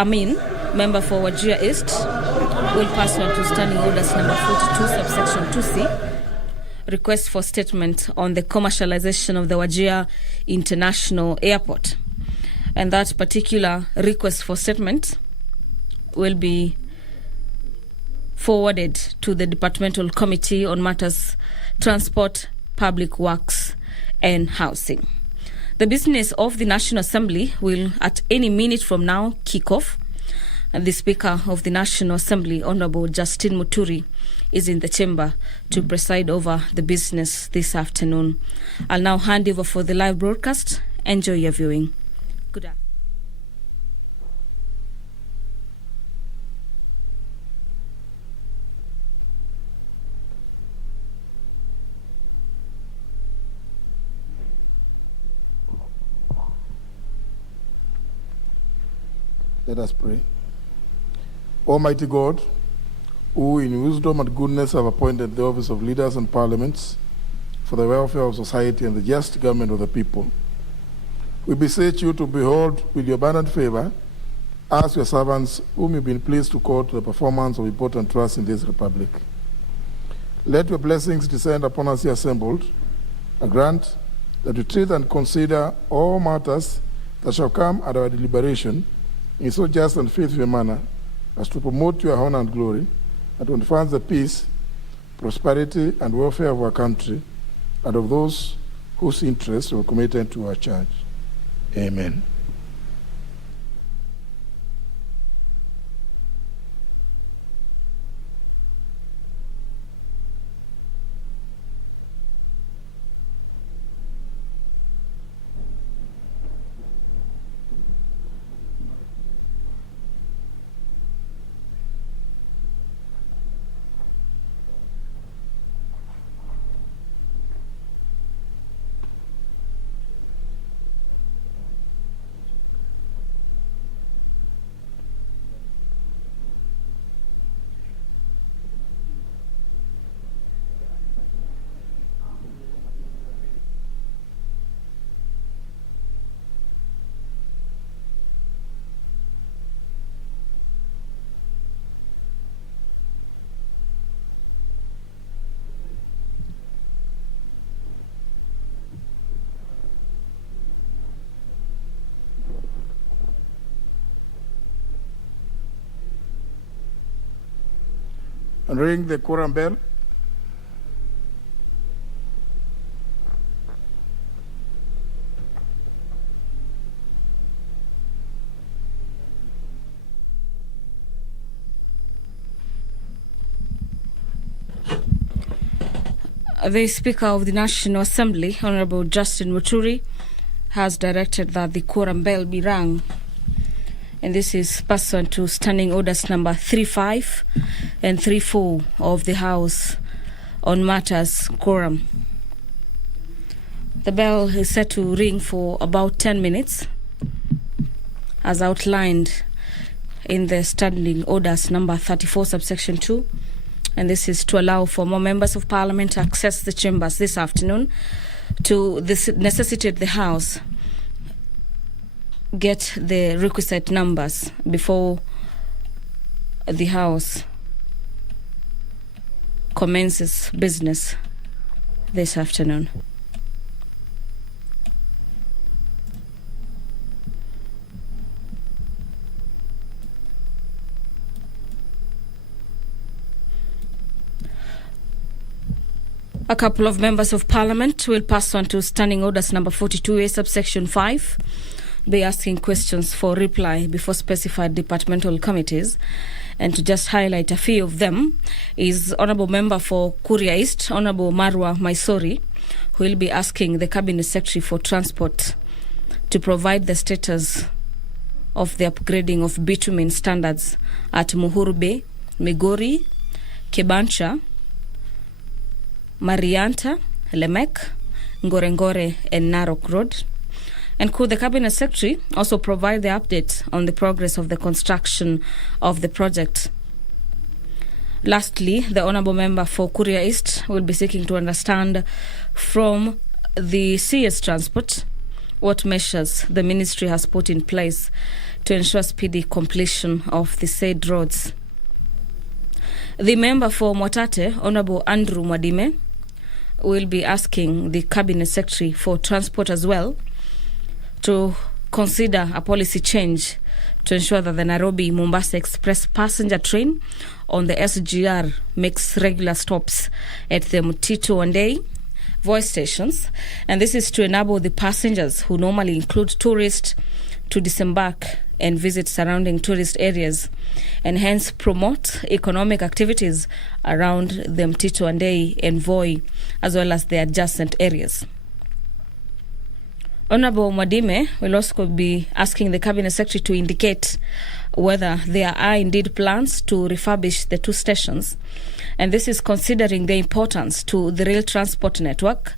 Amin, member for Wajir East, will pass on to Standing Orders number 42, subsection 2C, request for statement on the commercialization of the Wajir International Airport. And that particular request for statement will be forwarded to the Departmental Committee on Matters Transport, Public Works and Housing. The business of the National Assembly will at any minute from now kick off. And the Speaker of the National Assembly, Honorable Justin Muturi, is in the chamber to preside over the business this afternoon. I'll now hand over for the live broadcast. Enjoy your viewing. Good afternoon. Let us pray. Almighty God, who in wisdom and goodness have appointed the office of leaders and parliaments for the welfare of society and the just government of the people, we beseech you to behold with your abundant favor us, your servants, whom you've been pleased to call to the performance of important trusts in this republic. Let your blessings descend upon us here assembled, and grant that we treat and consider all matters that shall come at our deliberation in so just and faithful a manner as to promote your honor and glory, and to advance the peace, prosperity, and welfare of our country, and of those whose interests were committed to our charge. Amen. And ring the quorum bell. The Speaker of the National Assembly, Honorable Justin Muturi, has directed that the quorum bell be rung. And this is pursuant to Standing Orders number 35 and 34 of the House on Matters Quorum. The bell is set to ring for about 10 minutes, as outlined in the Standing Orders number 34, subsection 2. And this is to allow for more members of Parliament to access the chambers this afternoon to necessitate the House get the requisite numbers before the House commences business this afternoon. A couple of members of Parliament will pass on to Standing Orders number 42A, subsection 5, be asking questions for reply before specified departmental committees. And to just highlight a few of them is Honourable Member for Kuria East, Honourable Marwa Maisori, who will be asking the Cabinet Secretary for Transport to provide the status of the upgrading of bitumen standards at Muhuru Bay, Migori, Kebancha, Marianta, Lemek, Ngorengore and Narok Road. And could the Cabinet Secretary also provide the update on the progress of the construction of the project? Lastly, the Honourable Member for Kuria East will be seeking to understand from the CS Transport what measures the ministry has put in place to ensure speedy completion of the said roads. The member for Mwatate, Honorable Andrew Mwadime, will be asking the Cabinet Secretary for Transport as well to consider a policy change to ensure that the Nairobi-Mombasa Express passenger train on the SGR makes regular stops at the Mtito and Day voice stations, and this is to enable the passengers who normally include tourists to disembark and visit surrounding tourist areas, and hence promote economic activities around the Mtito and Day and Voi, as well as the adjacent areas. Honorable Mwadime will also be asking the Cabinet Secretary to indicate whether there are indeed plans to refurbish the two stations, and this is considering the importance to the rail transport network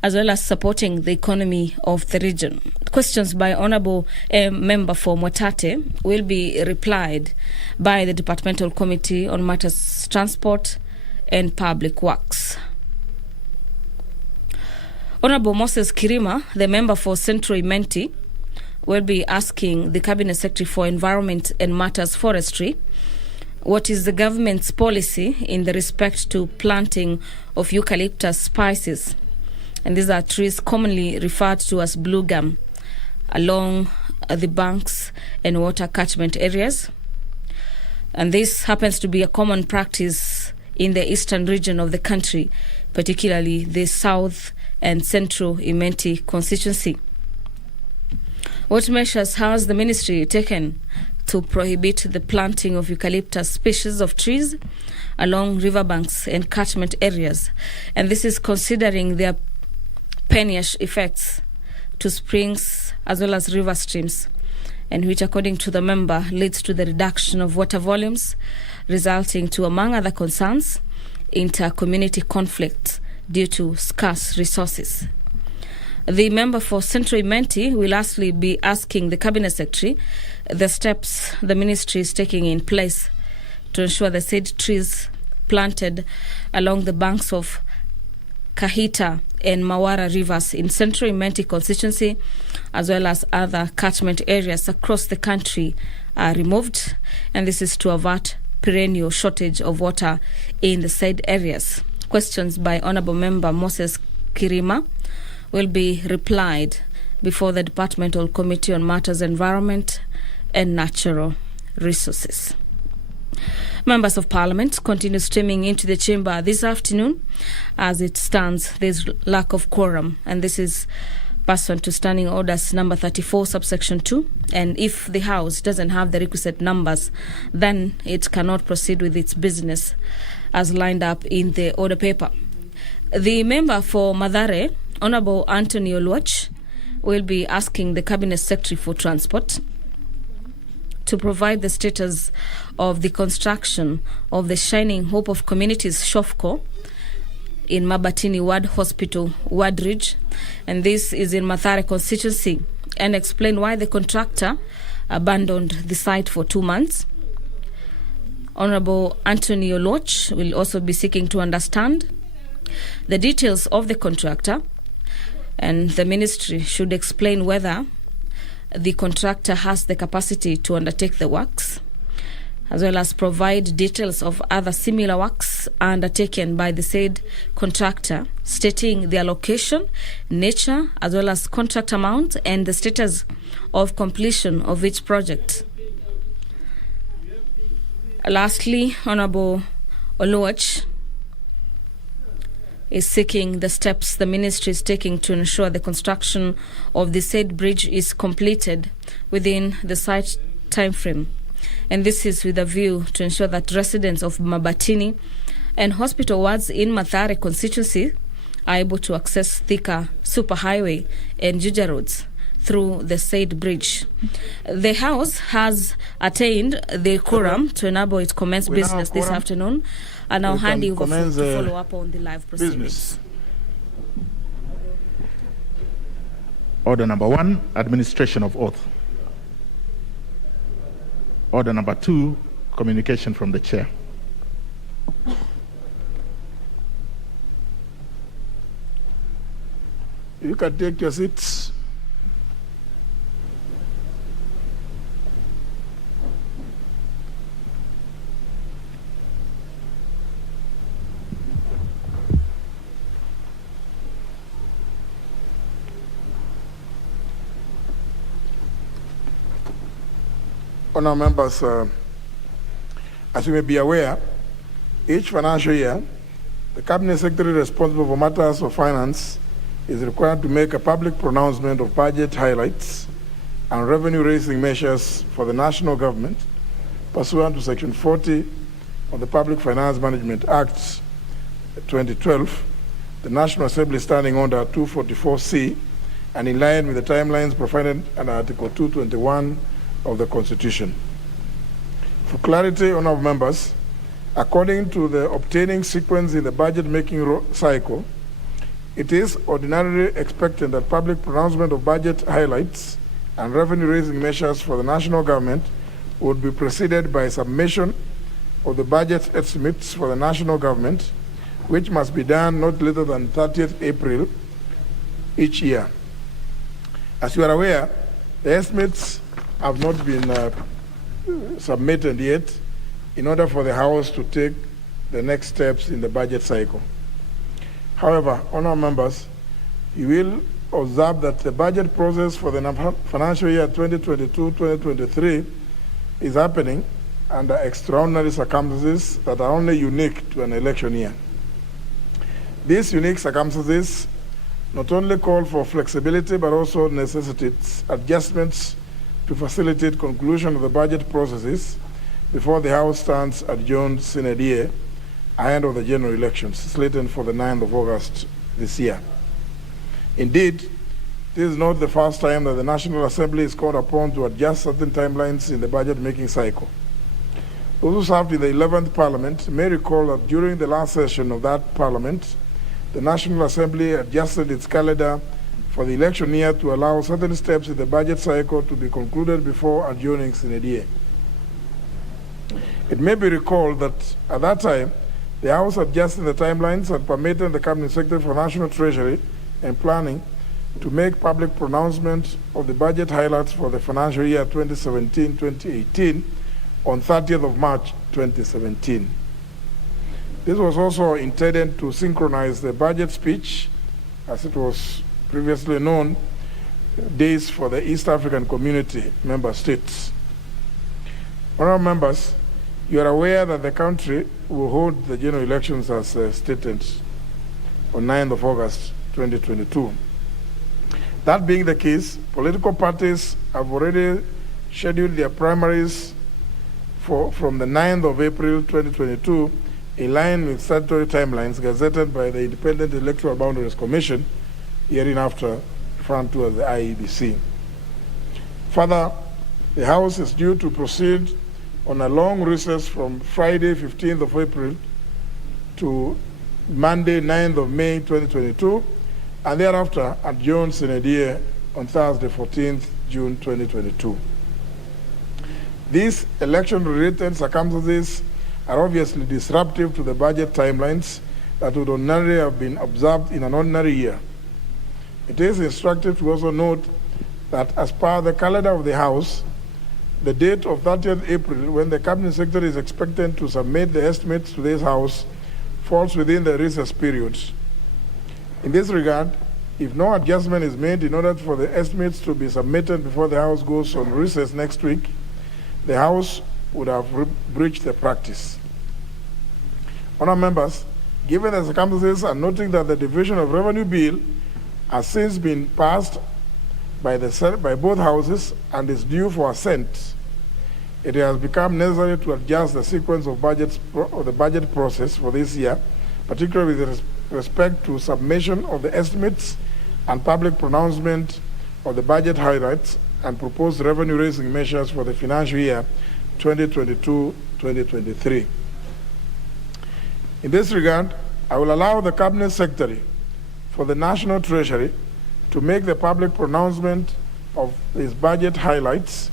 as well as supporting the economy of the region. Questions by Honorable Member for Mwatate will be replied by the Departmental Committee on Matters Transport and Public Works. Honorable Moses Kirima, the member for Central Imenti, will be asking the Cabinet Secretary for Environment and Matters Forestry what is the government's policy in the respect to planting of eucalyptus species, and these are trees commonly referred to as blue gum, along the banks and water catchment areas. And this happens to be a common practice in the eastern region of the country, particularly the South and Central Imenti constituency. What measures has the ministry taken to prohibit the planting of eucalyptus species of trees along riverbanks and catchment areas? And this is considering their penuous effects to springs as well as river streams, and which, according to the member, leads to the reduction of water volumes, resulting to, among other concerns, inter-community conflicts due to scarce resources. The member for Central Imenti will lastly be asking the Cabinet Secretary the steps the ministry is taking in place to ensure the said trees planted along the banks of Kahita and Mawara rivers in Central Imenti constituency, as well as other catchment areas across the country, are removed, and this is to avert perennial shortage of water in the said areas. Questions by Honourable Member Moses Kirima will be replied before the Departmental Committee on Matters Environment and Natural Resources. Members of Parliament continue streaming into the chamber this afternoon. As it stands, there's lack of quorum, and this is pursuant to Standing Orders number 34, subsection 2. And if the House doesn't have the requisite numbers, then it cannot proceed with its business as lined up in the order paper. The member for Mathare, Honourable Anthony Oluoch, will be asking the Cabinet Secretary for Transport to provide the status of the construction of the Shining Hope of Communities Shofco in Mabatini Ward Hospital, Wardridge, and this is in Mathare constituency, and explain why the contractor abandoned the site for 2 months. Honourable Anthony Oluoch will also be seeking to understand the details of the contractor, and the ministry should explain whether the contractor has the capacity to undertake the works, as well as provide details of other similar works undertaken by the said contractor, stating their location, nature, as well as contract amount and the status of completion of each project. Lastly, Honourable Oluoch is seeking the steps the ministry is taking to ensure the construction of the said bridge is completed within the site time frame. And this is with a view to ensure that residents of Mabatini and hospital wards in Mathare constituency are able to access Thika Superhighway and Juja roads through the said bridge. The House has attained the quorum to enable it commence business this afternoon, and now handing over to follow up on the live proceedings. Business. Order number 1, administration of oath. Order number 2, communication from the chair. You can take your seats. Honourable members, as you may be aware, each financial year, the Cabinet Secretary responsible for matters of finance is required to make a public pronouncement of budget highlights and revenue-raising measures for the national government pursuant to Section 40 of the Public Finance Management Act 2012, the National Assembly Standing Order 244C, and in line with the timelines provided under Article 221 of the Constitution. For clarity, honourable members, according to the obtaining sequence in the budget-making cycle, it is ordinarily expected that public pronouncement of budget highlights and revenue-raising measures for the national government would be preceded by submission of the budget estimates for the national government, which must be done not later than 30th April each year. As you are aware, the estimates have not been submitted yet in order for the House to take the next steps in the budget cycle. However, honourable members, you will observe that the budget process for the financial year 2022-2023 is happening under extraordinary circumstances that are only unique to an election year. These unique circumstances not only call for flexibility but also necessitates adjustments to facilitate conclusion of the budget processes before the House stands adjourned sine die ahead of the general elections slated for the 9th of August this year. Indeed, this is not the first time that the National Assembly is called upon to adjust certain timelines in the budget-making cycle. Those who served in the 11th Parliament may recall that during the last session of that Parliament, the National Assembly adjusted its calendar for the election year to allow certain steps in the budget cycle to be concluded before adjourning sine die. It may be recalled that at that time, the House adjusted the timelines and permitted the Cabinet Secretary for National Treasury and Planning to make public pronouncement of the budget highlights for the financial year 2017-2018 on 30th of March 2017. This was also intended to synchronize the budget speech, as it was previously known, days for the East African Community member states. Honourable members, you are aware that the country will hold the general elections as stated on 9th of August 2022. That being the case, political parties have already scheduled their primaries from the 9th of April 2022 in line with statutory timelines gazetted by the Independent Electoral Boundaries Commission, hereinafter referred to as the IEBC. Further, the House is due to proceed on a long recess from Friday 15th of April to Monday 9th of May 2022, and thereafter adjourn sine die on Thursday 14th June 2022. These election-related circumstances are obviously disruptive to the budget timelines that would ordinarily have been observed in an ordinary year. It is instructive to also note that as per the calendar of the House, the date of 30th April, when the Cabinet Secretary is expected to submit the estimates to this House, falls within the recess periods. In this regard, if no adjustment is made in order for the estimates to be submitted before the House goes on recess next week, the House would have breached the practice. Honourable members, given the circumstances and noting that the Division of Revenue Bill has since been passed by both houses and is due for assent, it has become necessary to adjust the sequence of the budget process for this year, particularly with respect to submission of the estimates and public pronouncement of the budget highlights and proposed revenue-raising measures for the financial year 2022-2023. In this regard, I will allow the Cabinet Secretary for the National Treasury to make the public pronouncement of his budget highlights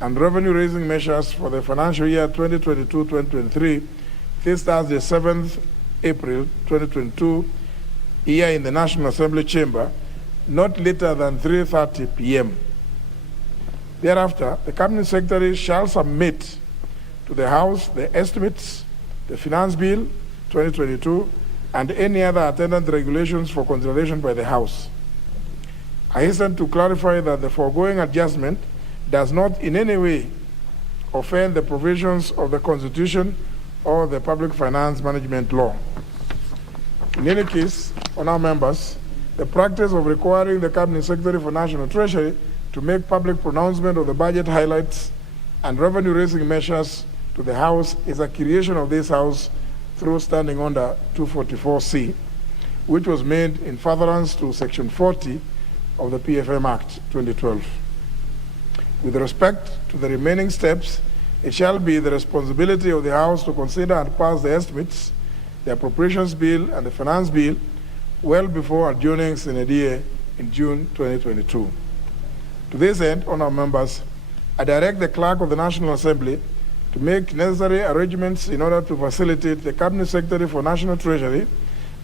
and revenue-raising measures for the financial year 2022-2023 this Thursday, 7th April 2022, here in the National Assembly Chamber, not later than 3:30 p.m. Thereafter, the Cabinet Secretary shall submit to the House the estimates, the Finance Bill 2022, and any other attendant regulations for consideration by the House. I hasten to clarify that the foregoing adjustment does not in any way offend the provisions of the Constitution or the Public Finance Management Law. In any case, honourable members, the practice of requiring the Cabinet Secretary for National Treasury to make public pronouncement of the budget highlights and revenue-raising measures to the House is a creation of this House through Standing Order 244C, which was made in furtherance to Section 40 of the PFM Act 2012. With respect to the remaining steps, it shall be the responsibility of the House to consider and pass the estimates, the Appropriations Bill, and the Finance Bill well before adjourning Sine Die in June 2022. To this end, honourable members, I direct the Clerk of the National Assembly to make necessary arrangements in order to facilitate the Cabinet Secretary for National Treasury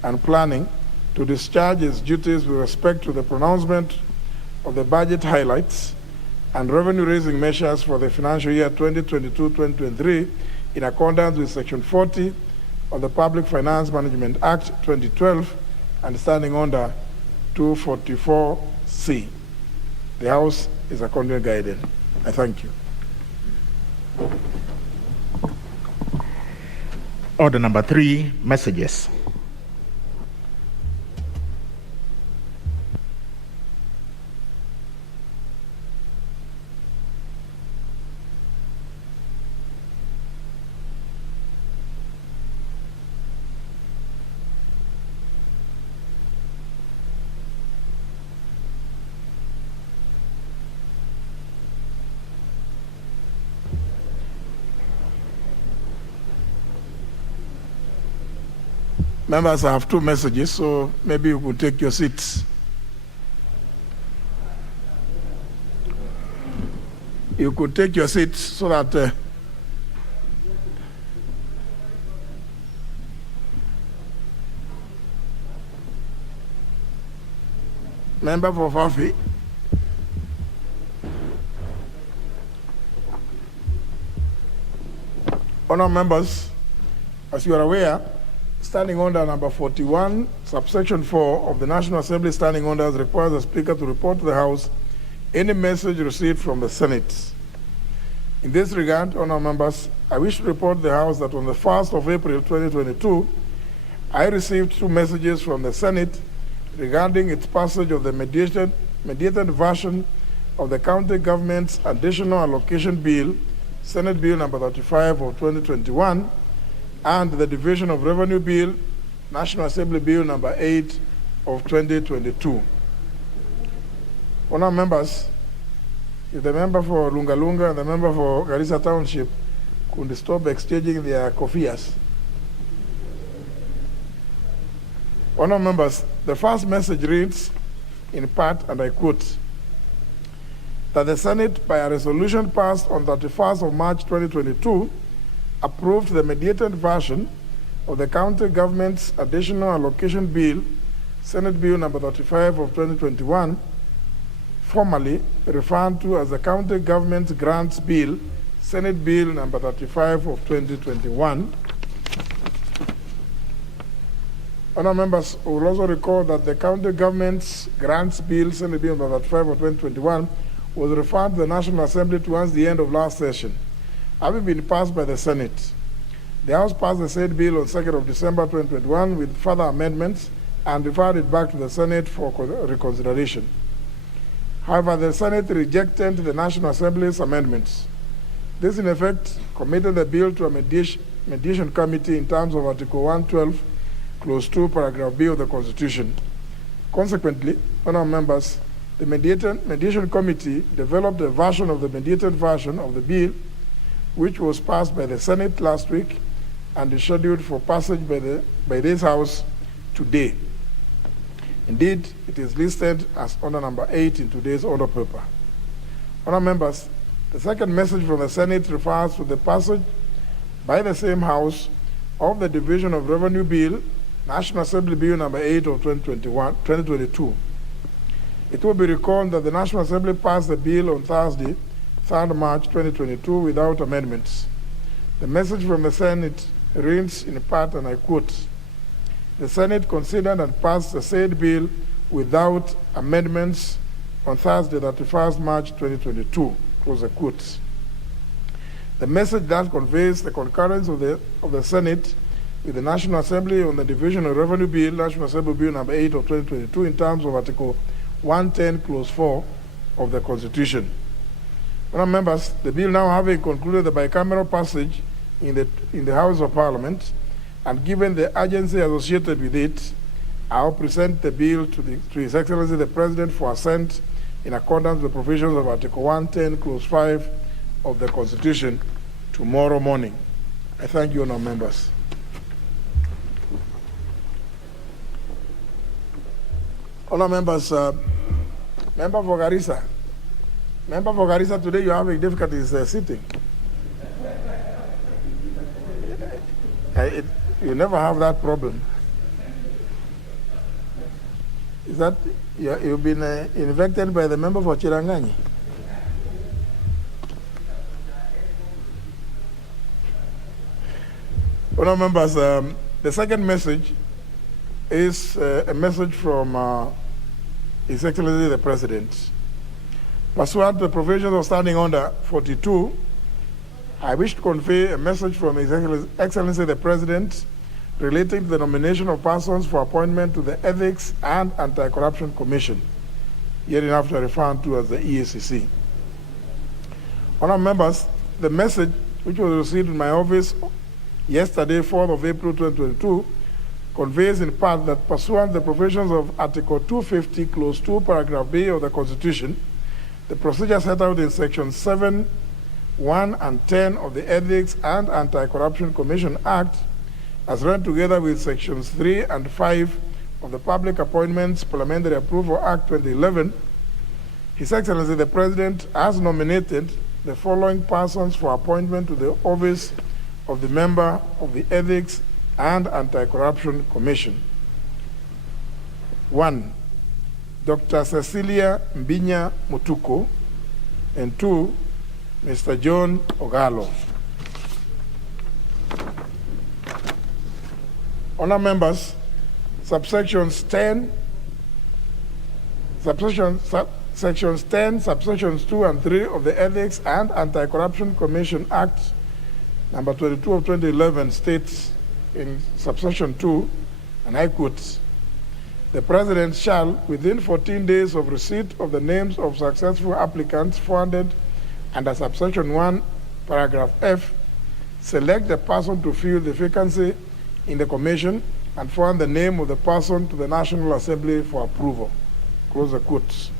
and Planning to discharge its duties with respect to the pronouncement of the budget highlights and revenue-raising measures for the financial year 2022-2023 in accordance with Section 40 of the Public Finance Management Act 2012 and Standing Order 244C. The House is accordingly guided. I thank you. Order number 3, messages. Members, I have 2 messages, so maybe you could take your seats. You could take your seats so that Member for Fafi. Honourable members, as you are aware, Standing Order number 41, subsection 4 of the National Assembly Standing Orders requires the Speaker to report to the House any message received from the Senate. In this regard, honourable members, I wish to report to the House that on the 1st of April 2022, I received 2 messages from the Senate regarding its passage of the mediated version of the County Government's Additional Allocation Bill, Senate Bill number 35 of 2021, and the Division of Revenue Bill, National Assembly Bill number 8 of 2022. Honourable members, if the member for Lunga Lunga and the member for Garissa Township could stop exchanging their kofias. Honourable members, the first message reads, in part, and I quote, that the Senate, by a resolution passed on 31st of March 2022, approved the mediated version of the County Government's Additional Allocation Bill, Senate Bill number 35 of 2021, formerly referred to as the County Government Grants Bill, Senate Bill number 35 of 2021. Honourable members will also recall that the County Government's Grants Bill, Senate Bill number 35 of 2021, was referred to the National Assembly towards the end of last session, having been passed by the Senate. The House passed the said bill on 2nd of December 2021 with further amendments and referred it back to the Senate for reconsideration. However, the Senate rejected the National Assembly's amendments. This, in effect, committed the bill to a mediation committee in terms of Article 112, Clause 2, Paragraph B of the Constitution. Consequently, honourable members, the mediation committee developed a version of the mediated version of the bill, which was passed by the Senate last week and is scheduled for passage by this House today. Indeed, it is listed as order number 8 in today's order paper. Honourable members, the second message from the Senate refers to the passage by the same House of the Division of Revenue Bill, National Assembly Bill number 8 of 2022. It will be recalled that the National Assembly passed the bill on Thursday, 3rd March 2022, without amendments. The message from the Senate reads in part, and I quote, the Senate considered and passed the said bill without amendments on Thursday, 31st March 2022, close the quote. The message that conveys the concurrence of the Senate with the National Assembly on the Division of Revenue Bill, National Assembly Bill number 8 of 2022, in terms of Article 110, Clause 4 of the Constitution. Honourable members, the bill now having concluded the bicameral passage in the House of Parliament, and given the urgency associated with it, I will present the bill to His Excellency the President for assent in accordance with the provisions of Article 110, Clause 5 of the Constitution tomorrow morning. I thank you, honourable members. Honourable members, Member for Garissa. Member for Garissa, today you are having difficulties sitting. You never have that problem. Is that you've been infected by the member for Chirangani? Honourable members, the second message is a message from His Excellency the President. Pursuant to the provisions of Standing Order 42, I wish to convey a message from His Excellency the President relating to the nomination of persons for appointment to the Ethics and Anti-Corruption Commission, hereinafter referred to as the EACC. Honourable members, the message which was received in my office yesterday, 4th of April 2022, conveys in part that pursuant to the provisions of Article 250, Clause 2, Paragraph B of the Constitution, the procedure set out in Section 7, 1 and 10 of the Ethics and Anti-Corruption Commission Act, as read together with Sections 3 and 5 of the Public Appointments Parliamentary Approval Act 2011, His Excellency the President has nominated the following persons for appointment to the office of the member of the Ethics and Anti-Corruption Commission. 1. Dr. Cecilia Mbinya Mutuku, and 2. Mr. John Ogalo. Honour members, sections 10, subsections 2 and 3 of the Ethics and Anti-Corruption Commission Act number 22 of 2011 states in subsection 2, and I quote, "The President shall, within 14 days of receipt of the names of successful applicants forwarded under subsection 1, paragraph F, select the person to fill the vacancy in the commission and forward the name of the person to the National Assembly for approval." Close the quotes.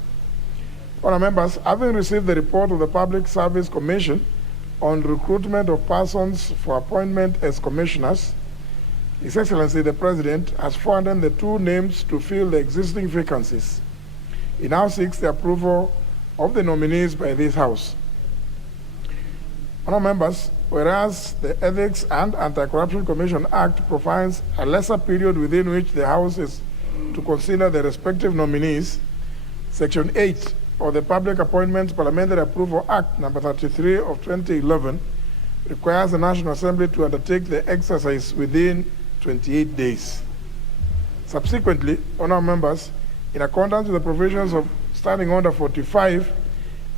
Honour members, having received the report of the Public Service Commission on recruitment of persons for appointment as commissioners, His Excellency the President has forwarded the 2 names to fill the existing vacancies. He now seeks the approval of the nominees by this House. Honour members, whereas the Ethics and Anti-Corruption Commission Act provides a lesser period within which the House is to consider the respective nominees, Section 8 of the Public Appointments Parliamentary Approval Act number 33 of 2011 requires the National Assembly to undertake the exercise within 28 days. Subsequently, honourable members, in accordance with the provisions of Standing Order 45,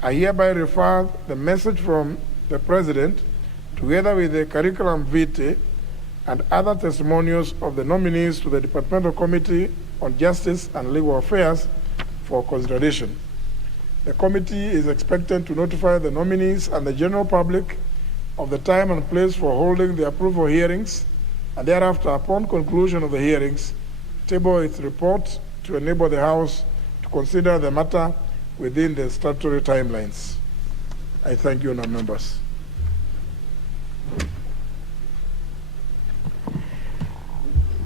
I hereby refer the message from the President, together with the curriculum vitae and other testimonials of the nominees, to the Departmental Committee on Justice and Legal Affairs for consideration. The committee is expected to notify the nominees and the general public of the time and place for holding the approval hearings, and thereafter, upon conclusion of the hearings, table its report to enable the House to consider the matter within the statutory timelines. I thank you, honourable members.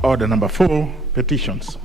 Order number 4, petitions.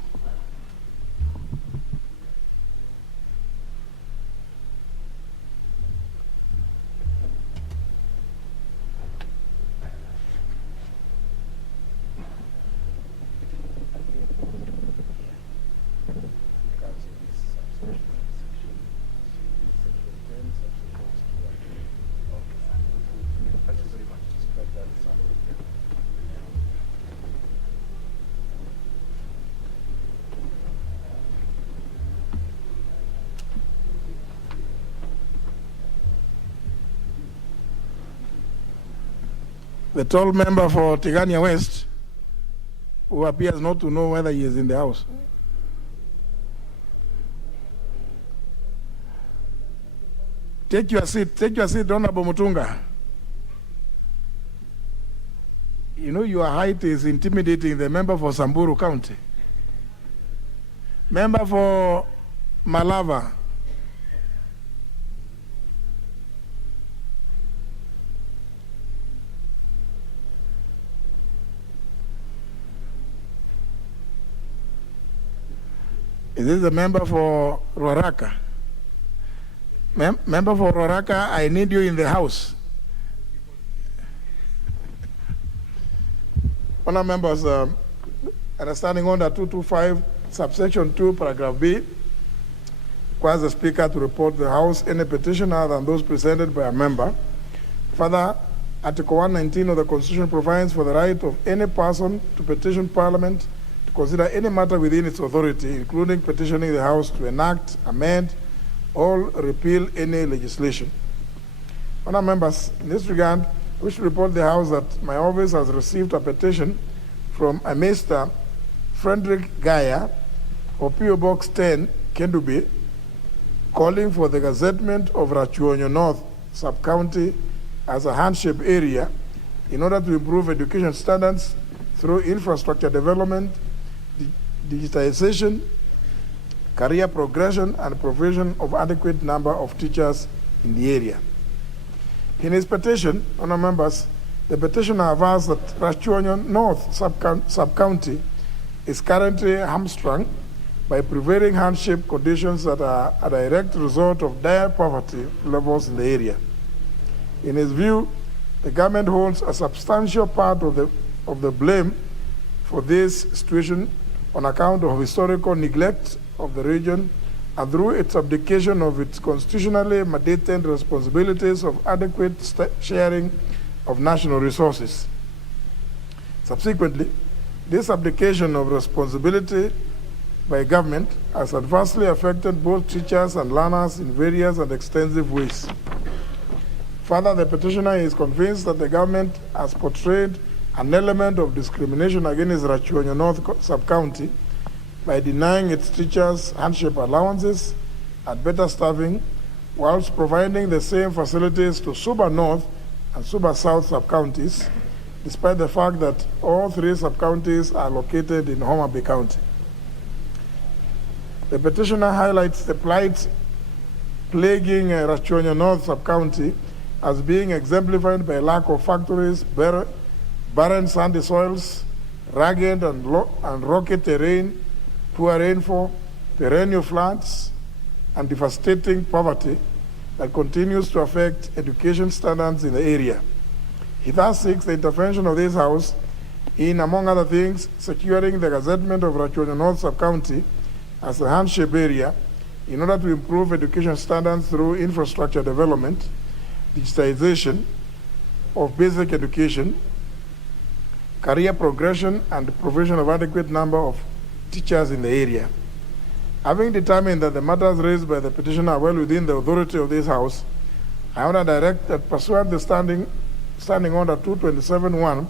The tall member for Tigania West, who appears not to know whether he is in the house. Take your seat, Honorable Mutunga. You know your height is intimidating the member for Samburu County. Member for Malava. Is this the member for Ruaraka? Member for Ruaraka, I need you in the house. Honour members, understanding under 225, subsection 2, paragraph B, requires the Speaker to report to the House any petition other than those presented by a member. Further, Article 119 of the Constitution provides for the right of any person to petition Parliament to consider any matter within its authority, including petitioning the House to enact, amend, or repeal any legislation. Honour members, in this regard, I wish to report to the House that my office has received a petition from a Mr. Frederick Gaya of P.O. Box 10, Kendubi, calling for the gazettement of Rachuonyo North Sub-County as a handship area in order to improve education standards through infrastructure development, digitization, career progression, and provision of adequate number of teachers in the area. In his petition, honour members, the petitioner avers that Rachuonyo North Sub-County is currently hamstrung by prevailing hardship conditions that are a direct result of dire poverty levels in the area. In his view, the government holds a substantial part of the blame for this situation on account of historical neglect of the region and through its abdication of its constitutionally mandated responsibilities of adequate sharing of national resources. Subsequently, this abdication of responsibility by government has adversely affected both teachers and learners in various and extensive ways. Further, the petitioner is convinced that the government has portrayed an element of discrimination against Rachuonyo North Sub-County by denying its teachers handship allowances and better staffing, whilst providing the same facilities to Suba North and Suba South sub-counties, despite the fact that all three sub-counties are located in Homa Bay County. The petitioner highlights the plight plaguing Rachuonyo North Sub-County as being exemplified by lack of factories, barren sandy soils, rugged and rocky terrain, poor rainfall, perennial floods, and devastating poverty that continues to affect education standards in the area. He thus seeks the intervention of this House in, among other things, securing the gazettement of Rachuonyo North Sub-County as a handship area in order to improve education standards through infrastructure development, digitization of basic education, career progression, and the provision of adequate number of teachers in the area. Having determined that the matters raised by the petitioner are well within the authority of this House, I want to direct that pursuant to standing order 227.1,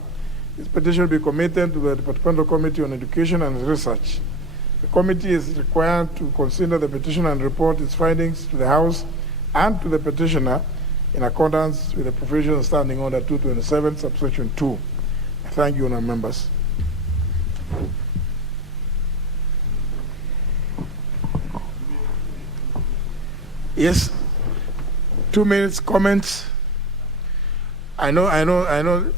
this petition be committed to the Departmental Committee on Education and Research. The committee is required to consider the petition and report its findings to the House and to the petitioner in accordance with the provisions of Standing Order 227, subsection 2. Thank you, honourable members. Yes, 2 minutes comments. I know.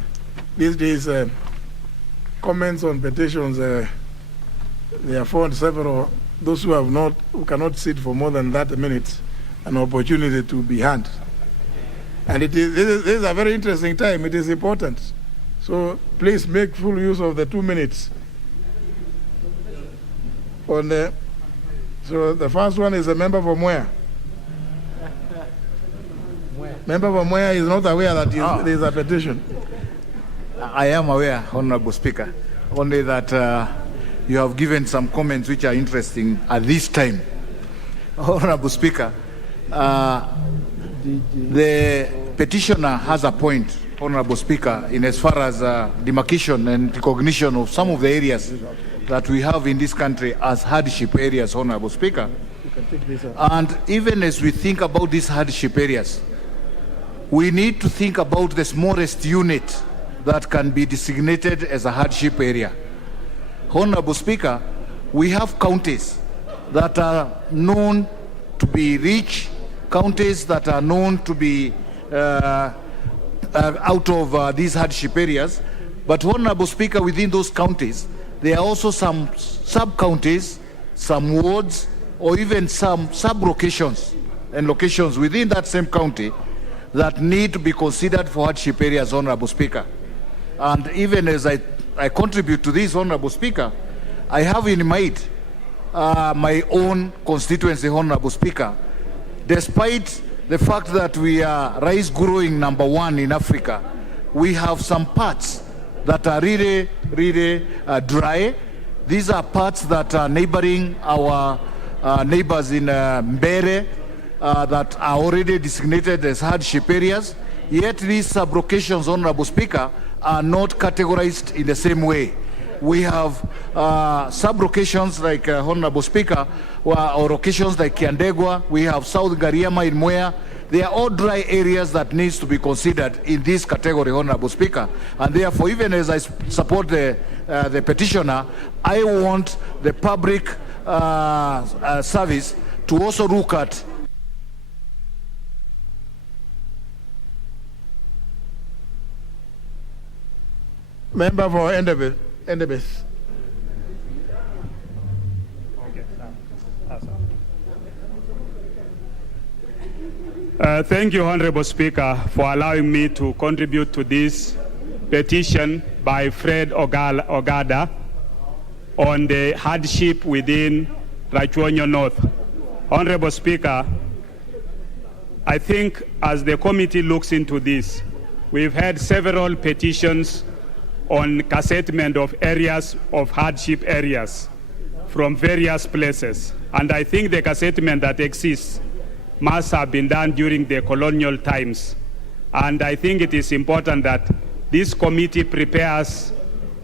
These days, comments on petitions, they are found several. Those who cannot sit for more than that minute, an opportunity to be heard. And this is a very interesting time. It is important. So please make full use of the 2 minutes. So the first one is a member from where? Member from where is not aware that there is a petition. I am aware, Honorable Speaker, only that you have given some comments which are interesting at this time. Honorable Speaker, the petitioner has a point Honorable Speaker, in as far as demarcation and recognition of some of the areas that we have in this country as hardship areas, Honorable Speaker. And even as we think about these hardship areas, we need to think about the smallest unit that can be designated as a hardship area. Honorable Speaker, we have counties that are known to be rich, counties that are known to be out of these hardship areas. But Honorable Speaker, within those counties, there are also some sub-counties, some wards, or even some sub-locations and locations within that same county that need to be considered for hardship areas, Honorable Speaker. And even as I contribute to this, Honorable Speaker, I have in mind my own constituency, Honorable Speaker. Despite the fact that we are rice growing #1 in Africa, we have some parts that are really dry. These are parts that are neighboring our neighbors in Mbere that are already designated as hardship areas. Yet these sub-locations, Honorable Speaker, are not categorized in the same way. We have sub-locations like Honorable Speaker, or locations like Kiandegwa. We have South Gariama in Mwea. They are all dry areas that needs to be considered in this category, Honorable Speaker. And therefore, even as I support the petitioner, I want the public service to also look at Member for Endebess. Thank you, Honorable Speaker, for allowing me to contribute to this petition by Fred Ogada on the hardship within Rachuonyo North. Honorable Speaker, I think as the committee looks into this, we've had several petitions on cassettlement of areas of hardship areas from various places. And I think the cassettlement that exists must have been done during the colonial times. And I think it is important that this committee prepares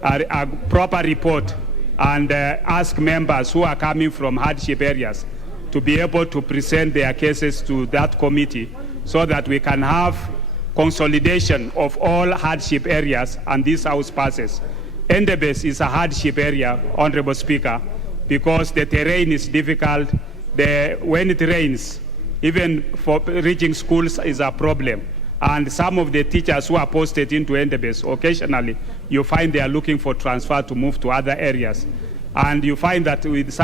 a proper report and ask members who are coming from hardship areas to be able to present their cases to that committee so that we can have consolidation of all hardship areas and this house passes. Endebess is a hardship area, Honorable Speaker, because the terrain is difficult. When it rains, even for reaching schools is a problem. And some of the teachers who are posted into Endebess, occasionally you find they are looking for transfer to move to other areas. And you find that with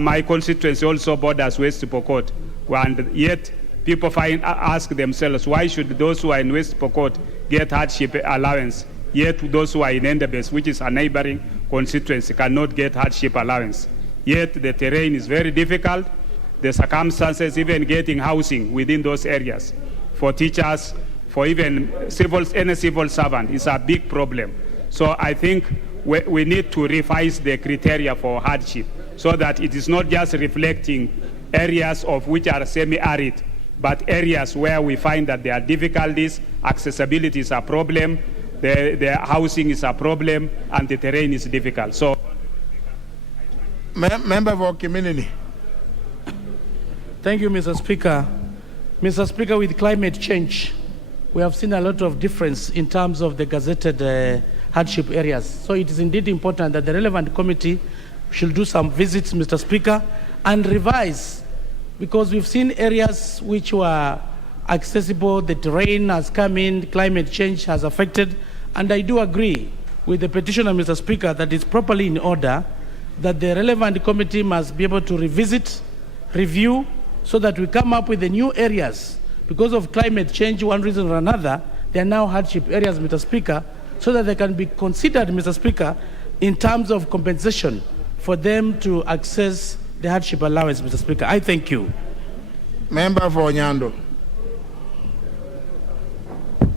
my constituency also borders West Pokot, and yet people ask themselves, why should those who are in West Pokot get hardship allowance, yet those who are in Endebess, which is a neighboring constituency, cannot get hardship allowance? Yet the terrain is very difficult. The circumstances, even getting housing within those areas for teachers, for even any civil servant, is a big problem. So I think we need to revise the criteria for hardship so that it is not just reflecting areas of which are semi-arid, but areas where we find that there are difficulties, accessibility is a problem, the housing is a problem, and the terrain is difficult. So, Member for Community. Thank you, Mr. Speaker. Mr. Speaker, with climate change, we have seen a lot of difference in terms of the gazetted hardship areas. So it is indeed important that the relevant committee should do some visits, Mr. Speaker, and revise, because we've seen areas which were accessible, the terrain has come in, climate change has affected, and I do agree with the petitioner, Mr. Speaker, that it's properly in order that the relevant committee must be able to revisit, review, so that we come up with the new areas. Because of climate change, one reason or another, they are now hardship areas, Mr. Speaker, so that they can be considered, Mr. Speaker, in terms of compensation for them to access the hardship allowance, Mr. Speaker. I thank you. Member for Nyando.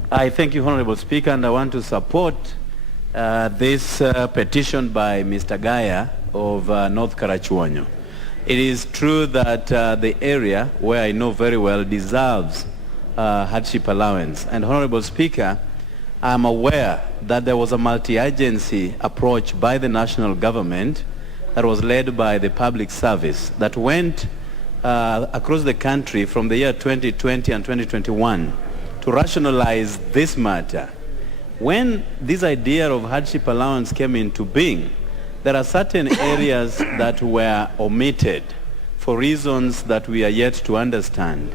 I thank you, Honorable Speaker, and I want to support this petition by Mr. Gaya of North Karachuonyo. It is true that the area, where I know very well, deserves hardship allowance. And Honorable Speaker, I'm aware that there was a multi-agency approach by the national government that was led by the public service that went across the country from the year 2020 and 2021 to rationalize this matter. When this idea of hardship allowance came into being, there are certain areas that were omitted for reasons that we are yet to understand.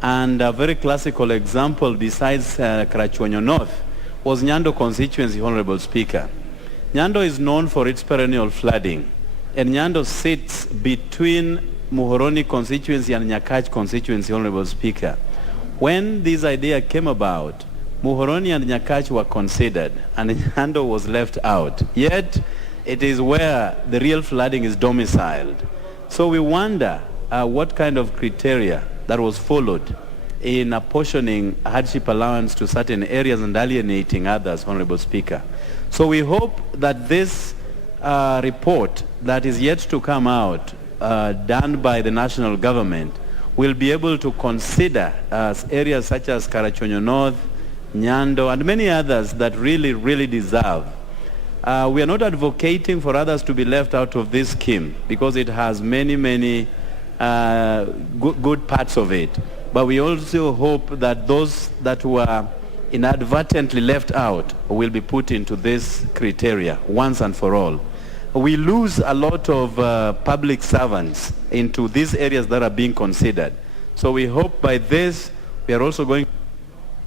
And a very classical example besides Karachuonyo North was Nyando constituency, Honorable Speaker. Nyando is known for its perennial flooding, and Nyando sits between Muhoroni constituency and Nyakach constituency, Honorable Speaker. When this idea came about, Muhoroni and Nyakach were considered, and Nyando was left out. Yet, it is where the real flooding is domiciled. So we wonder what kind of criteria that was followed in apportioning hardship allowance to certain areas and alienating others, Honorable Speaker. So we hope that this report that is yet to come out, done by the national government, will be able to consider areas such as Karachuonyo North, Nyando, and many others that really, really deserve. We are not advocating for others to be left out of this scheme because it has many, many good parts of it. But we also hope that those that were inadvertently left out will be put into this criteria once and for all. We lose a lot of public servants into these areas that are being considered. So we hope by this we are also going.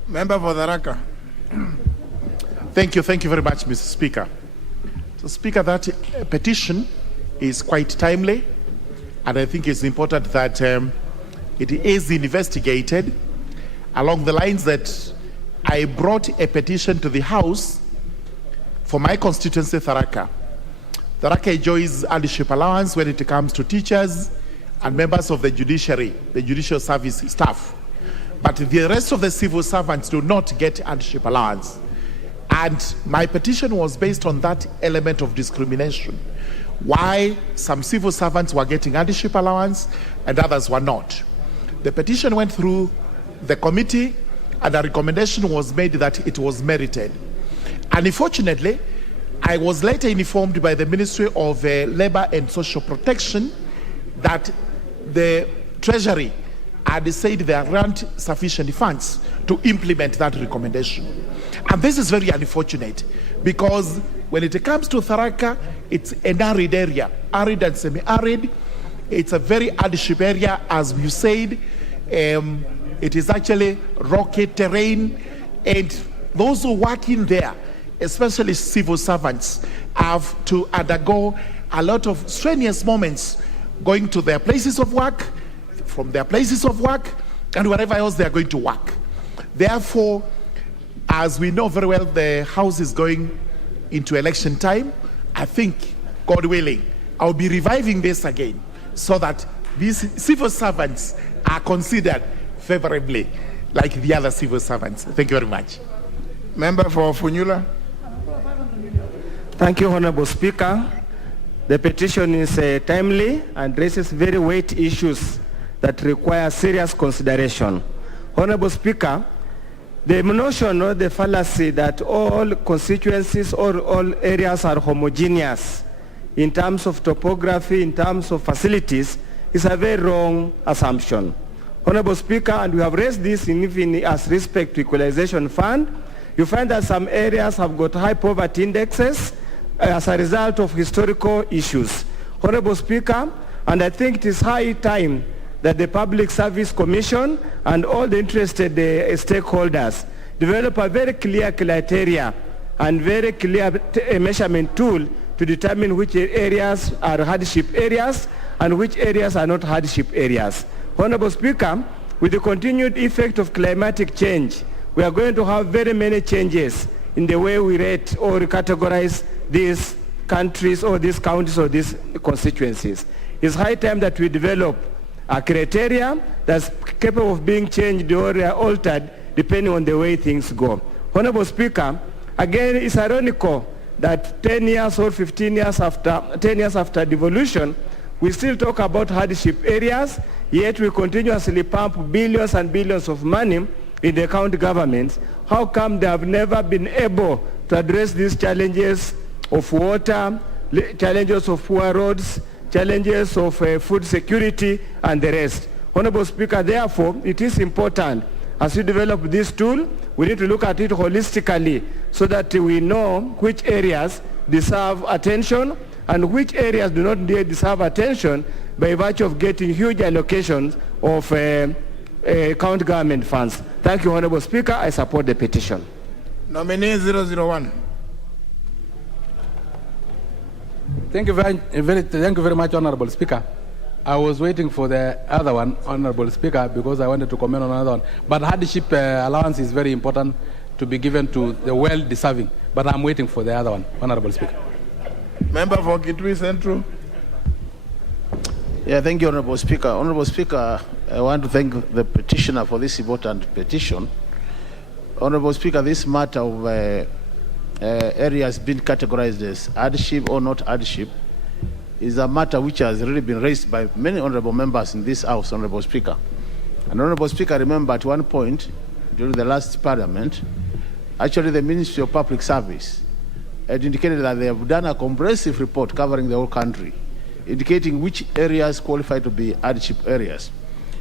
Member for Tharaka. Thank you very much, Mr. Speaker. So, Speaker, that petition is quite timely, and I think it's important that it is investigated along the lines that I brought a petition to the House for my constituency, Tharaka. Tharaka enjoys hardship allowance when it comes to teachers and members of the judiciary, the judicial service staff. But the rest of the civil servants do not get hardship allowance. And my petition was based on that element of discrimination. Why some civil servants were getting hardship allowance and others were not. The petition went through the committee and a recommendation was made that it was merited. And unfortunately, I was later informed by the Ministry of Labor and Social Protection that the Treasury had said there aren't sufficient funds to implement that recommendation. And this is very unfortunate because when it comes to Tharaka, it's an arid area, arid and semi-arid. It's a very hardship area, as you said. It is actually rocky terrain, and those who work in there, especially civil servants, have to undergo a lot of strenuous moments going to their places of work, from their places of work, and wherever else they are going to work. Therefore, as we know very well, the House is going into election time. I think, God willing, I'll be reviving this again so that these civil servants are considered favorably like the other civil servants. Thank you very much. Member for Funyula. Thank you, Honorable Speaker. The petition is timely and raises very weighty issues that require serious consideration. Honorable Speaker, the notion or the fallacy that all constituencies or all areas are homogeneous in terms of topography, in terms of facilities, is a very wrong assumption. Honorable Speaker, and we have raised this even as respect to Equalization Fund, you find that some areas have got high poverty indexes as a result of historical issues. Honorable Speaker, and I think it is high time that the Public Service Commission and all the interested stakeholders develop a very clear criteria and very clear measurement tool to determine which areas are hardship areas and which areas are not hardship areas. Honorable Speaker, with the continued effect of climatic change, we are going to have very many changes in the way we rate or categorize these countries or these counties or these constituencies. It's high time that we develop a criteria that's capable of being changed or altered depending on the way things go. Honorable Speaker, again, it's ironical that 10 years or 15 years after, 10 years after devolution, we still talk about hardship areas, yet we continuously pump billions and billions of money in the county governments, how come they have never been able to address these challenges of water, challenges of poor roads, challenges of food security, and the rest? Honorable Speaker, therefore, it is important as we develop this tool, we need to look at it holistically so that we know which areas deserve attention and which areas do not deserve attention by virtue of getting huge allocations of county government funds. Thank you, Honorable Speaker. I support the petition. Nominee 001. Thank you very much, Honorable Speaker. I was waiting for the other one, Honorable Speaker, because I wanted to comment on another one. But hardship allowance is very important to be given to the well-deserving. But I'm waiting for the other one, Honorable Speaker. Member for Kitui Central. Yeah, thank you, Honorable Speaker. Honorable Speaker, I want to thank the petitioner for this important petition. Honorable Speaker, this matter of areas being categorized as hardship or not hardship is a matter which has really been raised by many honorable members in this House, Honorable Speaker. And Honorable Speaker, remember at one point during the last Parliament, actually the Ministry of Public Service had indicated that they have done a comprehensive report covering the whole country, indicating which areas qualify to be hardship areas.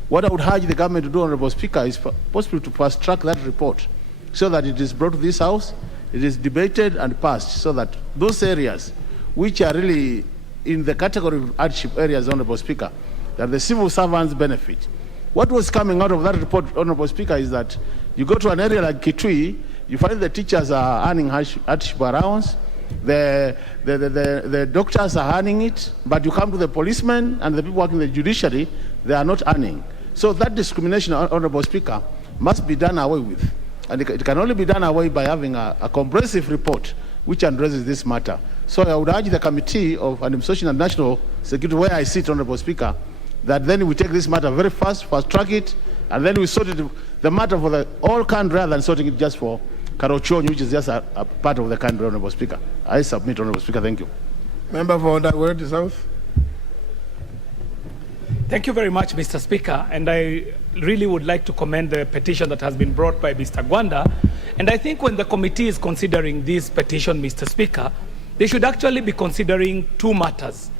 What I would urge the government to do, Honorable Speaker, is possibly to fast track that report so that it is brought to this House, it is debated and passed, so that those areas which are really in the category of hardship areas, Honorable Speaker, that the civil servants benefit. What was coming out of that report, Honorable Speaker, is that you go to an area like Kitui, you find the teachers are earning hardship allowance, the doctors are earning it, but you come to the policemen and the people working in the judiciary, they are not earning. So that discrimination, Honorable Speaker, must be done away with. And it can only be done away by having a comprehensive report which addresses this matter. So I would urge the Committee of Administration and National Security, where I sit, Honorable Speaker, that then we take this matter very fast track it, and then we sort it, the matter for the whole country rather than sorting it just for Karochon, which is just a part of the country, Honorable Speaker. I submit, Honorable Speaker. Thank you. Member for Dagoretti South. Thank you very much, Mr. Speaker. And I really would like to commend the petition that has been brought by Mr. Gwanda. And I think when the committee is considering this petition, Mr. Speaker, they should actually be considering two matters.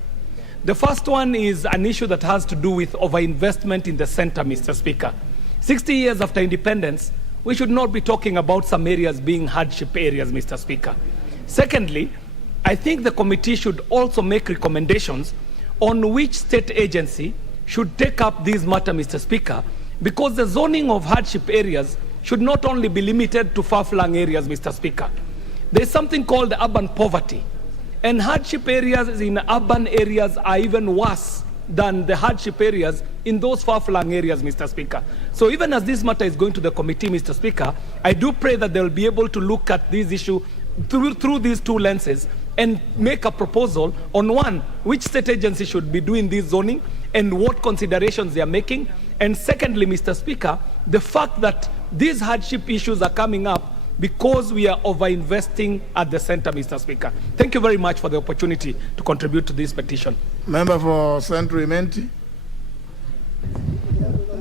The first one is an issue that has to do with overinvestment in the center, Mr. Speaker. 60 years after independence, we should not be talking about some areas being hardship areas, Mr. Speaker. Secondly, I think the committee should also make recommendations on which state agency should take up this matter, Mr. Speaker, because the zoning of hardship areas should not only be limited to far-flung areas, Mr. Speaker. There's something called urban poverty, and hardship areas in urban areas are even worse than the hardship areas in those far-flung areas, Mr. Speaker. So even as this matter is going to the committee, Mr. Speaker, I do pray that they'll be able to look at this issue through these two lenses and make a proposal on one, which state agency should be doing this zoning and what considerations they are making. And secondly, Mr. Speaker, the fact that these hardship issues are coming up because we are overinvesting at the center, Mr. Speaker. Thank you very much for the opportunity to contribute to this petition. Member for Central Imenti.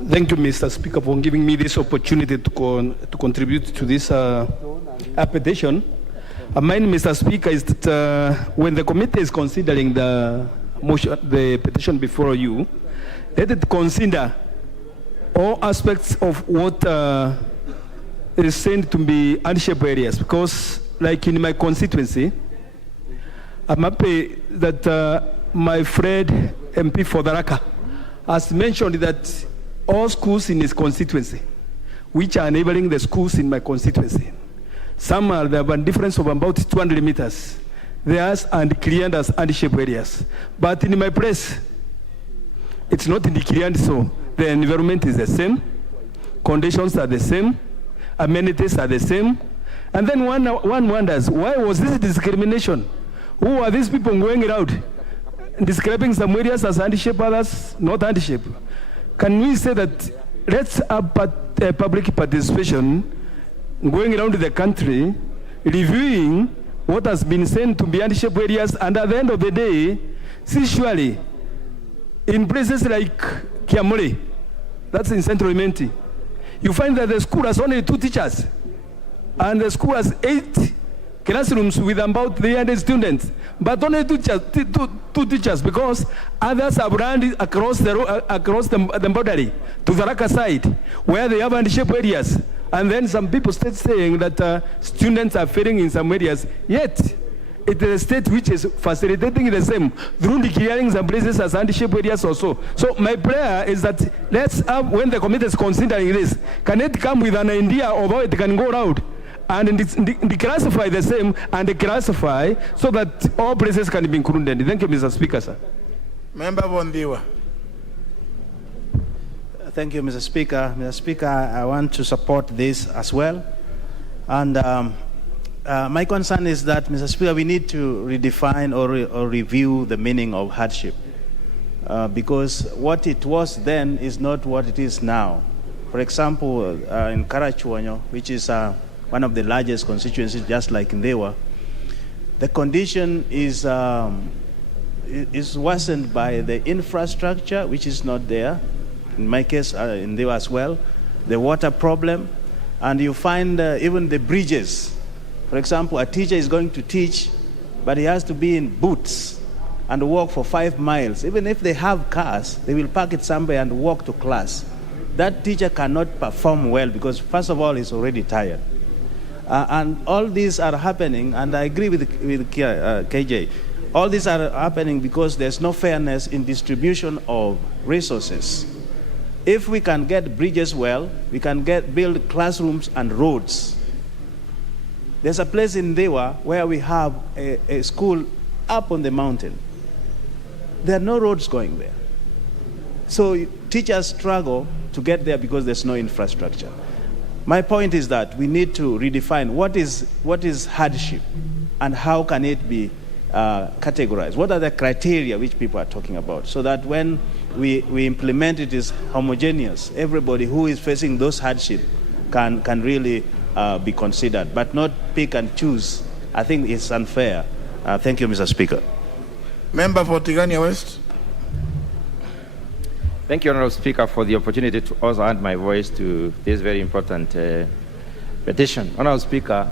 Thank you, Mr. Speaker, for giving me this opportunity to contribute to this petition. Mine, Mr. Speaker, is that when the committee is considering the petition before you, let it consider all aspects of what is said to be hardship areas, because like in my constituency, I'm happy that my friend MP for Daraka has mentioned that all schools in his constituency, which are enabling the schools in my constituency, some are there have a difference of about 200 meters. Theirs are declared as hardship areas. But in my place, it's not declared so. The environment is the same, conditions are the same, amenities are the same. And then one wonders, why was this discrimination? Who are these people going around describing some areas as hardship, others not hardship? Can we say that let's have public participation going around the country, reviewing what has been said to be hardship areas, and at the end of the day, see surely in places like Kiamole, that's in Central Imenti, you find that the school has only 2 teachers, and the school has 8 classrooms with about 300 students, but only two teachers, because others have run across the boundary to the Raqqa side, where they have handship areas. And then some people start saying that students are failing in some areas, yet it is a state which is facilitating the same through declaring some places as handship areas also. So my prayer is that let's have, when the committee is considering this, can it come with an idea of how it can go around and declassify the same and declassify so that all places can be included. Thank you, Mr. Speaker, sir. Member Bondiwa. Thank you, Mr. Speaker. Mr. Speaker, I want to support this as well. And my concern is that, Mr. Speaker, we need to redefine or review the meaning of hardship. Because what it was then is not what it is now. For example, in Karachuonyo, which is one of the largest constituencies, just like in Ndewa, the condition is worsened by the infrastructure, which is not there. In my case, in Ndewa as well, the water problem, and you find even the bridges. For example, a teacher is going to teach, but he has to be in boots and walk for 5 miles. Even if they have cars, they will park it somewhere and walk to class. That teacher cannot perform well because, first of all, he's already tired. And all these are happening, and I agree with KJ. All these are happening because there's no fairness in distribution of resources. If we can get bridges well, we can build classrooms and roads. There's a place in Ndewa where we have a school up on the mountain. There are no roads going there. So teachers struggle to get there because there's no infrastructure. My point is that we need to redefine what is hardship and how can it be categorized. What are the criteria which people are talking about, so that when we implement it is homogeneous. Everybody who is facing those hardships can really be considered, but not pick and choose. I think it's unfair. Thank you, Mr. Speaker. Member for Tigania West. Thank you, Honourable Speaker, for the opportunity to also add my voice to this very important petition. Honourable Speaker,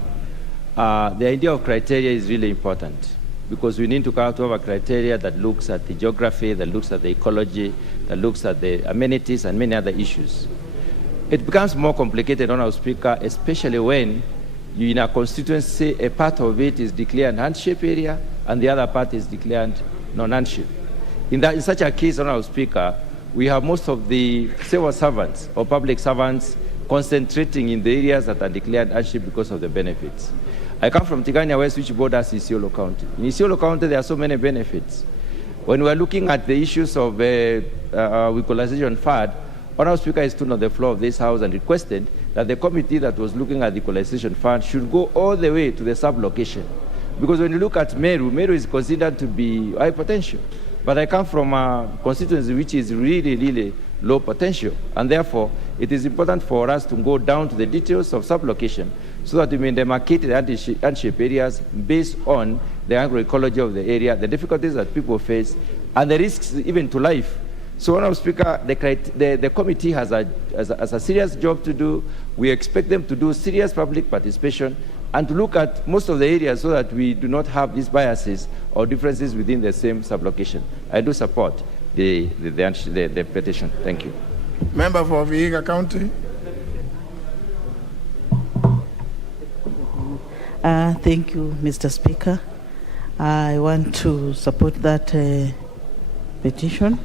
the idea of criteria is really important because we need to come out of a criteria that looks at the geography, that looks at the ecology, that looks at the amenities and many other issues. It becomes more complicated, Honourable Speaker, especially when you, in a constituency, a part of it is declared handship area and the other part is declared non-handship. In such a case, Honourable Speaker, we have most of the civil servants or public servants concentrating in the areas that are declared hardship because of the benefits. I come from Tigania West, which borders Isiolo County. In Isiolo County, there are so many benefits. When we are looking at the issues of equalization fund, Honourable Speaker is stood on the floor of this House and requested that the committee that was looking at the equalization fund should go all the way to the sub-location. Because when you look at Meru, Meru is considered to be high potential. But I come from a constituency which is really, really low potential. And therefore, it is important for us to go down to the details of sub-location so that we may demarcate the handship areas based on the agroecology of the area, the difficulties that people face, and the risks even to life. So, Honourable Speaker, the committee has a serious job to do. We expect them to do serious public participation and to look at most of the areas so that we do not have these biases or differences within the same sublocation. I do support the petition. Thank you. Member for Vihiga County. Thank you, Mr. Speaker. I want to support that petition,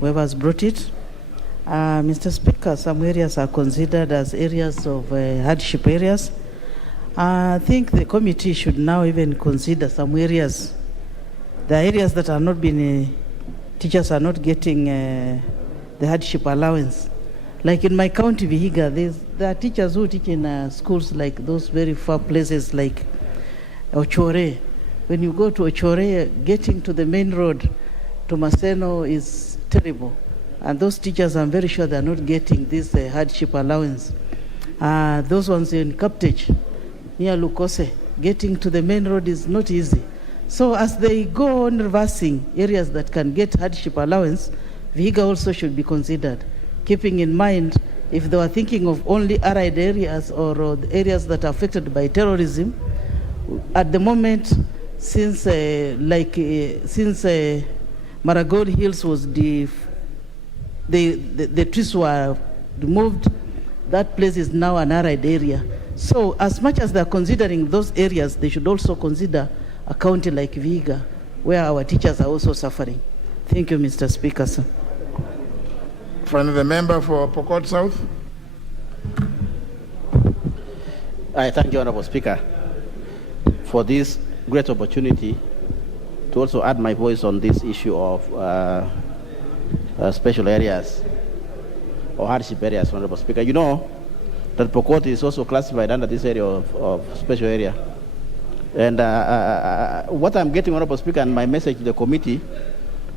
whoever has brought it. Mr. Speaker, some areas are considered as areas of hardship areas. I think the committee should now even consider some areas. The areas that are not being, teachers are not getting the hardship allowance. Like in my county, Vihiga, there are teachers who teach in schools like those very far places like Ochore. When you go to Ochore, getting to the main road to Maseno is terrible. And those teachers, I'm very sure they're not getting this hardship allowance. Those ones in Kaptech, near Lukose, getting to the main road is not easy. So as they go on reversing areas that can get hardship allowance, Vihiga also should be considered, keeping in mind if they were thinking of only arid areas or the areas that are affected by terrorism, at the moment, since Marigold Hills was the trees were removed, that place is now an arid area. So as much as they're considering those areas, they should also consider a county like Vihiga, where our teachers are also suffering. Thank you, Mr. Speaker, sir. Finally, the member for Pokot South. I thank you, Honorable Speaker, for this great opportunity to also add my voice on this issue of special areas or hardship areas, Honorable Speaker. You know that Pokot is also classified under this area of special area. And what I'm getting, Honorable Speaker, and my message to the committee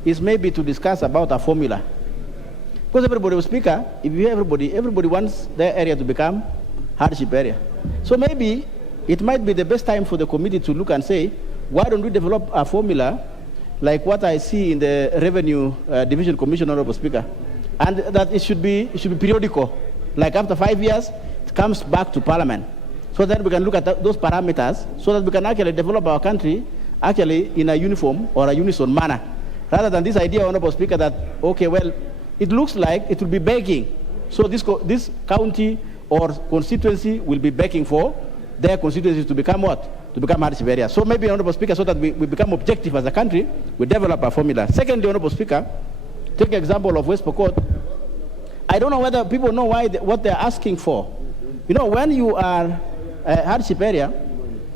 is maybe to discuss about a formula. Because everybody, Speaker, if you everybody wants their area to become hardship area. So maybe it might be the best time for the committee to look and say, why don't we develop a formula like what I see in the Revenue Division Commission, Honorable Speaker, and that it should be periodical. Like after 5 years, it comes back to Parliament. So that we can look at those parameters so that we can actually develop our country actually in a uniform or a unison manner. Rather than this idea, Honorable Speaker, that, okay, well, it looks like it will be begging. So this county or constituency will be begging for their constituencies to become what? To become hardship areas. So maybe, Honorable Speaker, so that we become objective as a country, we develop a formula. Secondly, Honorable Speaker, take an example of West Pokot. I don't know whether people know what they're asking for. You know, when you are a hardship area,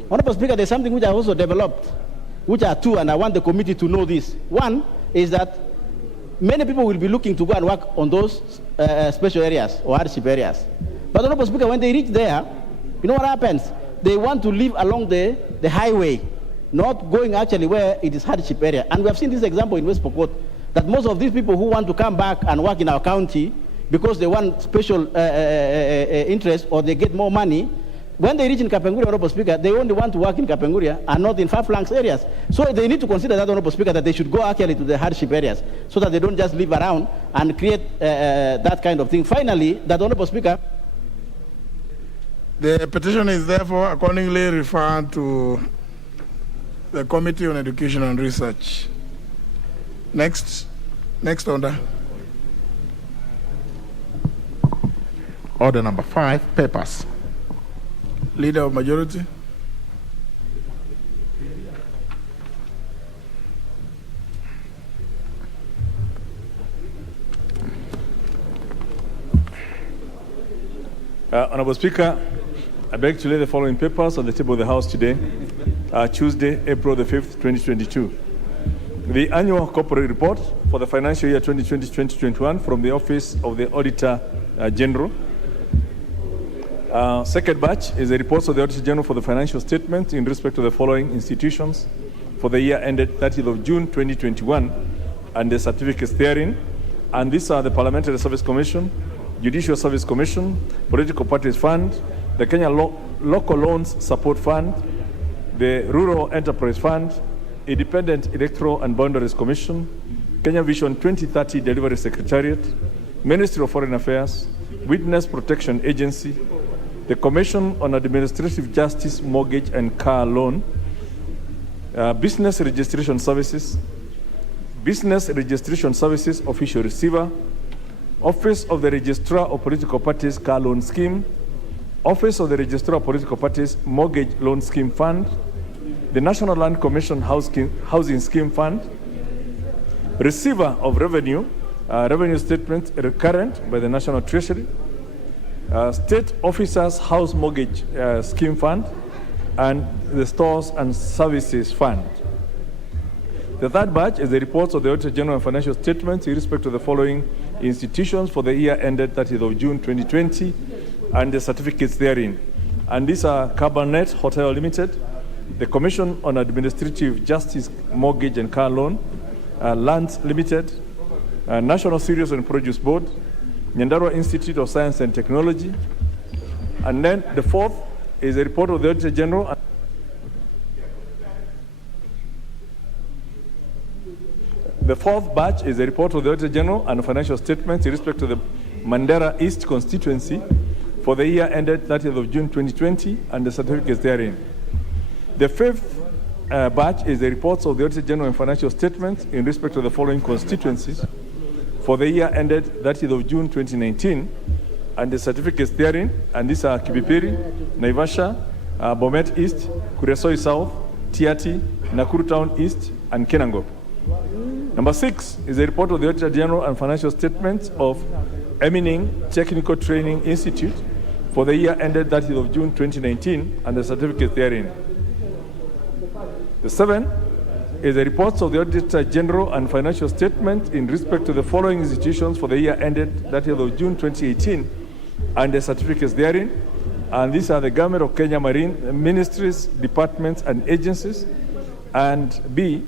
Honorable Speaker, there's something which I also developed, which are two, and I want the committee to know this. One is that many people will be looking to go and work on those special areas or hardship areas. But Honorable Speaker, when they reach there, you know what happens? They want to live along the highway, not going actually where it is hardship area. And we have seen this example in West Pokot, that most of these people who want to come back and work in our county because they want special interest or they get more money, when they reach in Kapenguria, Honorable Speaker, they only want to work in Kapenguria and not in far-flung areas. So they need to consider that, Honorable Speaker, that they should go actually to the hardship areas so that they don't just live around and create that kind of thing. Finally, that, Honorable Speaker, the petition is therefore accordingly referred to the Committee on Education and Research. Next order. Order number 5, papers. Leader of Majority. Honorable Speaker, I beg to lay the following papers on the table of the House today, Tuesday, April the 5th, 2022. The annual corporate report for the financial year 2020-2021 from the Office of the Auditor General. Second batch is the reports of the Auditor General for the financial statement in respect to the following institutions for the year ended 30th of June 2021 and the certificates therein. And these are the Parliamentary Service Commission, Judicial Service Commission, Political Parties Fund, the Kenya Local Loans Support Fund, the Rural Enterprise Fund, Independent Electoral and Boundaries Commission, Kenya Vision 2030 Delivery Secretariat, Ministry of Foreign Affairs, Witness Protection Agency, the Commission on Administrative Justice, Mortgage and Car Loan, Business Registration Services, Business Registration Services Official Receiver, Office of the Registrar of Political Parties Car Loan Scheme, Office of the Registrar of Political Parties Mortgage Loan Scheme Fund, the National Land Commission Housing Scheme Fund, Receiver of Revenue, Revenue Statement Recurrent by the National Treasury, State Officers House Mortgage Scheme Fund, and the Stores and Services Fund. The third batch is the reports of the Auditor General and financial statements in respect to the following institutions for the year ended 30th of June 2020 and the certificates therein. And these are Cabernet Hotel Limited, the Commission on Administrative Justice, Mortgage and Car Loan, Lands Limited, National Cereals and Produce Board, Nyandarua Institute of Science and Technology. And then the fourth is a report of the Auditor General. The fourth batch is a report of the Auditor General and financial statements in respect to the Mandera East constituency for the year ended 30th of June 2020 and the certificates therein. The fifth batch is the reports of the Auditor General and financial statements in respect to the following constituencies for the year ended 30th of June 2019 and the certificates therein, and these are Kibipiri, Naivasha, Bomet East, Kuresoi South, Tiati, Nakuru Town East, and Kenangop. Number 6 is a report of the Auditor General and financial statements of Emining Technical Training Institute for the year ended 30th of June 2019 and the certificates therein. The 7th is the reports of the Auditor General and financial statement in respect to the following institutions for the year ended 30th of June 2018 and the certificates therein. And these are the Government of Kenya Marine Ministries, departments, and agencies, and B,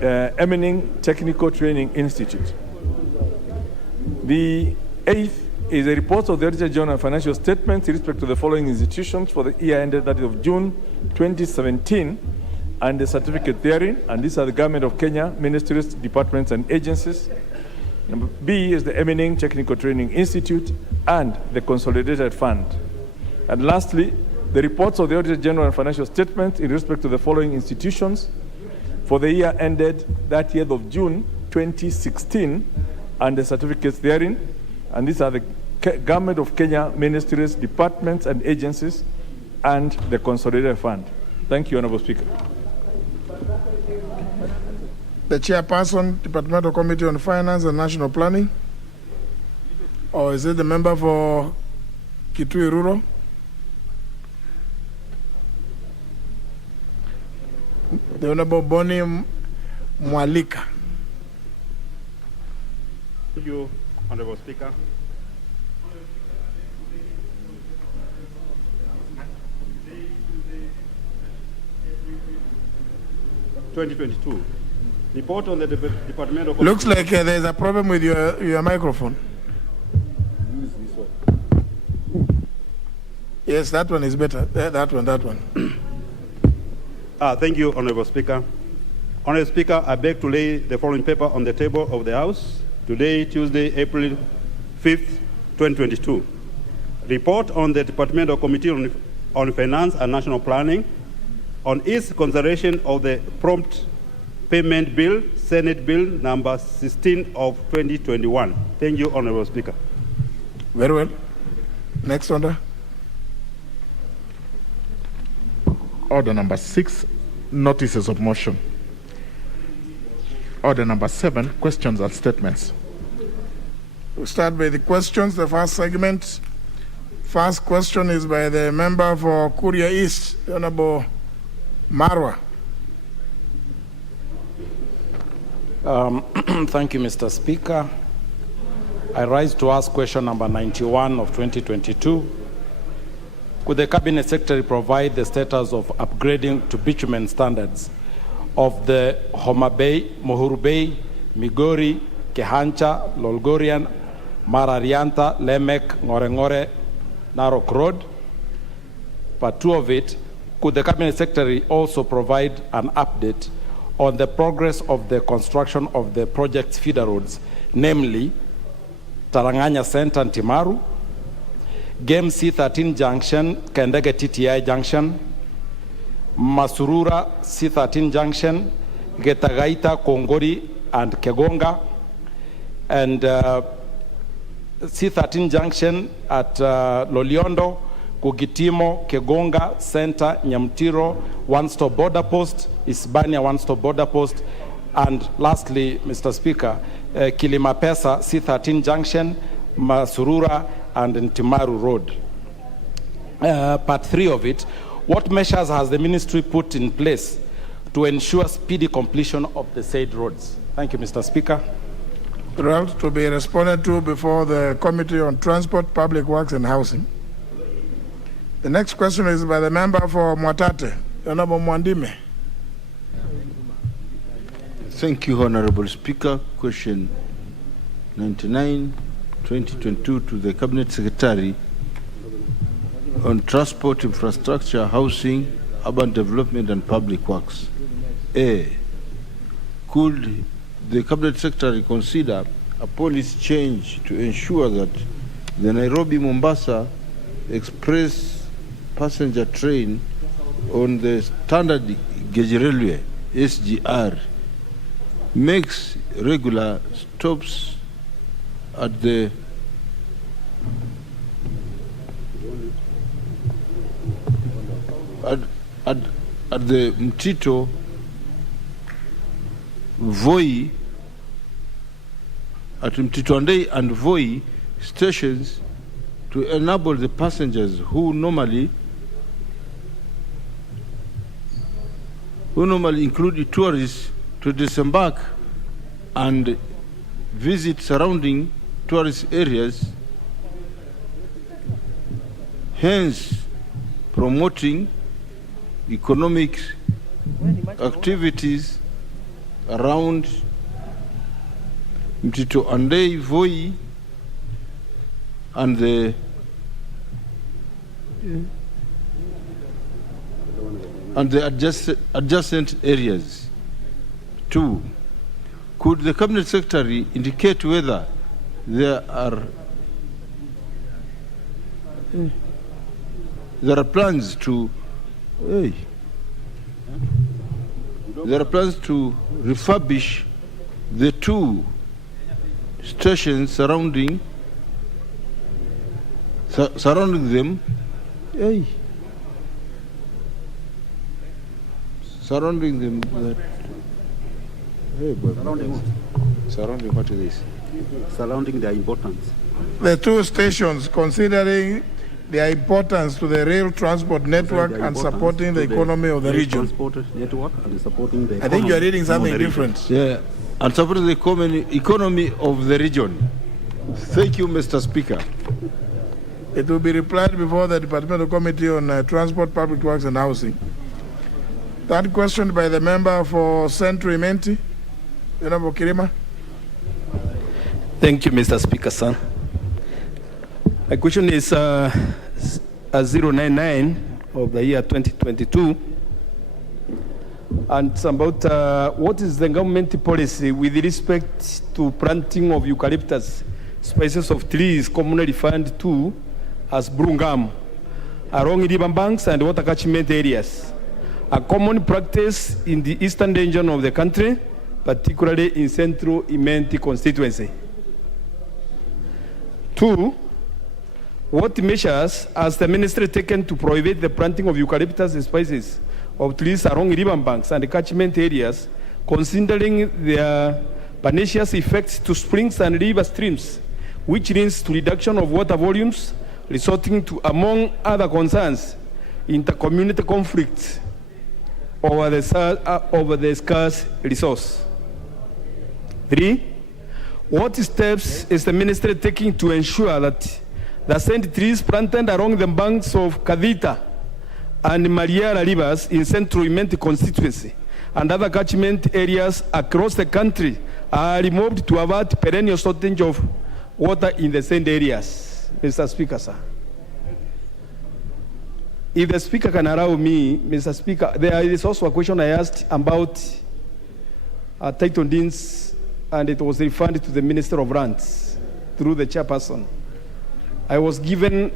Emining Technical Training Institute. The 8th is a report of the Auditor General and financial statements in respect to the following institutions for the year ended 30th of June 2017 and the certificate therein, and these are the Government of Kenya Ministries, departments, and agencies. Number B is the Emining Technical Training Institute and the Consolidated Fund. And lastly, the reports of the Auditor General and financial statements in respect to the following institutions for the year ended 30th of June 2016 and the certificates therein, and these are the Government of Kenya Ministries, departments, and agencies, and the Consolidated Fund. Thank you, Honorable Speaker. The Chairperson, Departmental Committee on Finance and National Planning, or is it the member for Kitui Rural? The Honorable Bonnie Mwalika. Thank you, Honorable Speaker. (2022) Report on the Departmental. Looks like there's a problem with your microphone. Use this one. Yes, that one is better. That one. Thank you, Honorable Speaker. Honorable Speaker, I beg to lay the following paper on the table of the House today, Tuesday, April 5th, 2022. Report on the Departmental Committee on Finance and National Planning on its consideration of the Prompt Payment Bill, Senate Bill number 16 of 2021. Thank you, Honorable Speaker. Very well. Next order. Order number 6, notices of motion. Order number 7, questions and statements. We'll start by the questions, the first segment. First question is by the member for Kuria East, Honorable Marwa. Thank you, Mr. Speaker. I rise to ask question number 91 of 2022. Could the Cabinet Secretary provide the status of upgrading to bitumen standards of the Homa Bay, Mohuru Bay, Migori, Kehancha, Lolgorian, Mararianta, Lemek, Ngorengore, Narok Road? Part 2 of it, could the Cabinet Secretary also provide an update on the progress of the construction of the project's feeder roads, namely Taranganya Center and Timaru, Game C13 Junction, Kendege TTI Junction, Masurura C13 Junction, Getagaita, Kongori, and Kegonga, and C13 Junction at Loliondo, Kugitimo, Kegonga, Center, Nyamtiro, one-stop border post, Isbania one-stop border post, and lastly, Mr. Speaker, Kilimapesa, C13 Junction, Masurura, and Timaru Road. Part 3 of it, what measures has the ministry put in place to ensure speedy completion of the said roads? Thank you, Mr. Speaker. Well, to be responded to before the Committee on Transport, Public Works and Housing. The next question is by the member for Mwatate, Honorable Mwandime. Thank you, Honorable Speaker. Question 99, 2022 to the Cabinet Secretary on Transport, Infrastructure, Housing, Urban Development and Public Works. A, could the Cabinet Secretary consider a policy change to ensure that the Nairobi-Mombasa Express passenger train on the standard gauge railway, SGR, makes regular stops at the Mtito, Voi, at Mtito Andei and Voi stations to enable the passengers who normally include tourists to disembark and visit surrounding tourist areas, hence promoting economic activities around Mtito Andei, Voi, and the adjacent areas. 2, could the Cabinet Secretary indicate whether there are plans to refurbish the 2 stations surrounding them, surrounding what is this? Surrounding their importance. The 2 stations, considering their importance to the rail transport network and supporting the economy of the region. Transport network and supporting the I think you are reading something different. Yeah, and supporting the economy of the region. Thank you, Mr. Speaker. It will be replied before the Departmental Committee on Transport, Public Works and Housing. That question by the member for Central Imenti, Honorable Kirima. Thank you, Mr. Speaker, sir. My question is 099 of the year 2022, and it's about what is the government policy with respect to planting of eucalyptus species of trees commonly referred to as brungam along river banks and water catchment areas, a common practice in the eastern region of the country, particularly in Central Imenti constituency. 2, what measures has the ministry taken to prohibit the planting of eucalyptus species of trees along river banks and catchment areas, considering their pernicious effects to springs and river streams, which leads to reduction of water volumes, resulting to, among other concerns, inter-community conflicts over the scarce resource? 3, what steps is the ministry taking to ensure that the said trees planted along the banks of Kadita and Mariara rivers in Central Imenti constituency and other catchment areas across the country are removed to avert perennial shortage of water in the said areas? Mr. Speaker, sir. If the Speaker can allow me, Mr. Speaker, there is also a question I asked about title deeds, and it was referred to the Minister of Lands through the chairperson. I was given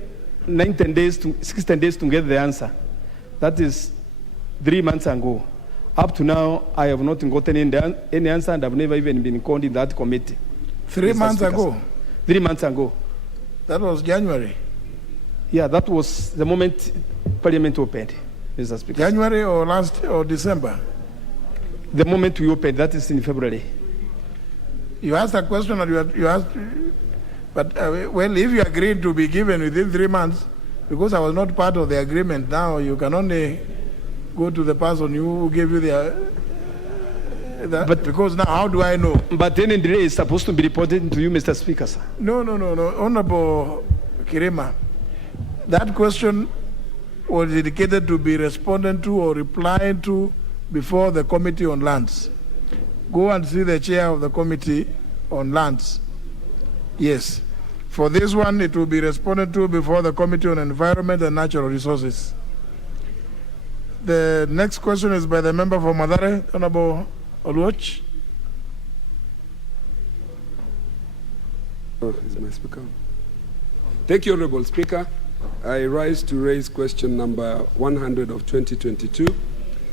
16 days to get the answer. That is 3 months ago. Up to now, I have not gotten any answer, and I've never even been called in that committee. 3 months ago? 3 months ago. That was January? Yeah, that was the moment Parliament opened, Mr. Speaker. January or December? The moment we opened, that is in February. You asked a question, or you asked, but well, if you agreed to be given within 3 months, because I was not part of the agreement, now you can only go to the person who gave you but because now how do I know? But any delay is supposed to be reported to you, Mr. Speaker, sir. No. Honorable Kirima, that question was dedicated to be responded to or replied to before the Committee on Lands. Go and see the chair of the Committee on Lands. Yes. For this one, it will be responded to before the Committee on Environment and Natural Resources. The next question is by the member for Madare, Honorable Oluoch. Is my speaker? Thank you, Honorable Speaker. I rise to raise question number 100 of 2022,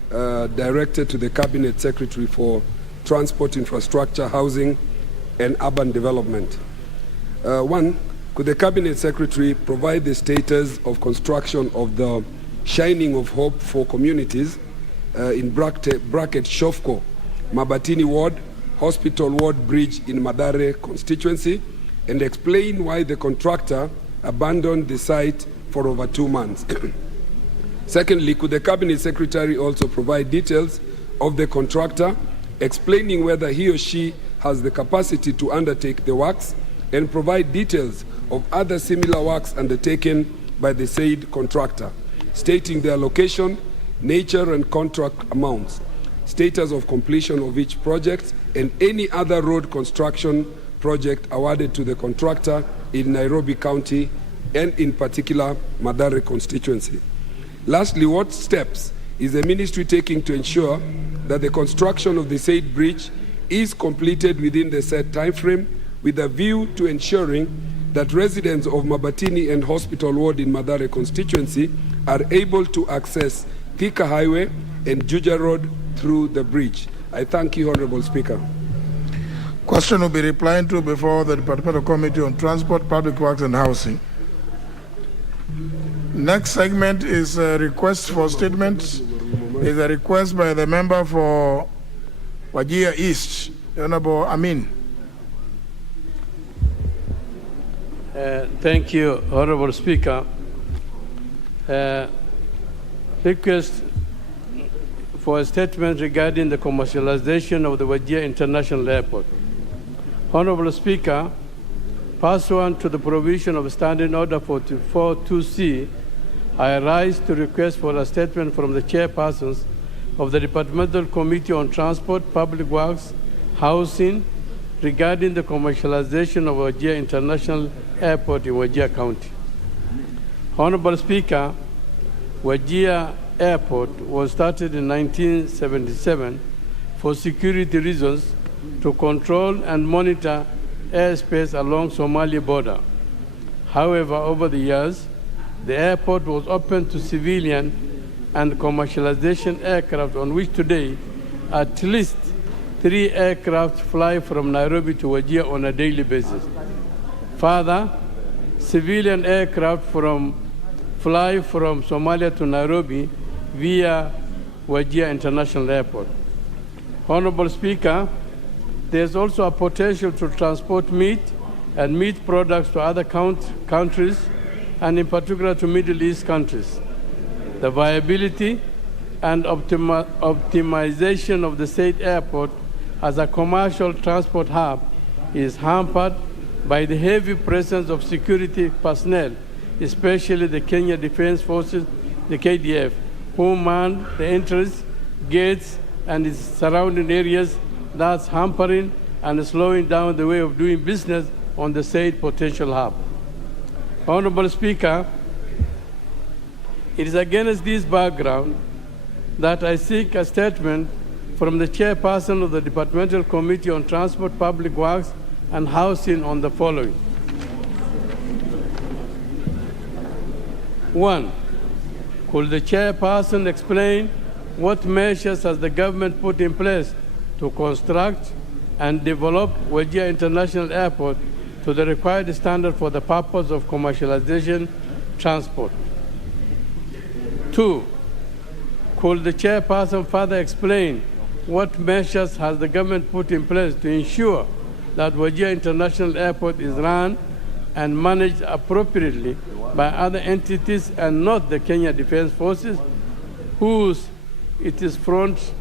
directed to the Cabinet Secretary for Transport, Infrastructure, Housing, and Urban Development. One, could the Cabinet Secretary provide the status of construction of the Shining of Hope for Communities in bracket Shofko, Mabatini Ward, Hospital Ward Bridge in Madare constituency, and explain why the contractor abandoned the site for over 2 months. Secondly, could the Cabinet Secretary also provide details of the contractor, explaining whether he or she has the capacity to undertake the works, and provide details of other similar works undertaken by the said contractor, stating their location, nature and contract amounts, status of completion of each project, and any other road construction project awarded to the contractor in Nairobi County and in particular Madare constituency. Lastly, what steps is the ministry taking to ensure that the construction of the said bridge is completed within the set time frame, with a view to ensuring that residents of Mabatini and Hospital Ward in Madare constituency are able to access Thika Highway and Juja Road through the bridge? I thank you, Honorable Speaker. Question will be replied to before the Departmental Committee on Transport, Public Works and Housing. Next segment is a request for statements. Is a request by the member for Wajir East, Honorable Amin. Thank you, Honorable Speaker. Request for a statement regarding the commercialization of the Wajir International Airport. Honorable Speaker, pursuant to the provision of Standing Order 44-2C, I rise to request for a statement from the chairpersons of the Departmental Committee on Transport, Public Works, Housing, regarding the commercialization of Wajir International Airport in Wajir County. Honorable Speaker, Wajir Airport was started in 1977 for security reasons to control and monitor airspace along Somali border. However, over the years, the airport was open to civilian and commercialization aircraft, on which today at least 3 aircraft fly from Nairobi to Wajir on a daily basis. Further, civilian aircraft fly from Somalia to Nairobi via Wajir International Airport. Honorable Speaker, there is also a potential to transport meat and meat products to other countries, and in particular to Middle East countries. The viability and optimization of the said airport as a commercial transport hub is hampered by the heavy presence of security personnel, especially the Kenya Defense Forces, the KDF, who man the entrance, gates, and its surrounding areas, thus hampering and slowing down the way of doing business on the said potential hub. Honorable Speaker, it is against this background that I seek a statement from the chairperson of the Departmental Committee on Transport, Public Works and Housing on the following. 1. Could the chairperson explain what measures has the government put in place to construct and develop Wajir International Airport to the required standard for the purpose of commercialization transport? 2. Could the chairperson further explain what measures has the government put in place to ensure that Wajir International Airport is run and managed appropriately by other entities and not the Kenya Defense Forces, whose its presence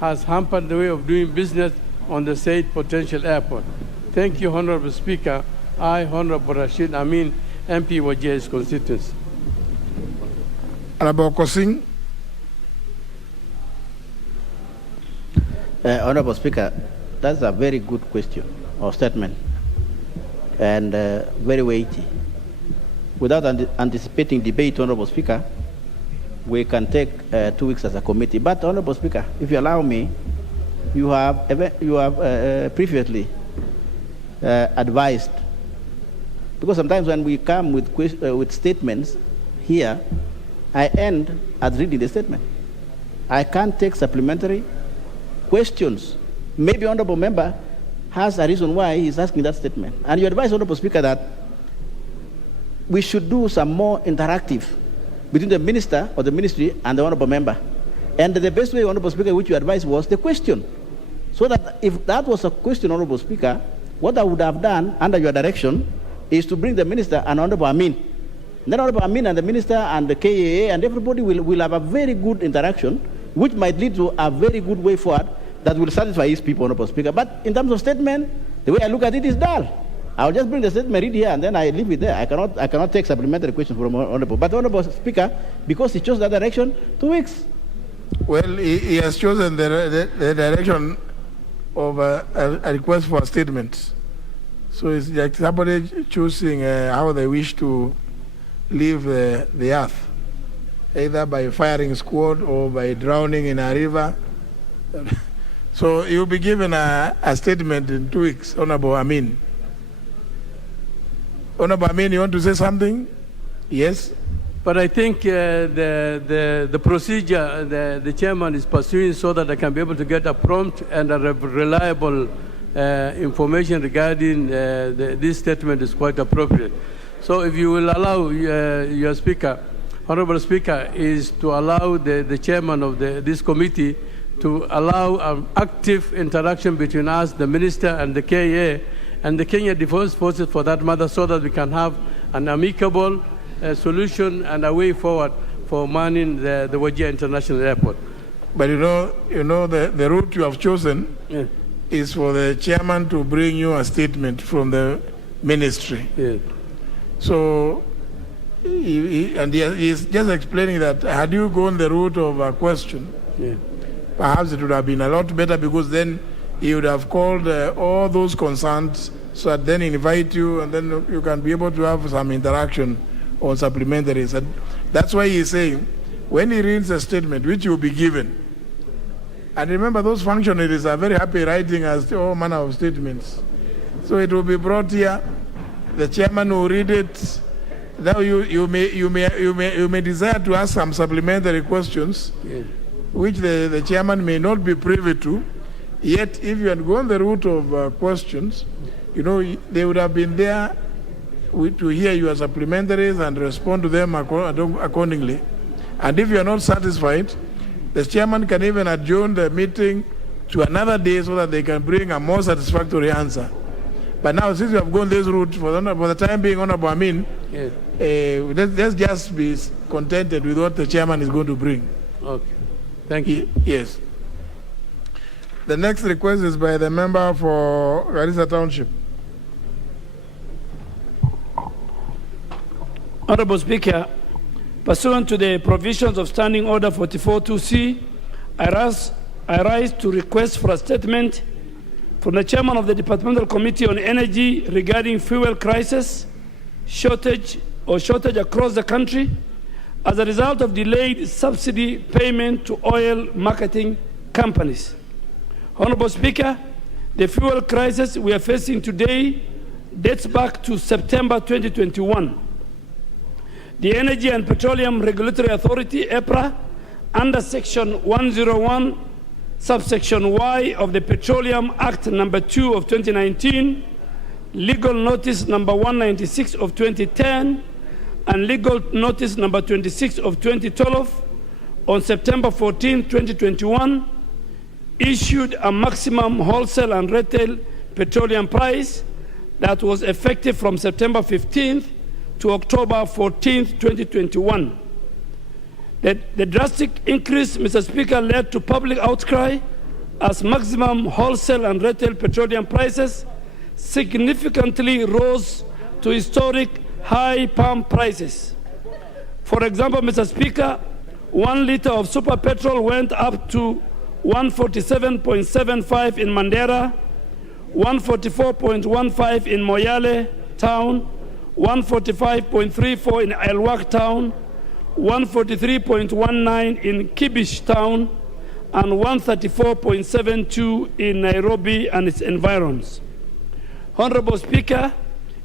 has hampered the way of doing business on the said potential airport? Thank you, Honorable Speaker. I, Honorable Rashid Amin, MP Wajir's constituency. Honorable Kosing. Honorable Speaker, that's a very good question or statement, and very weighty. Without anticipating debate, Honorable Speaker, we can take 2 weeks as a committee. But, Honorable Speaker, if you allow me, you have previously advised. Because sometimes when we come with statements here, I end at reading the statement. I can't take supplementary questions. Maybe honorable member has a reason why he's asking that statement. And you advise, honorable Speaker, that we should do some more interactive between the minister or the ministry and the honorable member. And the best way, honorable Speaker, which you advised was the question. So that if that was a question, honorable Speaker, what I would have done under your direction is to bring the minister and honorable Amin. Then honorable Amin and the minister and the KAA and everybody will have a very good interaction, which might lead to a very good way forward that will satisfy his people, honorable Speaker. But in terms of statement, the way I look at it is dull. I'll just bring the statement, read here, and then I leave it there. I cannot take supplementary questions from honorable. But honorable Speaker, because he chose that direction, 2 weeks. Well, he has chosen the direction of a request for a statement. So it's like somebody choosing how they wish to leave the earth, either by firing squad or by drowning in a river. So you'll be given a statement in 2 weeks, Honorable Amin. Honorable Amin, you want to say something? Yes? But I think the procedure the chairman is pursuing so that I can be able to get a prompt and a reliable information regarding this statement is quite appropriate. So if you will allow your speaker, honorable speaker, is to allow the chairman of this committee to allow active interaction between us, the minister and the KA, and the Kenya Defense Forces for that matter, so that we can have an amicable solution and a way forward for manning the Wajir International Airport. But you know the route you have chosen is for the chairman to bring you a statement from the ministry. Yeah. So, he's just explaining that had you gone the route of a question, perhaps it would have been a lot better, because then he would have called all those concerned, so that then invite you, and then you can be able to have some interaction on supplementaries. And that's why he's saying, when he reads a statement, which will be given, and remember those functionaries are very happy writing as all manner of statements. So it will be brought here, the chairman will read it. Now you may desire to ask some supplementary questions, which the chairman may not be privy to. Yet, if you had gone the route of questions, they would have been there to hear your supplementaries and respond to them accordingly. And if you are not satisfied, the chairman can even adjourn the meeting to another day so that they can bring a more satisfactory answer. But now, since you have gone this route, for the time being, Honorable Amin, let's just be contented with what the chairman is going to bring. Okay. Thank you. Yes. The next request is by the member for Garissa Township. Honorable Speaker, pursuant to the provisions of Standing Order 44-2C, I rise to request for a statement from the chairman of the Departmental Committee on Energy regarding fuel crisis, shortage across the country as a result of delayed subsidy payment to oil marketing companies. Honorable Speaker, the fuel crisis we are facing today dates back to September 2021. The Energy and Petroleum Regulatory Authority, EPRA, under Section 101, subsection Y of the Petroleum Act number 2 of 2019, legal notice number 196 of 2010, and legal notice number 26 of 2012, on September 14, 2021, issued a maximum wholesale and retail petroleum price that was effective from September 15th to October 14th, 2021. The drastic increase, Mr. Speaker, led to public outcry as maximum wholesale and retail petroleum prices significantly rose to historic high pump prices. For example, Mr. Speaker, 1 liter of super petrol went up to 147.75 in Mandera, 144.15 in Moyale town, 145.34 in Elwak town, 143.19 in Kibish town, and 134.72 in Nairobi and its environs. Honorable Speaker,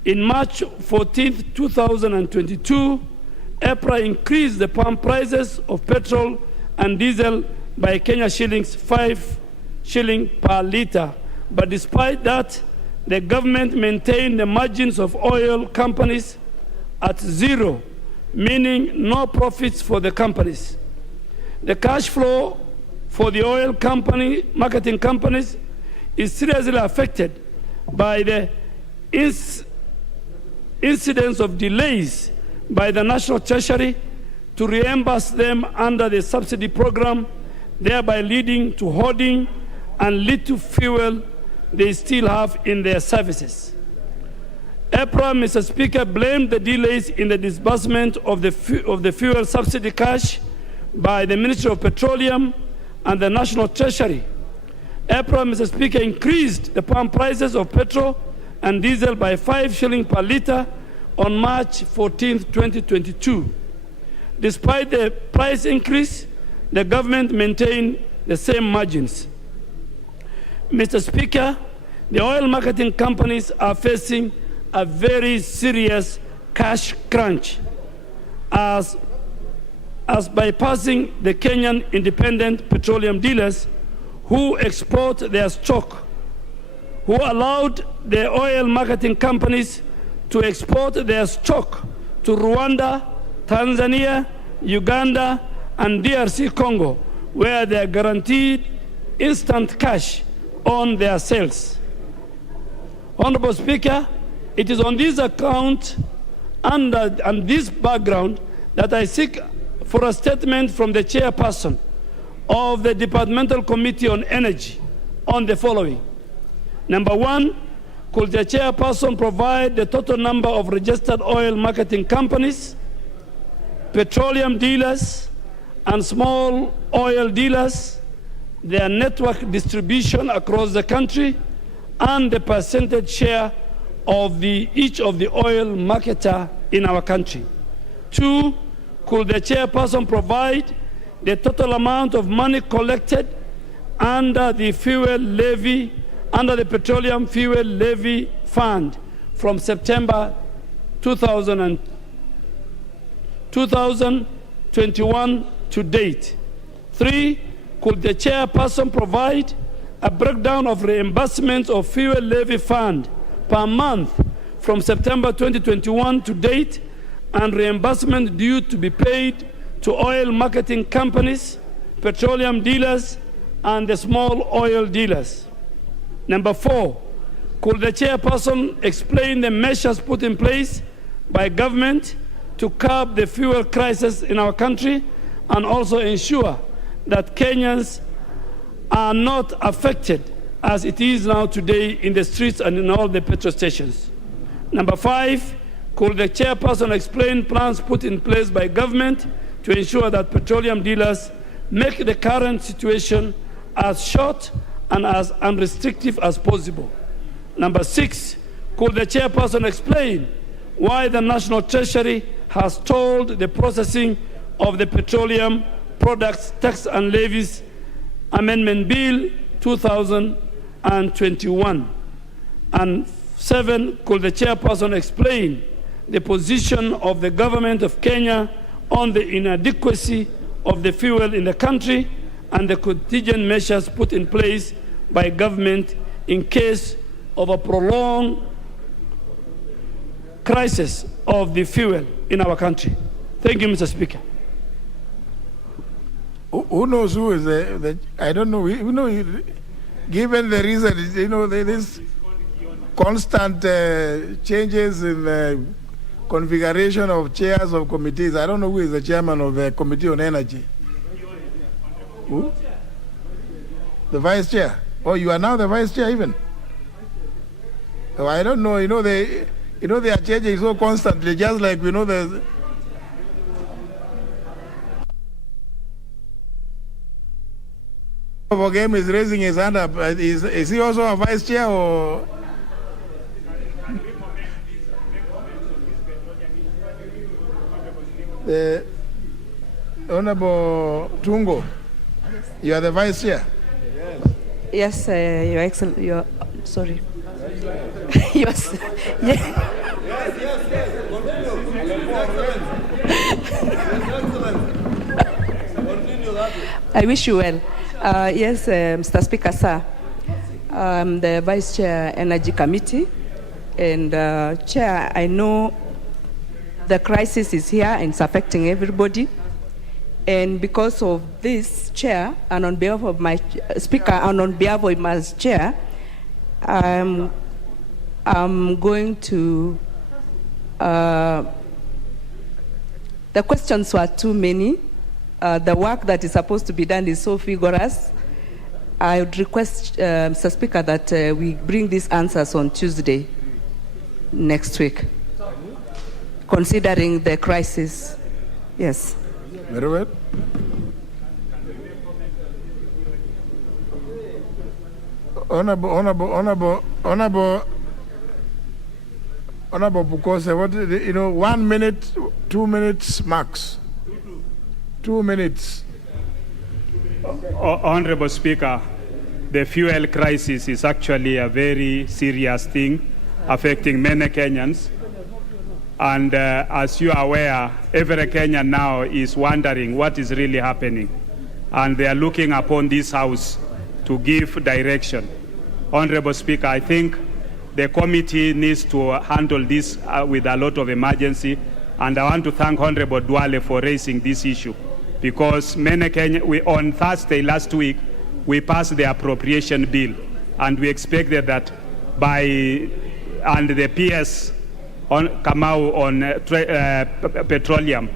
in March 14, 2022, EPRA increased the pump prices of petrol and diesel by Kenya shillings 5 shilling per liter. But despite that, the government maintained the margins of oil companies at zero, meaning no profits for the companies. The cash flow for the oil company, marketing companies, is seriously affected by the incidence of delays by the National Treasury to reimburse them under the subsidy program, thereby leading to hoarding and little fuel they still have in their services. EPRA, Mr. Speaker, blamed the delays in the disbursement of the fuel subsidy cash by the Ministry of Petroleum and the National Treasury. EPRA, Mr. Speaker, increased the pump prices of petrol and diesel by 5 shillings per liter on March 14, 2022. Despite the price increase, the government maintained the same margins. Mr. Speaker, the oil marketing companies are facing a very serious cash crunch as bypassing the Kenyan independent petroleum dealers who export their stock, who allowed the oil marketing companies to export their stock to Rwanda, Tanzania, Uganda, and DRC Congo, where they are guaranteed instant cash on their sales. Honorable Speaker, it is on this account and this background that I seek for a statement from the chairperson of the Departmental Committee on Energy on the following. Number one, could the chairperson provide the total number of registered oil marketing companies, petroleum dealers, and small oil dealers, their network distribution across the country, and the percentage share of each of the oil marketer in our country? Two, could the chairperson provide the total amount of money collected under the Petroleum Fuel Levy Fund from September 2021 to date? Three, could the chairperson provide a breakdown of reimbursements of fuel levy fund per month from September 2021 to date, and reimbursement due to be paid to oil marketing companies, petroleum dealers, and the small oil dealers? Number four, could the chairperson explain the measures put in place by government to curb the fuel crisis in our country and also ensure that Kenyans are not affected as it is now today in the streets and in all the petrol stations? Number five, could the chairperson explain plans put in place by government to ensure that petroleum dealers make the current situation as short and as unrestrictive as possible? Number six, could the chairperson explain why the National Treasury has stalled the processing of the Petroleum Products Tax and Levies Amendment Bill 2021? And seven, could the chairperson explain the position of the government of Kenya on the inadequacy of the fuel in the country and the contingent measures put in place by government in case of a prolonged crisis of the fuel in our country? Thank you, Mr. Speaker. Who knows who is I don't know. Given the reason, this constant changes in the configuration of chairs of committees, I don't know who is the chairman of the Committee on Energy. Who? The vice chair. Oh, you are now the vice chair even? Oh, I don't know. They are changing so constantly, just like the. Game is raising his hand up. Is he also a vice chair or? The Honorable Tungo. You are the vice chair. Yes, Your Excellency. Sorry. Yes. Yeah. I wish you well. Yes, Mr. Speaker, sir. I'm the Vice Chair, Energy Committee. And Chair, I know the crisis is here and it's affecting everybody. And because of this, Chair, and on behalf of my Speaker, and on behalf of my Chair, I'm going to, the questions were too many. The work that is supposed to be done is so vigorous. I would request, Mr. Speaker, that we bring these answers on Tuesday next week, considering the crisis. Yes. Very well. Honorable Bukose, what, 1 minute, 2 minutes max. 2 minutes. Honorable Speaker, the fuel crisis is actually a very serious thing affecting many Kenyans. And as you are aware, every Kenyan now is wondering what is really happening. And they are looking upon this House to give direction. Honorable Speaker, I think the committee needs to handle this with a lot of emergency. And I want to thank Honorable Duale for raising this issue. Because many Kenyans, on Thursday last week, we passed the appropriation bill. And we expected that and the PS Kamau on Petroleum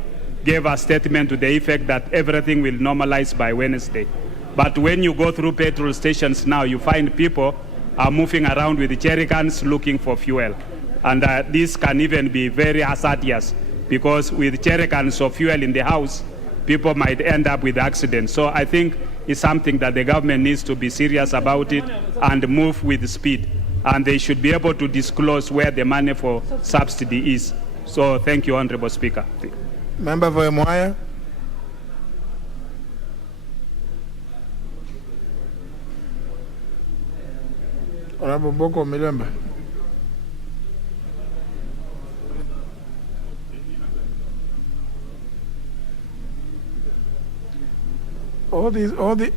gave a statement to the effect that everything will normalize by Wednesday. But when you go through petrol stations now, you find people are moving around with jerry cans looking for fuel. And this can even be very hazardous because with jerry cans of fuel in the house, people might end up with accidents. So I think it's something that the government needs to be serious about it and move with speed. And they should be able to disclose where the money for subsidy is. So thank you, Honorable Speaker. Member for Mwaya. Honorable Boko Milembe.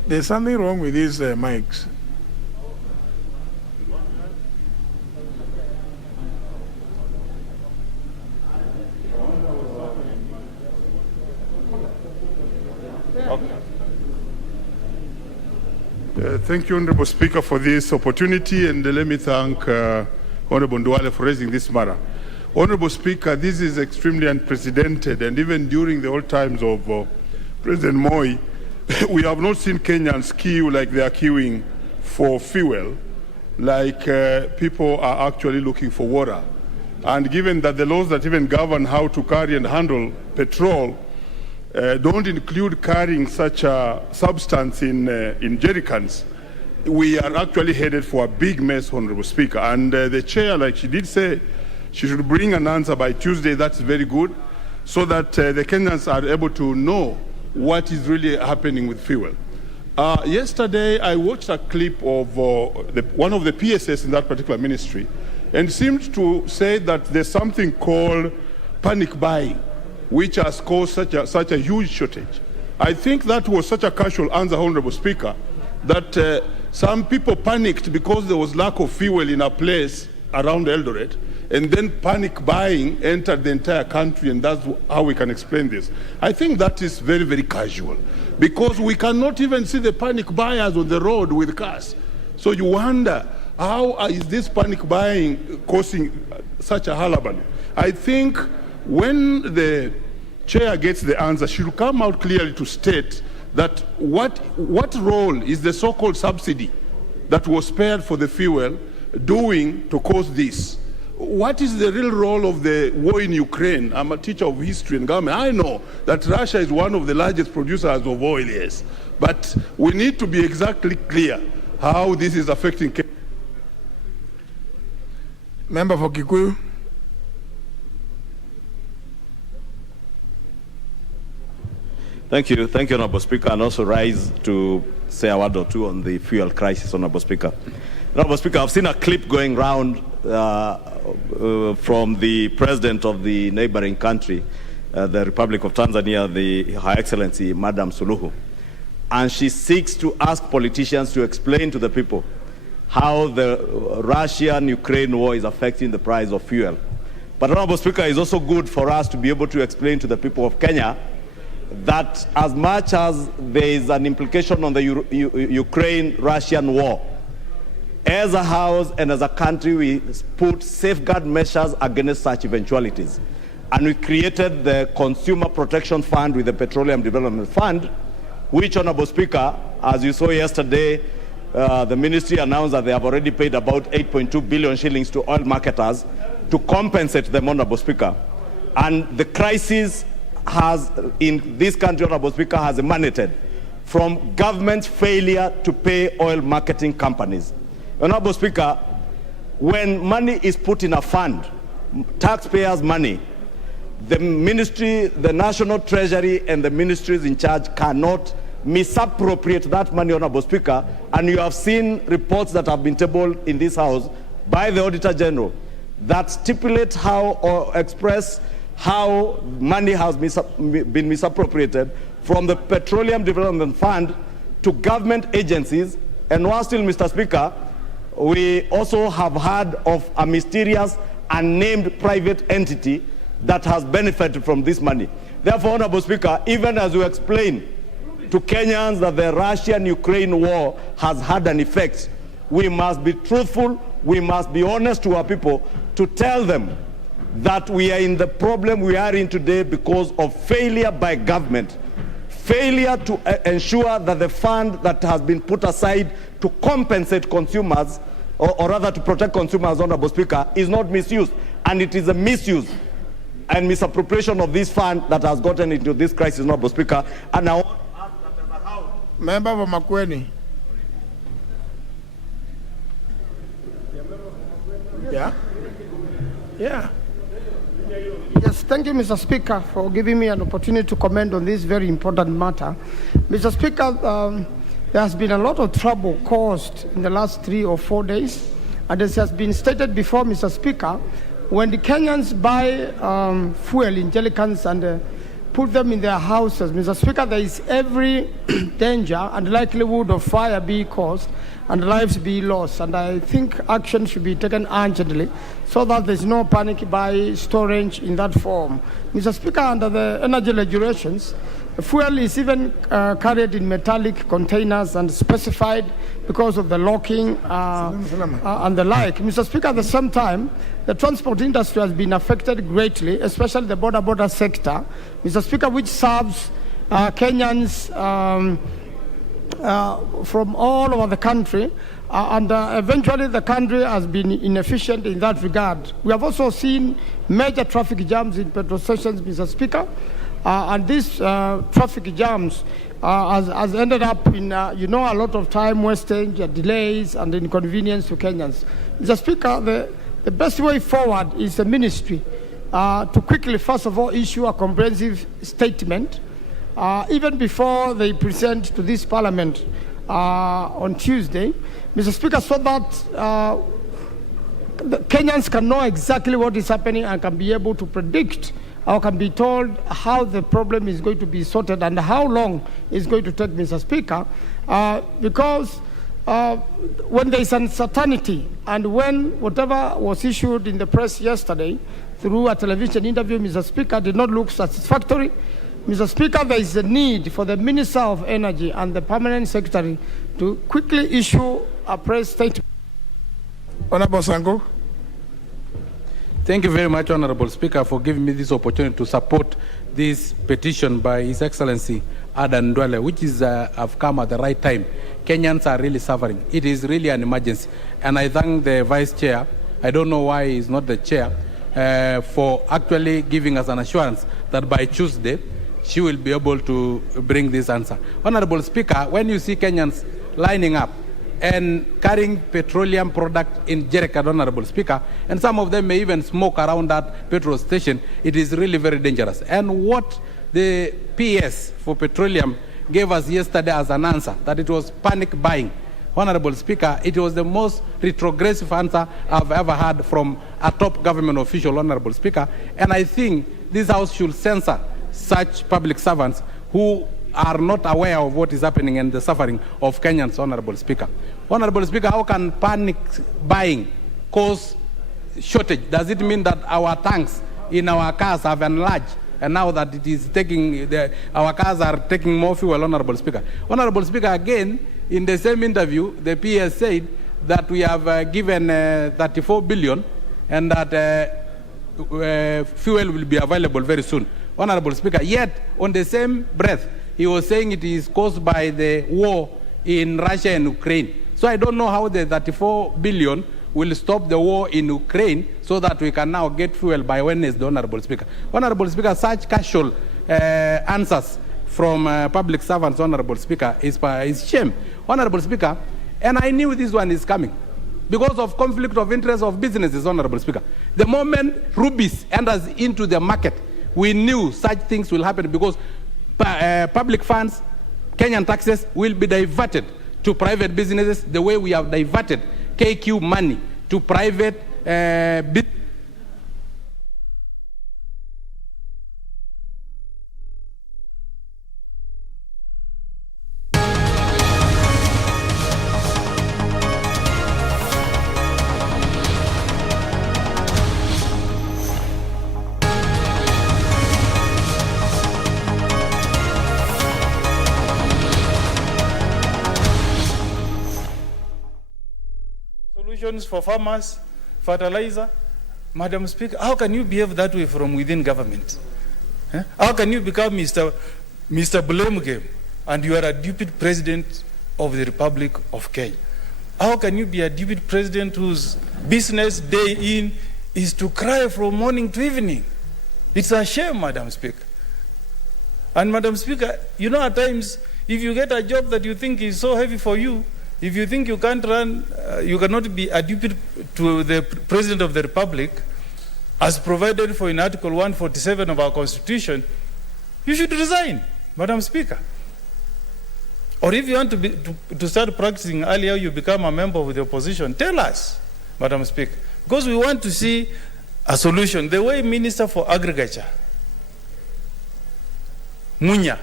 There's something wrong with these mics. Thank you, Honorable Speaker, for this opportunity, and let me thank Honorable Nduale for raising this matter. Honorable Speaker, this is extremely unprecedented, and even during the old times of President Moi, we have not seen Kenyans queue like they are queuing for fuel, like people are actually looking for water. And given that the laws that even govern how to carry and handle petrol don't include carrying such a substance in jerry cans, we are actually headed for a big mess, Honorable Speaker. And the chair, like she did say, she should bring an answer by Tuesday. That's very good, so that the Kenyans are able to know what is really happening with fuel. Yesterday, I watched a clip of one of the PSS in that particular ministry, and seemed to say that there's something called panic buying, which has caused such a huge shortage. I think that was such a casual answer, Honorable Speaker, that some people panicked because there was lack of fuel in a place around Eldoret, and then panic buying entered the entire country, and that's how we can explain this. I think that is very, very casual, because we cannot even see the panic buyers on the road with cars. So you wonder, how is this panic buying causing such a hullabaloo? I think when the chair gets the answer, she will come out clearly to state that what role is the so-called subsidy that was spared for the fuel doing to cause this? What is the real role of the war in Ukraine? I'm a teacher of history and government. I know that Russia is one of the largest producers of oil, yes. But we need to be exactly clear how this is affecting. Member for Kikuyu. Thank you, Honourable Speaker, and also rise to say a word or two on the fuel crisis, Honourable Speaker. Honourable Speaker, I've seen a clip going round from the president of the neighboring country, the Republic of Tanzania, Her Excellency, Madam Suluhu. And she seeks to ask politicians to explain to the people how the Russian-Ukraine war is affecting the price of fuel. But, Honourable Speaker, it's also good for us to be able to explain to the people of Kenya that as much as there is an implication on the Ukraine-Russian war, as a house and as a country, we put safeguard measures against such eventualities. And we created the Consumer Protection Fund with the Petroleum Development Fund, which, Honourable Speaker, as you saw yesterday, the ministry announced that they have already paid about 8.2 billion shillings to oil marketers to compensate them, Honourable Speaker. And the crisis has, in this country, Honourable Speaker, has emanated from government's failure to pay oil marketing companies. Honourable Speaker, when money is put in a fund, taxpayers' money, the ministry, the National Treasury, and the ministries in charge cannot misappropriate that money, Honourable Speaker. And you have seen reports that have been tabled in this House by the Auditor General that stipulate how or express how money has been misappropriated from the Petroleum Development Fund to government agencies. And while still, Mr. Speaker, we also have heard of a mysterious unnamed private entity that has benefited from this money. Therefore, Honourable Speaker, even as you explain to Kenyans that the Russian-Ukraine war has had an effect, we must be truthful, we must be honest to our people to tell them that we are in the problem we are in today because of failure by government, failure to ensure that the fund that has been put aside to compensate consumers, or rather to protect consumers, Honourable Speaker, is not misused. And it is a misuse and misappropriation of this fund that has gotten into this crisis, Honourable Speaker. And now, Member for Makueni. Yeah. Yeah. Yes, thank you, Mr. Speaker, for giving me an opportunity to comment on this very important matter. Mr. Speaker, there has been a lot of trouble caused in the last 3 or 4 days. And as has been stated before, Mr. Speaker, when the Kenyans buy fuel in jerrycans and put them in their houses, Mr. Speaker, there is every danger and likelihood of fire being caused and lives be lost. And I think action should be taken urgently so that there's no panic by storage in that form. Mr. Speaker, under the energy regulations, fuel is even carried in metallic containers and specified because of the locking and the like. Mr. Speaker, at the same time, the transport industry has been affected greatly, especially the border sector, Mr. Speaker, which serves Kenyans from all over the country, and eventually the country has been inefficient in that regard. We have also seen major traffic jams in petrol stations, Mr. Speaker, and these traffic jams has ended up in, a lot of time wastage, delays, and inconvenience to Kenyans. Mr. Speaker, the best way forward is the ministry to quickly, first of all, issue a comprehensive statement even before they present to this Parliament on Tuesday, Mr. Speaker, so that the Kenyans can know exactly what is happening and can be able to predict or can be told how the problem is going to be sorted and how long it's going to take, Mr. Speaker, because when there is uncertainty and when whatever was issued in the press yesterday through a television interview, Mr. Speaker, did not look satisfactory, Mr. Speaker, there is a need for the Minister of Energy and the Permanent Secretary to quickly issue a press statement. Honourable Sango. Thank you very much, Honourable Speaker, for giving me this opportunity to support this petition by His Excellency Adan Ndwale, which is have come at the right time. Kenyans are really suffering. It is really an emergency. And I thank the Vice Chair, I don't know why he's not the Chair, for actually giving us an assurance that by Tuesday, she will be able to bring this answer. Honourable Speaker, when you see Kenyans lining up and carrying petroleum product in jerrycan, Honourable Speaker, and some of them may even smoke around that petrol station, it is really very dangerous. And what the PS for Petroleum gave us yesterday as an answer, that it was panic buying. Honorable Speaker, it was the most retrogressive answer I've ever heard from a top government official, Honorable Speaker. And I think this House should censor such public servants who are not aware of what is happening and the suffering of Kenyans, Honorable Speaker. Honorable Speaker, how can panic buying cause shortage? Does it mean that our tanks in our cars have enlarged, and now that it is taking, our cars are taking more fuel, Honorable Speaker? Honorable Speaker, again, in the same interview, the PS said that we have given 34 billion and that fuel will be available very soon. Honorable Speaker, yet on the same breath, he was saying it is caused by the war in Russia and Ukraine. So I don't know how the 34 billion will stop the war in Ukraine so that we can now get fuel by Wednesday, Honorable Speaker. Honorable Speaker, such casual answers from public servants, Honorable Speaker, is shame. Honorable Speaker, and I knew this one is coming because of conflict of interest of businesses, Honorable Speaker. The moment rubies enters into the market, we knew such things will happen because public funds, Kenyan taxes will be diverted to private businesses the way we have diverted KQ money to private businesses. For farmers, fertilizer. Madam Speaker, how can you behave that way from within government? How can you become Mr. Blame Game and you are a deputy president of the Republic of Kenya? How can you be a deputy president whose business day in is to cry from morning to evening? It's a shame, Madam Speaker. And Madam Speaker, you know, at times, if you get a job that you think is so heavy for you, if you think you can't run, you cannot be a deputy to the President of the Republic, as provided for in Article 147 of our Constitution, you should resign, Madam Speaker. Or if you want to start practicing earlier, you become a member of the opposition, tell us, Madam Speaker, because we want to see a solution. The way Minister for Agriculture, Munya,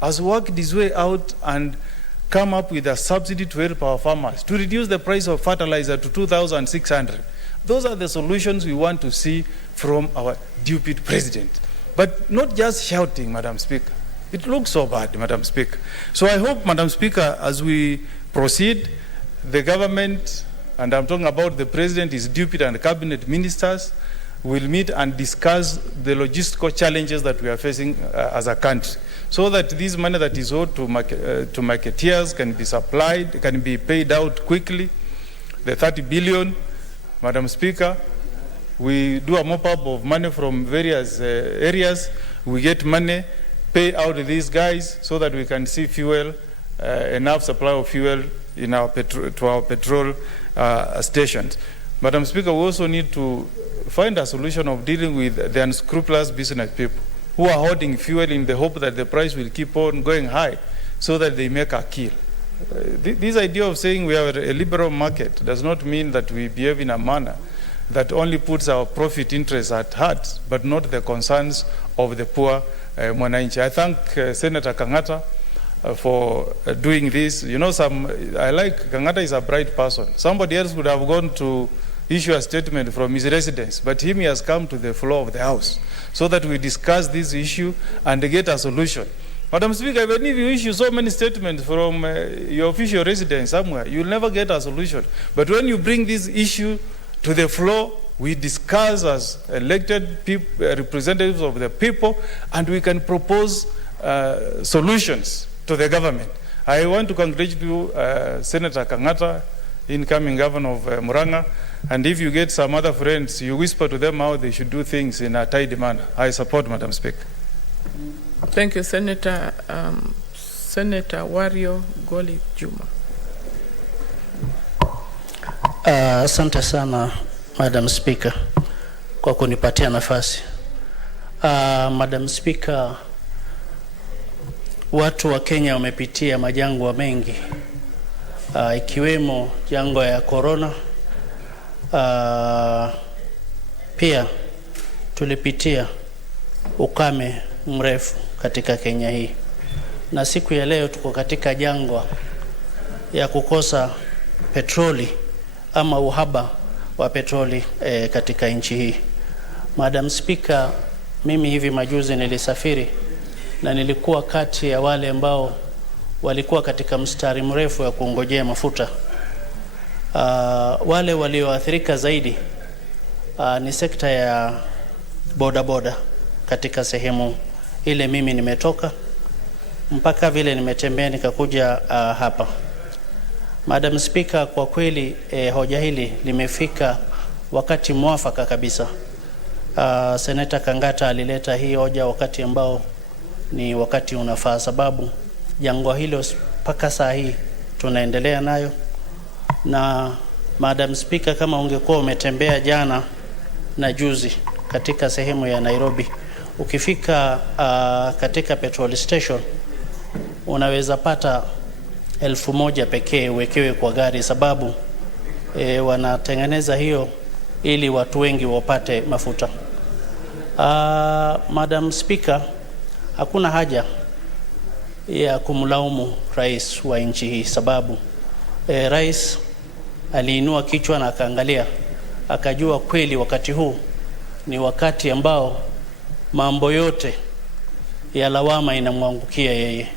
has worked his way out and come up with a subsidy to help our farmers, to reduce the price of fertilizer to 2,600. Those are the solutions we want to see from our deputy president. But not just shouting, Madam Speaker. It looks so bad, Madam Speaker. So I hope, Madam Speaker, as we proceed, the government, and I'm talking about the president, his deputy and cabinet ministers, will meet and discuss the logistical challenges that we are facing as a country, so that this money that is owed to marketeers can be supplied, can be paid out quickly. The 30 billion, Madam Speaker, we do a mop-up of money from various areas. We get money, pay out these guys so that we can see fuel, enough supply of fuel in our to our petrol stations. Madam Speaker, we also need to find a solution of dealing with the unscrupulous business people who are hoarding fuel in the hope that the price will keep on going high so that they make a kill. This idea of saying we have a liberal market does not mean that we behave in a manner that only puts our profit interests at heart, but not the concerns of the poor mwananchi. I thank Senator Kangata for doing this. You know, I like Kangata is a bright person. Somebody else would have gone to issue a statement from his residence, but he has come to the floor of the House so that we discuss this issue and get a solution. Madam Speaker, even if you issue so many statements from your official residence somewhere, you'll never get a solution. But when you bring this issue to the floor, we discuss as elected representatives of the people, and we can propose solutions to the government. I want to congratulate you, Senator Kangata, incoming governor of Murang'a, and if you get some other friends, you whisper to them how they should do things in a tidy manner. I support, Madam Speaker. Thank you, Senator. Senator Wario Goli Juma. Asante sana, Madam Speaker, kwa kunipatia nafasi. Madam Speaker, watu wa Kenya wamepitia majangwa mengi, ikiwemo jangwa ya corona. Pia tulipitia ukame mrefu katika Kenya hii, na siku ya leo tuko katika jangwa ya kukosa petroli ama uhaba wa petroli katika nchi hii. Madam Speaker, mimi hivi majuzi nilisafiri na nilikuwa kati ya wale ambao walikuwa katika mstari mrefu ya kungojea mafuta. Wale walioathirika zaidi ni sekta ya bodaboda katika sehemu ile mimi nimetoka, mpaka vile nimetembea nikakuja hapa. Madam Speaker, kwa kweli hoja hili limefika wakati mwafaka kabisa. Senator Kangata alileta hii hoja wakati ambao ni wakati unafaa, sababu jangwa hilo mpaka saa hii tunaendelea nayo. Na Madam Speaker, kama ungekuwa umetembea jana na juzi katika sehemu ya Nairobi, ukifika katika petrol station unaweza pata 1,000 pekee uwekewe kwa gari, sababu wanatengeneza hiyo ili watu wengi wapate mafuta. Madam Speaker, hakuna haja ya kumlaumu rais wa nchi hii, sababu rais aliinua kichwa na akaangalia, akajua kweli wakati huu ni wakati ambao mambo yote ya lawama inamwangukia yeye.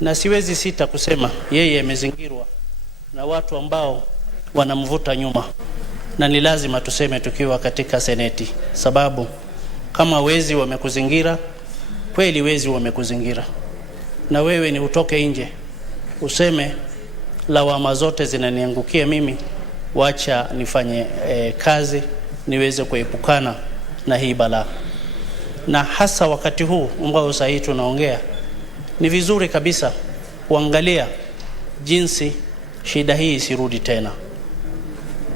Na siwezi sita kusema yeye amezingirwa na watu ambao wanamvuta nyuma, na ni lazima tuseme tukiwa katika seneti, sababu kama wezi wamekuzingira, kweli wezi wamekuzingira, na wewe ni utoke nje useme lawama zote zinaniangukia mimi, wacha nifanye kazi niweze kuepukana na hii balaa. Na hasa wakati huu ambao sasa hivi tunaongea, ni vizuri kabisa kuangalia jinsi shida hii isirudi tena.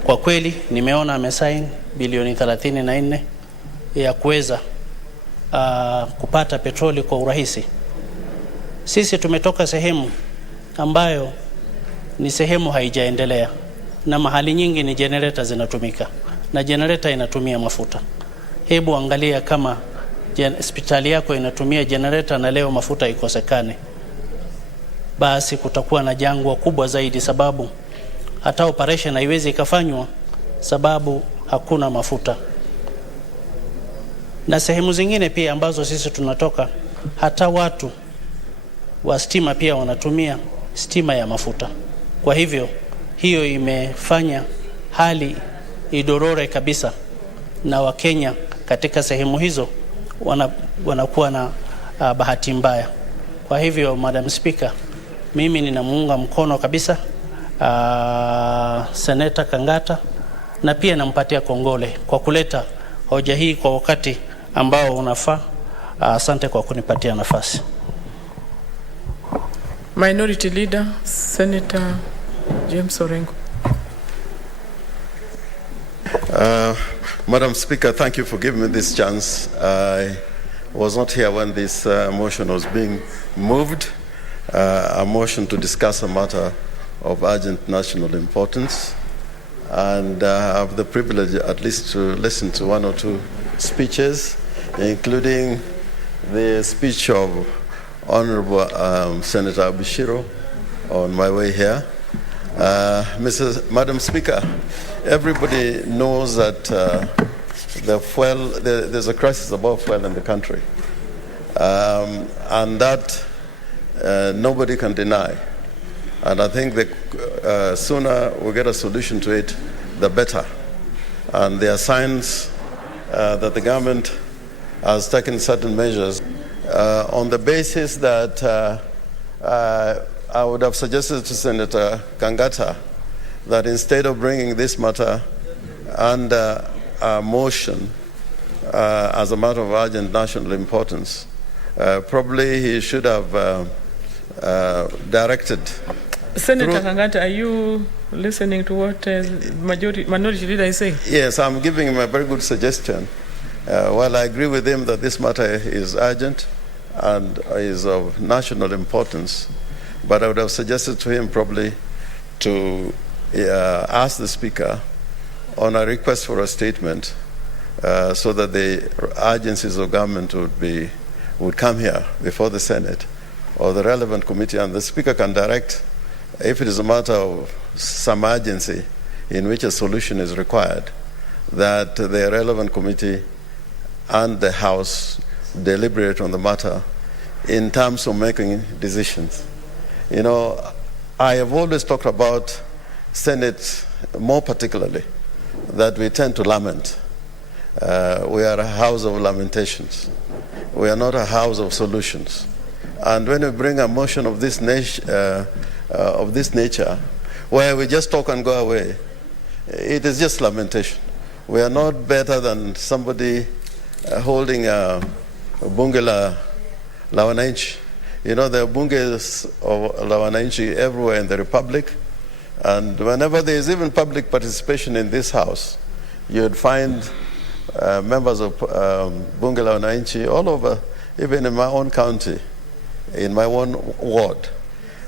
Kwa kweli nimeona amesaini bilioni 34 ya kuweza kupata petroli kwa urahisi. Sisi tumetoka sehemu ambayo ni sehemu haijaendelea, na mahali nyingi ni generator zinatumika, na generator inatumia mafuta. Hebu angalia kama hospitali yako inatumia generator na leo mafuta ikosekane, basi kutakuwa na jangwa kubwa zaidi, sababu hata operation haiwezi ikafanywa sababu hakuna mafuta. Na sehemu zingine pia ambazo sisi tunatoka, hata watu wa stima pia wanatumia stima ya mafuta. Kwa hivyo hiyo imefanya hali idorore kabisa, na Wakenya katika sehemu hizo wanakuwa na bahati mbaya. Kwa hivyo Madam Speaker, mimi ninamuunga mkono kabisa Senator Kangata, na pia nampatia kongole kwa kuleta hoja hii kwa wakati ambao unafaa. Asante kwa kunipatia nafasi. Minority Leader, Senator James Orengo. Madam Speaker, thank you for giving me this chance. I was not here when this motion was being moved, a motion to discuss a matter of urgent national importance. And I have the privilege at least to listen to one or two speeches, including the speech of Honorable Senator Abishiro on my way here. Madam Speaker, everybody knows that there's a crisis about fuel in the country, and that nobody can deny. And I think the sooner we get a solution to it, the better. And there are signs that the government has taken certain measures on the basis that I would have suggested to Senator Kangata that instead of bringing this matter under a motion as a matter of urgent national importance, probably he should have directed. Senator Kangata, are you listening to what minority leader is saying? Yes, I'm giving him a very good suggestion. While I agree with him that this matter is urgent and is of national importance, but I would have suggested to him probably to ask the Speaker on a request for a statement so that the agencies of government would come here before the Senate or the relevant committee, and the Speaker can direct, if it is a matter of some urgency in which a solution is required, that the relevant committee and the House deliberate on the matter in terms of making decisions. You know, I have always talked about Senate more particularly, that we tend to lament. We are a house of lamentations. We are not a house of solutions. And when we bring a motion of this nature, where we just talk and go away, it is just lamentation. We are not better than somebody holding a bunge la wananchi. You know, there are bunges of la wananchi everywhere in the Republic, and whenever there is even public participation in this house, you'd find members of bunge la wananchi all over, even in my own county, in my own ward.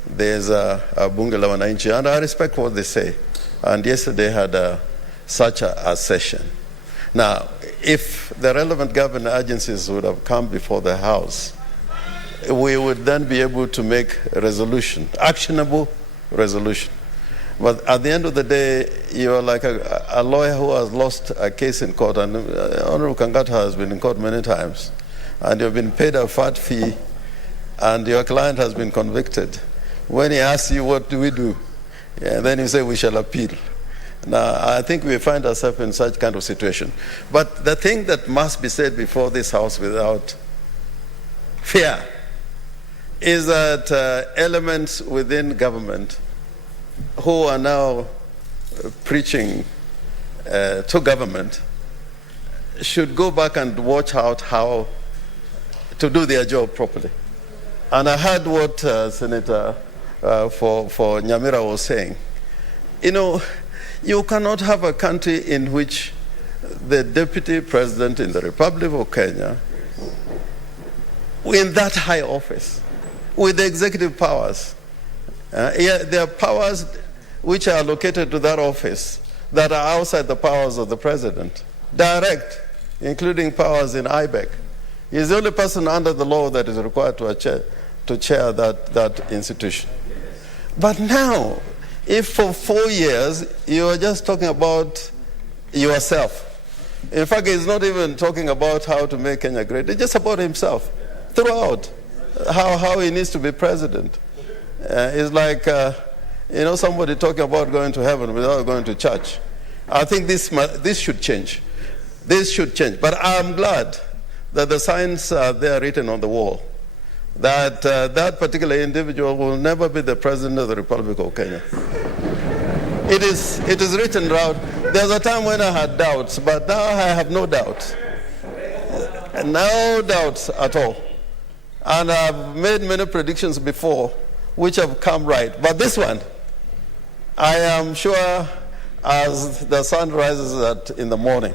There's a bunge la wananchi, and I respect what they say. And yesterday had such a session. Now, if the relevant government agencies would have come before the House, we would then be able to make a resolution, actionable resolution. But at the end of the day, you're like a lawyer who has lost a case in court, and Honorable Kangata has been in court many times, and you've been paid a fat fee, and your client has been convicted. When he asks you, what do we do? Yeah, then you say, we shall appeal. Now, I think we find ourselves in such kind of situation. But the thing that must be said before this House without fear is that elements within government who are now preaching to government should go back and watch out how to do their job properly. And I heard what Senator for Nyamira was saying. You know, you cannot have a country in which the Deputy President in the Republic of Kenya, in that high office, with the executive powers, there are powers which are allocated to that office that are outside the powers of the President, direct, including powers in IBEC. He is the only person under the law that is required to chair that institution. But now, if for 4 years you are just talking about yourself, in fact, he's not even talking about how to make Kenya great, it's just about himself throughout, how he needs to be president. It's like, somebody talking about going to heaven without going to church. I think this should change. This should change. But I'm glad that the signs are there written on the wall, that that particular individual will never be the president of the Republic of Kenya. It is written down. There's a time when I had doubts, but now I have no doubts. No doubts at all. And I've made many predictions before, which have come right. But this one, I am sure as the sun rises in the morning,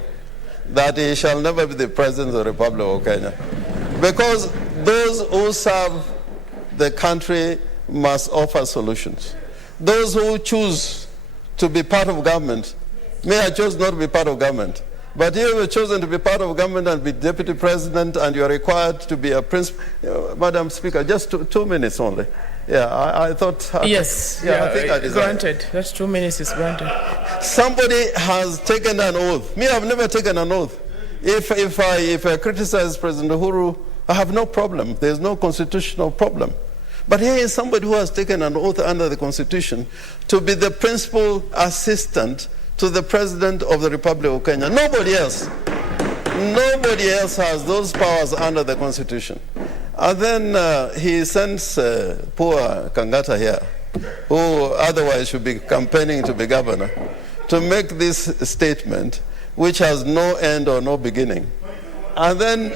that he shall never be the president of the Republic of Kenya. Because those who serve the country must offer solutions. Those who choose to be part of government, may I choose not to be part of government, but you have chosen to be part of government and be deputy president, and you are required to be a principal. Madam Speaker, just 2 minutes only. Yeah, I thought. Yes, I think I granted. That's 2 minutes is granted. Somebody has taken an oath. Me, I've never taken an oath. If I criticize President Uhuru, I have no problem. There's no constitutional problem. But here is somebody who has taken an oath under the Constitution to be the principal assistant to the President of the Republic of Kenya. Nobody else has those powers under the Constitution. And then he sends poor Kangata here, who otherwise should be campaigning to be governor, to make this statement, which has no end or no beginning. And then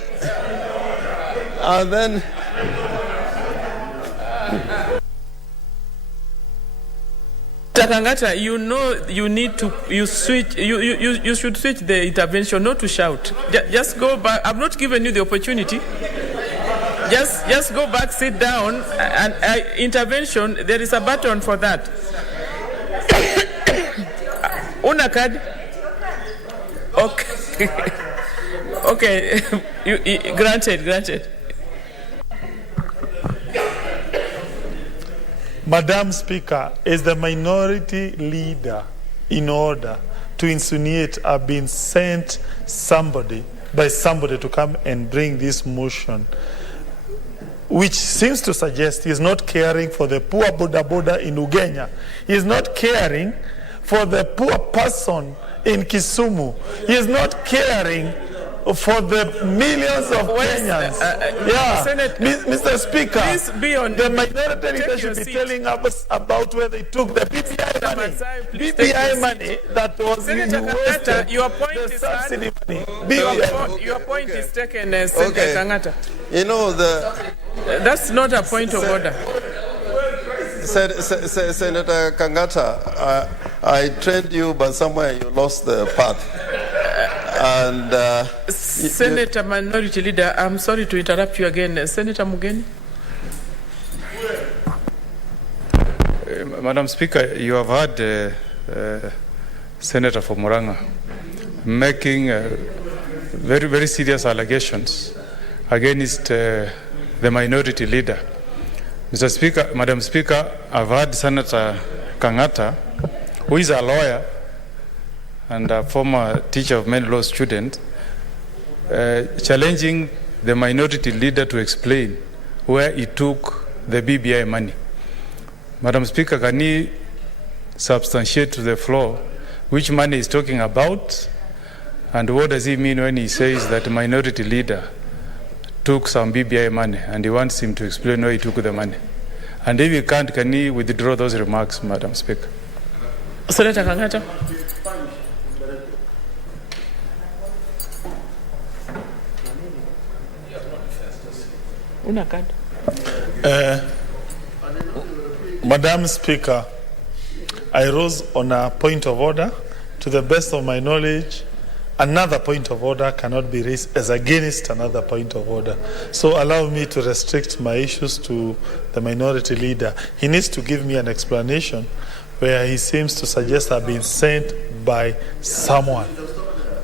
Kangata, you know you need to you should switch the intervention, not to shout. Just go back. I've not given you the opportunity. Just go back, sit down, and intervention. There is a button for that. Una card. Okay. Okay. Granted. Madam Speaker, is the minority leader in order to insinuate I've been sent by somebody to come and bring this motion, which seems to suggest he is not caring for the poor boda in Ugenya. He is not caring for the poor person in Kisumu. He is not caring for the millions of Kenyans. Senate, Mr. Speaker, the minority leader should be telling us about where they took the BBI money. BBI money that was wasted. Your point is subsidy money. Your point is taken, Senator Kangata. You know, that's not a point of order. Senator Kangata, I trained you, but somewhere you lost the path. And Senator Minority Leader, I'm sorry to interrupt you again. Senator Mugeni. Madam Speaker, you have heard Senator from Murang'a making very, very serious allegations against the minority leader. Mr. Speaker, Madam Speaker, I've heard Senator Kangata, who is a lawyer and a former teacher of many law students, challenging the minority leader to explain where he took the BBI money. Madam Speaker, can he substantiate to the floor which money he's talking about, and what does he mean when he says that the minority leader took some BBI money, and he wants him to explain where he took the money? And if he can't, can he withdraw those remarks, Madam Speaker? Senator Kangata. Una card. Madam Speaker, I rose on a point of order. To the best of my knowledge, another point of order cannot be raised as against another point of order. So allow me to restrict my issues to the minority leader. He needs to give me an explanation where he seems to suggest I've been sent by someone.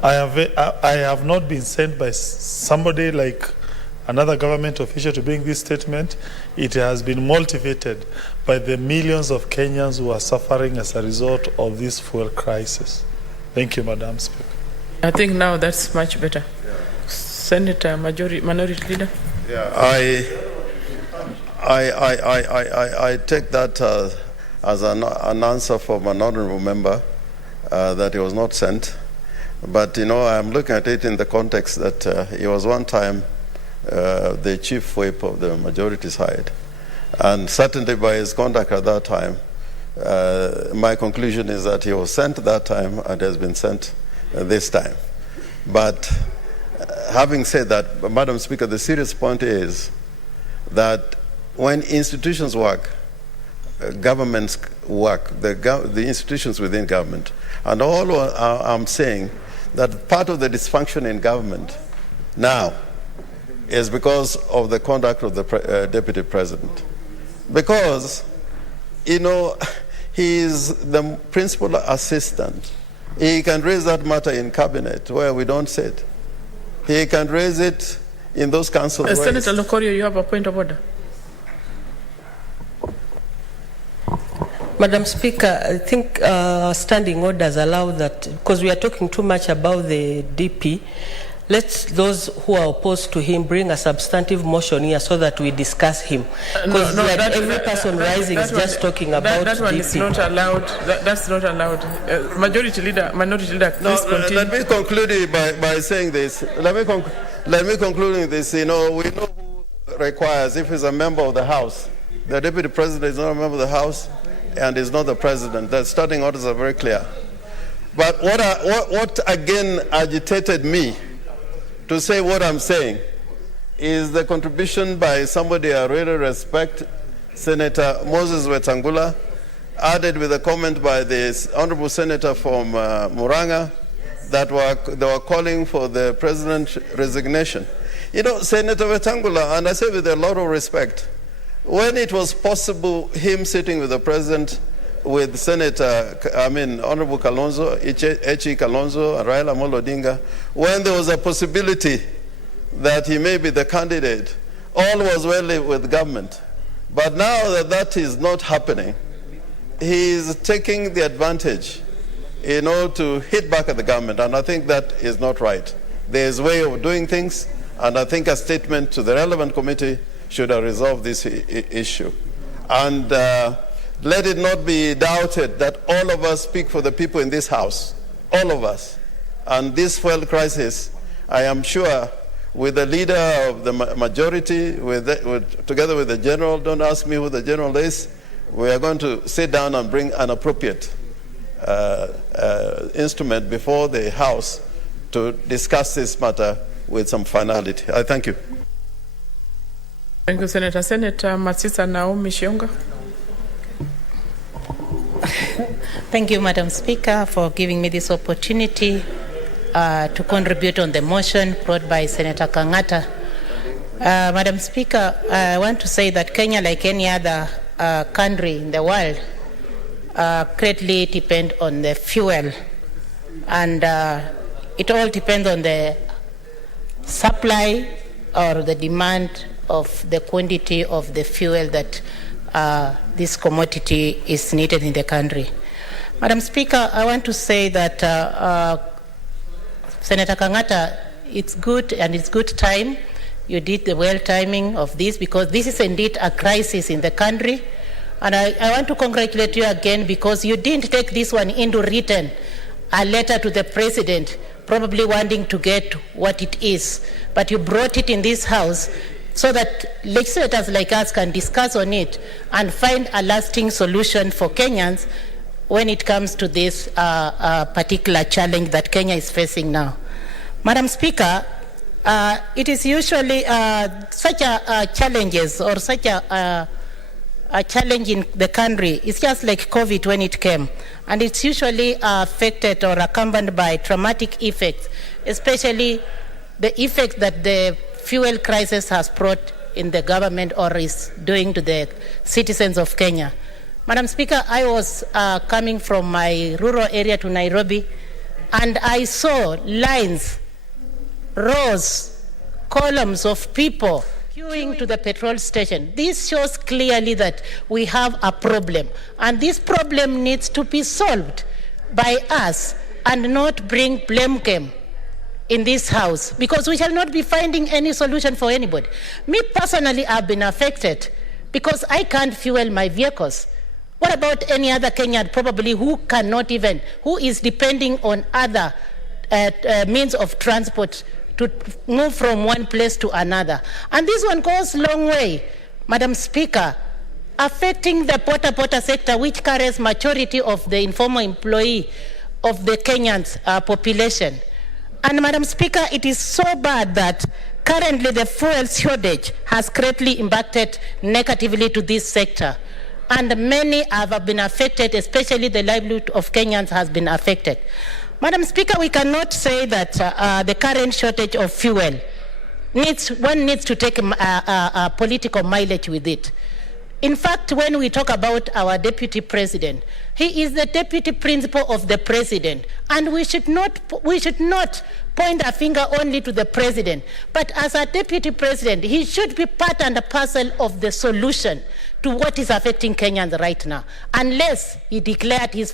I have not been sent by somebody like another government official to bring this statement. It has been motivated by the millions of Kenyans who are suffering as a result of this fuel crisis. Thank you, Madam Speaker. I think now that's much better. Senator Minority Leader. Yeah, I take that as an answer from an honorable member that he was not sent. But, you know, I'm looking at it in the context that he was one time the chief whip of the majority side. And certainly by his conduct at that time, my conclusion is that he was sent that time and has been sent this time. But having said that, Madam Speaker, the serious point is that when institutions work, governments work, the institutions within government, and all I'm saying that part of the dysfunction in government now is because of the conduct of the deputy president. Because, you know, he is the principal assistant. He can raise that matter in cabinet where we don't sit. He can raise it in those councils. Senator Lokorio, you have a point of order. Madam Speaker, I think standing orders allow that, because we are talking too much about the DP. Let those who are opposed to him bring a substantive motion here so that we discuss him. Because every person rising is just talking about that one DP. is not allowed. That's not allowed. Minority leader, please continue. Let me conclude by saying this. Let me conclude this. You know, we know who requires, if he's a member of the House. The deputy president is not a member of the House and is not the president. The starting orders are very clear. But what again agitated me to say what I'm saying is the contribution by somebody I really respect, Senator Moses Wetangula, added with a comment by this honorable senator from Muranga that they were calling for the president's resignation. You know, Senator Wetangula, and I say with a lot of respect, when it was possible, him sitting with the president, with Honorable Kalonzo, H.E. Kalonzo, and Raila Amolo Odinga, when there was a possibility that he may be the candidate, all was well with government. But now that that is not happening, he is taking the advantage, to hit back at the government, and I think that is not right. There is a way of doing things, and I think a statement to the relevant committee should have resolved this issue. And let it not be doubted that all of us speak for the people in this house, all of us. And this fuel crisis, I am sure, with the leader of the majority, together with the general, don't ask me who the general is, we are going to sit down and bring an appropriate instrument before the House to discuss this matter with some finality. I thank you. Thank you, Senator. Senator Masisa Naomi Shionga. Thank you, Madam Speaker, for giving me this opportunity to contribute on the motion brought by Senator Kangata. Madam Speaker, I want to say that Kenya, like any other country in the world, greatly depend on the fuel. And it all depends on the supply or the demand of the quantity of the fuel that this commodity is needed in the country. Madam Speaker, I want to say that Senator Kangata, it's good and it's good time. You did the well timing of this because this is indeed a crisis in the country. And I want to congratulate you again because you didn't take this one into written, a letter to the president, probably wanting to get what it is. But you brought it in this house so that legislators like us can discuss on it and find a lasting solution for Kenyans when it comes to this particular challenge that Kenya is facing now. Madam Speaker, it is usually such challenges or such a challenge in the country. It's just like COVID when it came. And it's usually affected or accompanied by traumatic effects, especially the effect that the fuel crisis has brought in the government or is doing to the citizens of Kenya. Madam Speaker, I was coming from my rural area to Nairobi, and I saw lines, rows, columns of people queuing to the petrol station. This shows clearly that we have a problem, and this problem needs to be solved by us and not bring blame game in this house, because we shall not be finding any solution for anybody. Me personally, I've been affected because I can't fuel my vehicles. What about any other Kenyan probably who is depending on other means of transport to move from one place to another? And this one goes a long way, Madam Speaker, affecting the porta sector, which carries majority of the informal employee of the Kenyan population. And Madam Speaker, it is so bad that currently the fuel shortage has greatly impacted negatively to this sector. And many have been affected, especially the livelihood of Kenyans has been affected. Madam Speaker, we cannot say that the current shortage of fuel one needs to take a political mileage with it. In fact, when we talk about our deputy president, he is the deputy principal of the president, and we should not point a finger only to the president, but as a deputy president, he should be part and parcel of the solution to what is affecting Kenyans right now, unless he declared his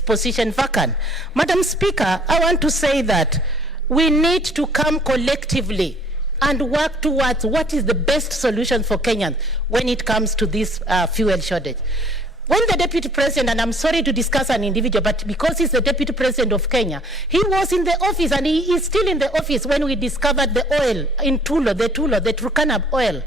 position vacant. Madam Speaker, I want to say that we need to come collectively and work towards what is the best solution for Kenyans when it comes to this fuel shortage. When the deputy president, and I'm sorry to discuss an individual, but because he's the deputy president of Kenya, he was in the office and he is still in the office when we discovered the oil in the Turkana oil.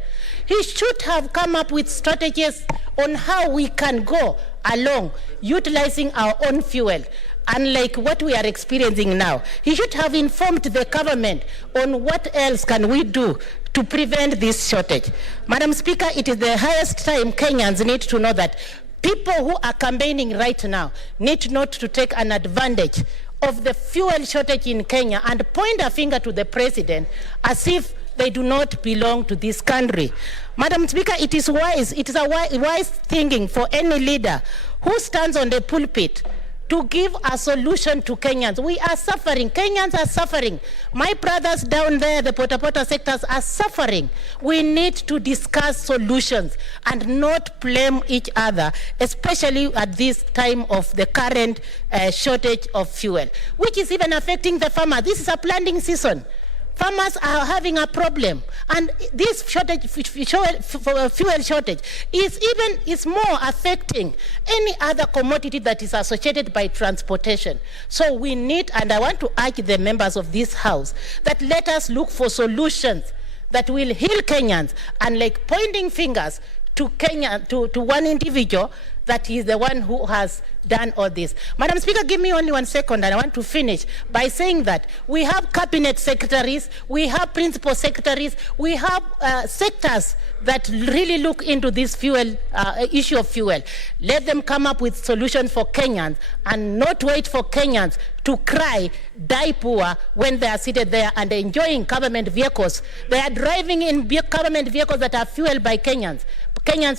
He should have come up with strategies on how we can go along utilizing our own fuel. Unlike what we are experiencing now, he should have informed the government on what else can we do to prevent this shortage. Madam Speaker, it is the highest time Kenyans need to know that people who are campaigning right now need not to take an advantage of the fuel shortage in Kenya and point a finger to the president as if they do not belong to this country. Madam Speaker, it is wise, it is a wise thinking for any leader who stands on the pulpit to give a solution to Kenyans. We are suffering. Kenyans are suffering. My brothers down there, the Pota sectors, are suffering. We need to discuss solutions and not blame each other, especially at this time of the current shortage of fuel, which is even affecting the farmer. This is a planting season. Farmers are having a problem, and this shortage, fuel shortage is more affecting any other commodity that is associated by transportation. So we need, and I want to urge the members of this House, that let us look for solutions that will heal Kenyans, and like pointing fingers to Kenya, to one individual, that he is the one who has done all this. Madam Speaker, give me only 1 second, and I want to finish by saying that we have cabinet secretaries, we have principal secretaries, we have sectors that really look into this fuel issue of fuel. Let them come up with solutions for Kenyans and not wait for Kenyans to cry, die poor when they are seated there and enjoying government vehicles. They are driving in government vehicles that are fueled by Kenyans'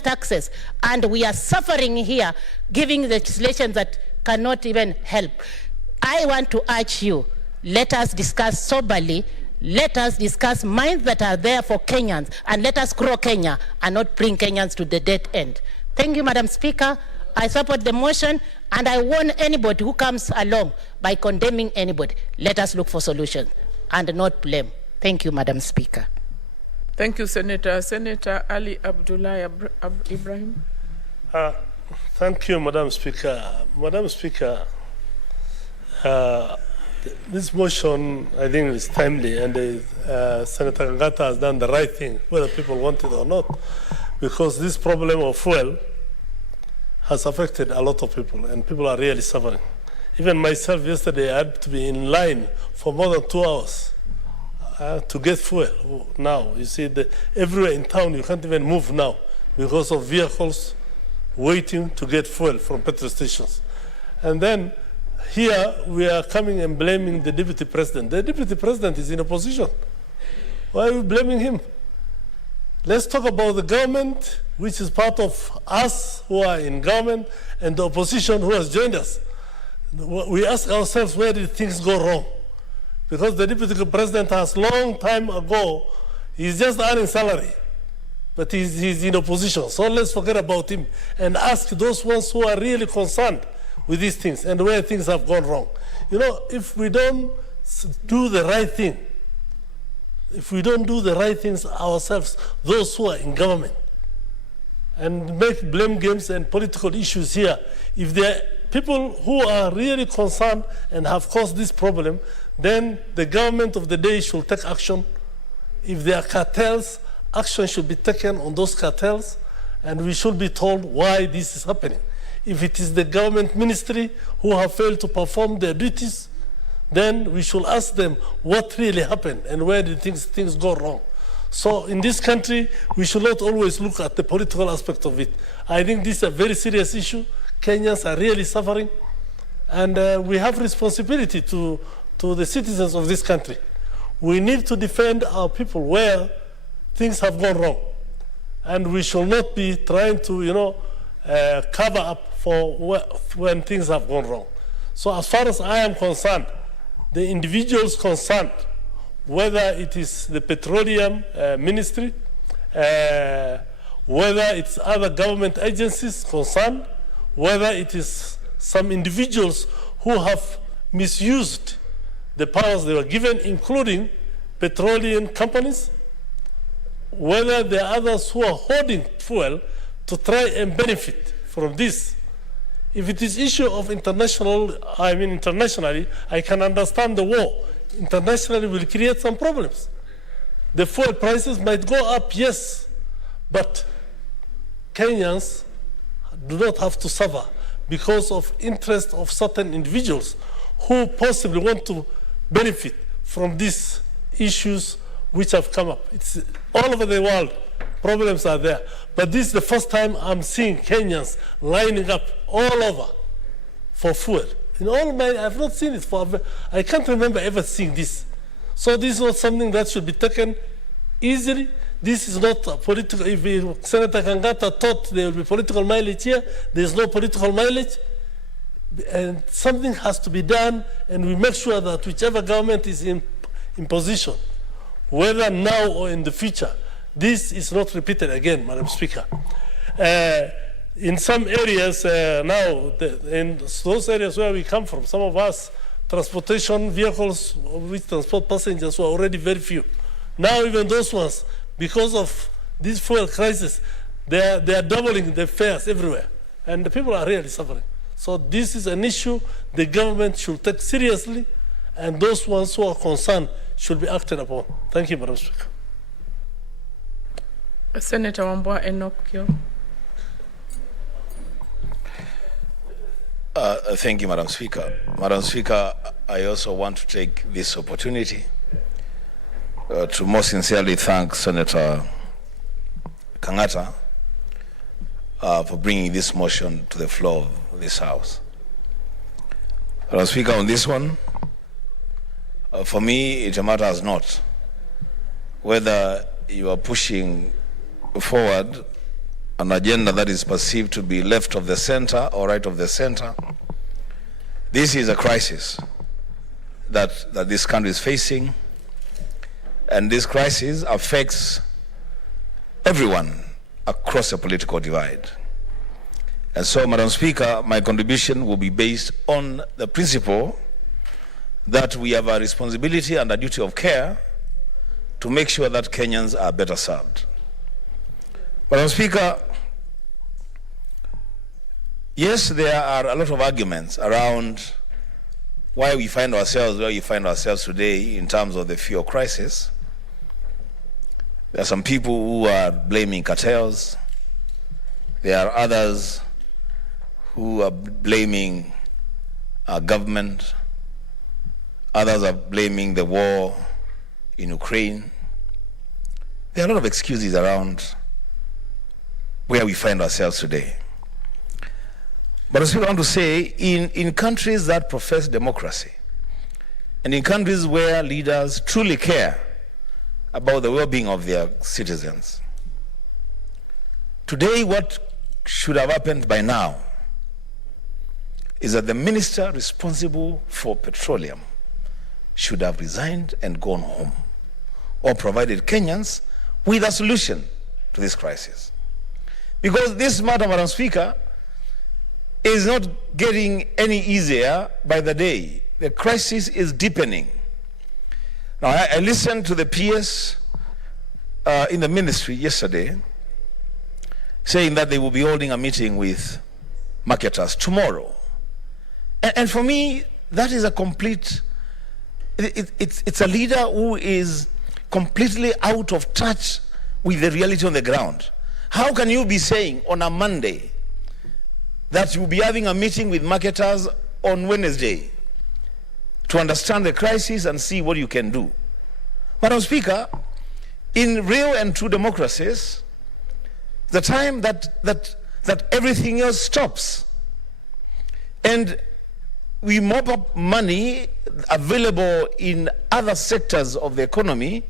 taxes, and we are suffering here, giving legislation that cannot even help. I want to urge you, let us discuss soberly, let us discuss minds that are there for Kenyans, and let us grow Kenya and not bring Kenyans to the dead end. Thank you, Madam Speaker. I support the motion, and I warn anybody who comes along by condemning anybody. Let us look for solutions and not blame. Thank you, Madam Speaker. Thank you, Senator. Senator Ali Abdullah Ibrahim. Thank you, Madam Speaker. Madam Speaker, this motion, I think, is timely, and Senator Ngata has done the right thing, whether people want it or not, because this problem of fuel has affected a lot of people, and people are really suffering. Even myself, yesterday, I had to be in line for more than 2 hours to get fuel. Now, you see, everywhere in town, you can't even move now because of vehicles waiting to get fuel from petrol stations. And then here we are coming and blaming the deputy president. The deputy president is in opposition. Why are we blaming him? Let's talk about the government, which is part of us who are in government, and the opposition who has joined us. We ask ourselves, where did things go wrong? Because the deputy president has long time ago, he's just earning salary, but he's in opposition. So let's forget about him and ask those ones who are really concerned with these things and where things have gone wrong. You know, if we don't do the right thing, if we don't do the right things ourselves, those who are in government, and make blame games and political issues here, if there are people who are really concerned and have caused this problem, then the government of the day should take action. If there are cartels, action should be taken on those cartels, and we should be told why this is happening. If it is the government ministry who have failed to perform their duties, then we should ask them what really happened and where did things go wrong. So in this country, we should not always look at the political aspect of it. I think this is a very serious issue. Kenyans are really suffering, and we have responsibility to the citizens of this country. We need to defend our people where things have gone wrong, and we shall not be trying to, cover up for when things have gone wrong. So as far as I am concerned, the individuals concerned, whether it is the Petroleum Ministry, whether it's other government agencies concerned, whether it is some individuals who have misused the powers they were given, including petroleum companies, whether there are others who are hoarding fuel to try and benefit from this. If it is issue of internationally, I can understand the war. Internationally will create some problems. The fuel prices might go up, yes, but Kenyans do not have to suffer because of interest of certain individuals who possibly want to benefit from these issues which have come up. It's all over the world. problems are there. But this is the first time I'm seeing Kenyans lining up all over for fuel. In all my, I've not seen it I can't remember ever seeing this. So this is not something that should be taken easily. This is not a political, if Senator Kangata thought there will be political mileage here, there's no political mileage. And something has to be done, and we make sure that whichever government is in position, whether now or in the future, this is not repeated again, Madam Speaker. In some areas now, in those areas where we come from, some of us, transportation vehicles which transport passengers were already very few. Now even those ones, because of this fuel crisis, they are doubling the fares everywhere. And the people are really suffering. So this is an issue the government should take seriously, and those ones who are concerned should be acted upon. Thank you, Madam Speaker. Senator Wambua Enoch. Thank you, Madam Speaker. Madam Speaker, I also want to take this opportunity to most sincerely thank Senator Kangata for bringing this motion to the floor of this House. Madam Speaker, on this one, for me, it matters not whether you are pushing forward an agenda that is perceived to be left of the center or right of the center. This is a crisis that this country is facing, and this crisis affects everyone across the political divide. And so, Madam Speaker, my contribution will be based on the principle that we have a responsibility and a duty of care to make sure that Kenyans are better served. Madam Speaker, yes, there are a lot of arguments around why we find ourselves where we find ourselves today in terms of the fuel crisis. There are some people who are blaming cartels. There are others who are blaming our government. Others are blaming the war in Ukraine. There are a lot of excuses around where we find ourselves today. But I still want to say, in countries that profess democracy, and in countries where leaders truly care about the well-being of their citizens, today what should have happened by now is that the minister responsible for petroleum should have resigned and gone home, or provided Kenyans with a solution to this crisis. Because this matter, Madam Speaker, is not getting any easier by the day. The crisis is deepening. Now, I listened to the PS in the ministry yesterday saying that they will be holding a meeting with marketers tomorrow. And for me, that is a complete, it's a leader who is completely out of touch with the reality on the ground. How can you be saying on a Monday that you'll be having a meeting with marketers on Wednesday to understand the crisis and see what you can do? Madam Speaker, in real and true democracies, the time that everything else stops and we mop up money available in other sectors of the economy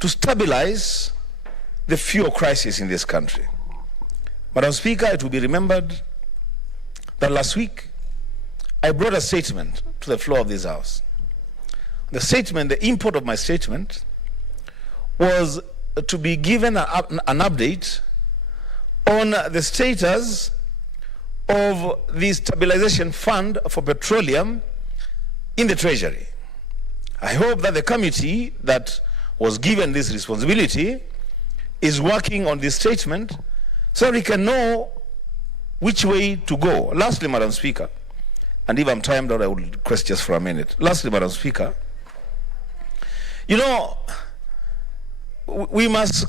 to stabilize the fuel crisis in this country. Madam Speaker, it will be remembered that last week I brought a statement to the floor of this House. The statement, the import of my statement, was to be given an update on the status of the Stabilization Fund for Petroleum in the Treasury. I hope that the committee that was given this responsibility is working on this statement so we can know which way to go. Lastly, Madam Speaker, and if I'm timed out, I will request just for a minute. Lastly, Madam Speaker, you know, we must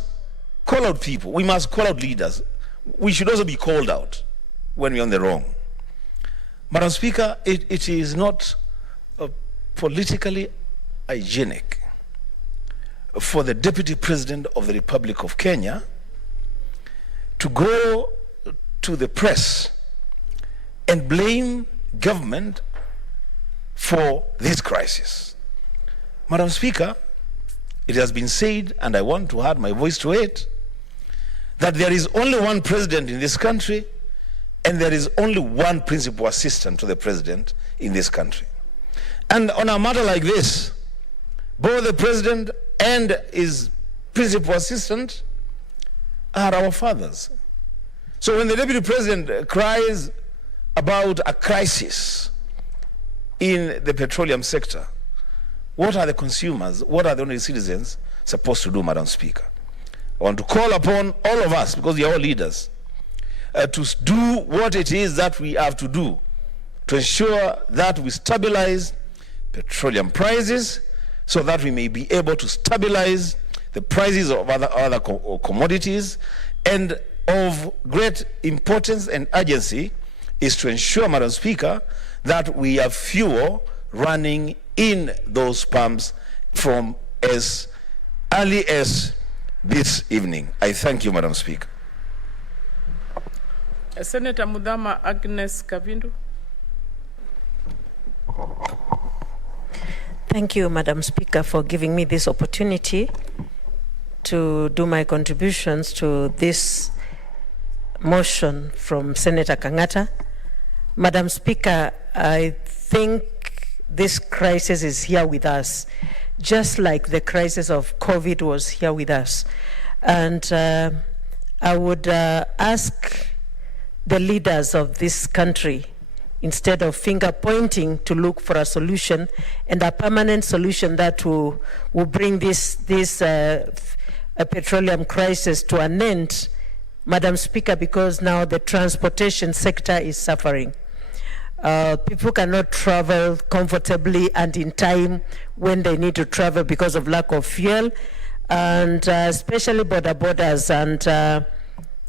call out people. We must call out leaders. We should also be called out when we're on the wrong. Madam Speaker, it is not politically hygienic for the Deputy President of the Republic of Kenya to go to the press and blame government for this crisis. Madam Speaker, it has been said, and I want to add my voice to it, that there is only one president in this country, and there is only one principal assistant to the president in this country. And on a matter like this, both the president and his principal assistant are our fathers. So when the deputy president cries about a crisis in the petroleum sector, what are the consumers, what are the ordinary citizens supposed to do, Madam Speaker? I want to call upon all of us, because we are all leaders, to do what it is that we have to do to ensure that we stabilize petroleum prices so that we may be able to stabilize the prices of other commodities. And of great importance and urgency is to ensure, Madam Speaker, that we have fuel running in those pumps from as early as this evening. I thank you, Madam Speaker. Senator Mudama Agnes Kavindu. Thank you, Madam Speaker, for giving me this opportunity to do my contributions to this motion from Senator Kangata. Madam Speaker, I think this crisis is here with us, just like the crisis of COVID was here with us. And I would ask the leaders of this country, instead of finger pointing, to look for a solution, and a permanent solution that will bring this petroleum crisis to an end, Madam Speaker, because now the transportation sector is suffering. People cannot travel comfortably and in time when they need to travel because of lack of fuel, and especially borders, and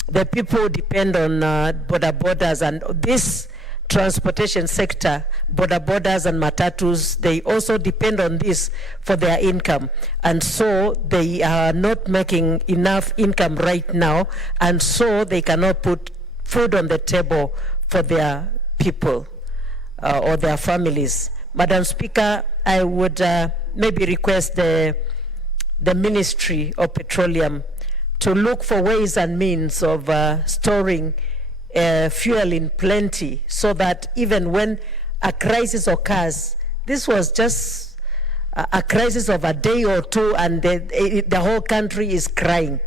the people depend on borders, and this transportation sector, borders and matatus, they also depend on this for their income. And so they are not making enough income right now, and so they cannot put food on the table for their people or their families. Madam Speaker, I would maybe request the Ministry of Petroleum to look for ways and means of storing fuel in plenty, so that even when a crisis occurs, this was just a crisis of a day or two, and the whole country is crying.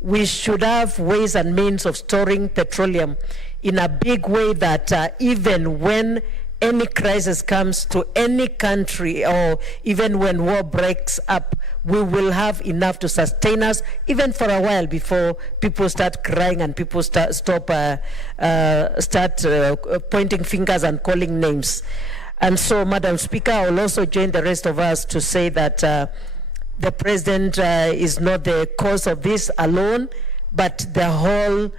We should have ways and means of storing petroleum in a big way that even when any crisis comes to any country, or even when war breaks up, we will have enough to sustain us, even for a while, before people start crying and people start pointing fingers and calling names. And so, Madam Speaker, I will also join the rest of us to say that the President is not the cause of this alone, but the whole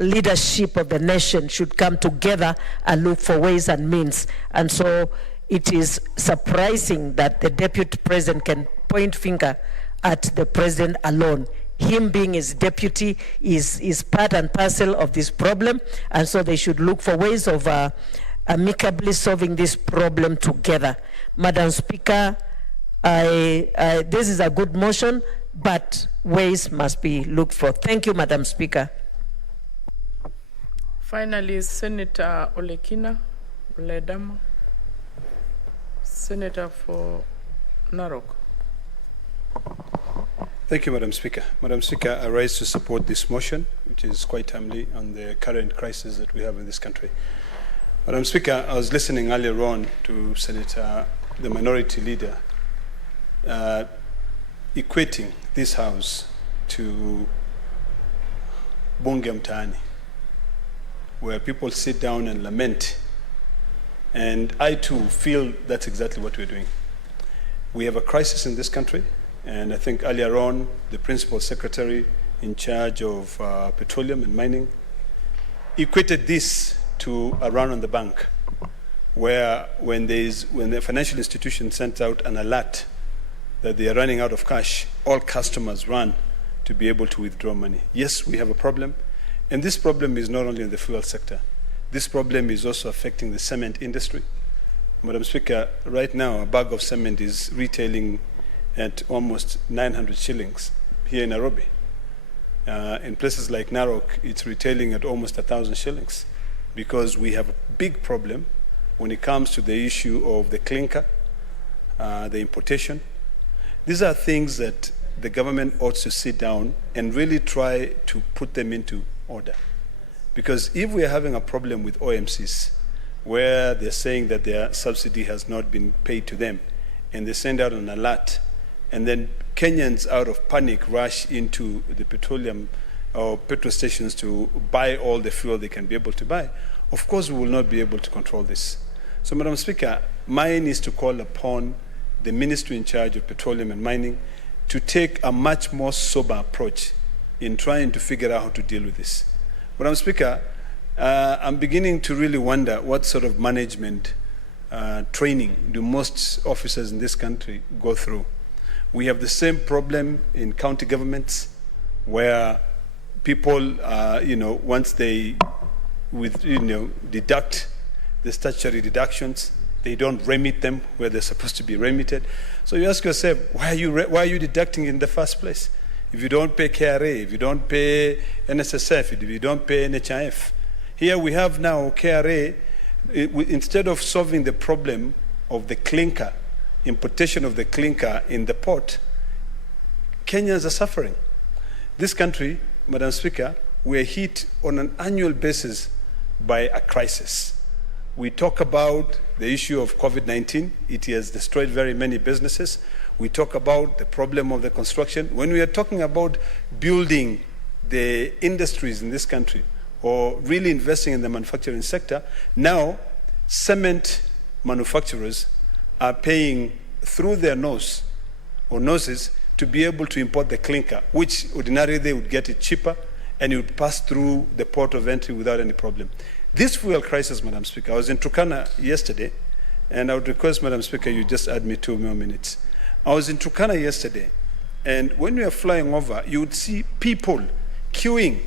leadership of the nation should come together and look for ways and means. And so it is surprising that the Deputy President can point finger at the President alone. Him being his deputy is part and parcel of this problem, and so they should look for ways of amicably solving this problem together. Madam Speaker, this is a good motion, but ways must be looked for. Thank you, Madam Speaker. Finally, Senator Olekina Ledama, Senator for Narok. Thank you, Madam Speaker. Madam Speaker, I rise to support this motion, which is quite timely on the current crisis that we have in this country. Madam Speaker, I was listening earlier on to Senator, the minority leader, equating this House to Bunge Mtaani, where people sit down and lament. And I too feel that's exactly what we're doing. We have a crisis in this country, and I think earlier on, the Principal Secretary in charge of petroleum and mining equated this to a run on the bank, where when the financial institution sent out an alert that they are running out of cash, all customers run to be able to withdraw money. Yes, we have a problem, and this problem is not only in the fuel sector. This problem is also affecting the cement industry. Madam Speaker, right now a bag of cement is retailing at almost 900 shillings here in Nairobi. In places like Narok, it's retailing at almost 1,000 shillings because we have a big problem when it comes to the issue of the clinker, the importation. These are things that the government ought to sit down and really try to put them into order. Because if we are having a problem with OMCs, where they're saying that their subsidy has not been paid to them, and they send out an alert, and then Kenyans out of panic rush into the petroleum or petrol stations to buy all the fuel they can be able to buy, of course we will not be able to control this. So, Madam Speaker, mine is to call upon the ministry in charge of petroleum and mining to take a much more sober approach in trying to figure out how to deal with this. Madam Speaker, I'm beginning to really wonder what sort of management training do most officers in this country go through. We have the same problem in county governments where people, once they deduct the statutory deductions, they don't remit them where they're supposed to be remitted. So you ask yourself, why are you deducting in the first place? If you don't pay KRA, if you don't pay NSSF, if you don't pay NHIF. Here we have now KRA, instead of solving the problem of the clinker, importation of the clinker in the port, Kenyans are suffering. This country, Madam Speaker, we are hit on an annual basis by a crisis. We talk about the issue of COVID-19. It has destroyed very many businesses. We talk about the problem of the construction. When we are talking about building the industries in this country or really investing in the manufacturing sector, now cement manufacturers are paying through their nose or noses to be able to import the clinker, which ordinarily they would get it cheaper and it would pass through the port of entry without any problem. This fuel crisis, Madam Speaker, I was in Turkana yesterday, and I would request, Madam Speaker, you just add me 2 more minutes. I was in Turkana yesterday, and when we were flying over, you would see people queuing,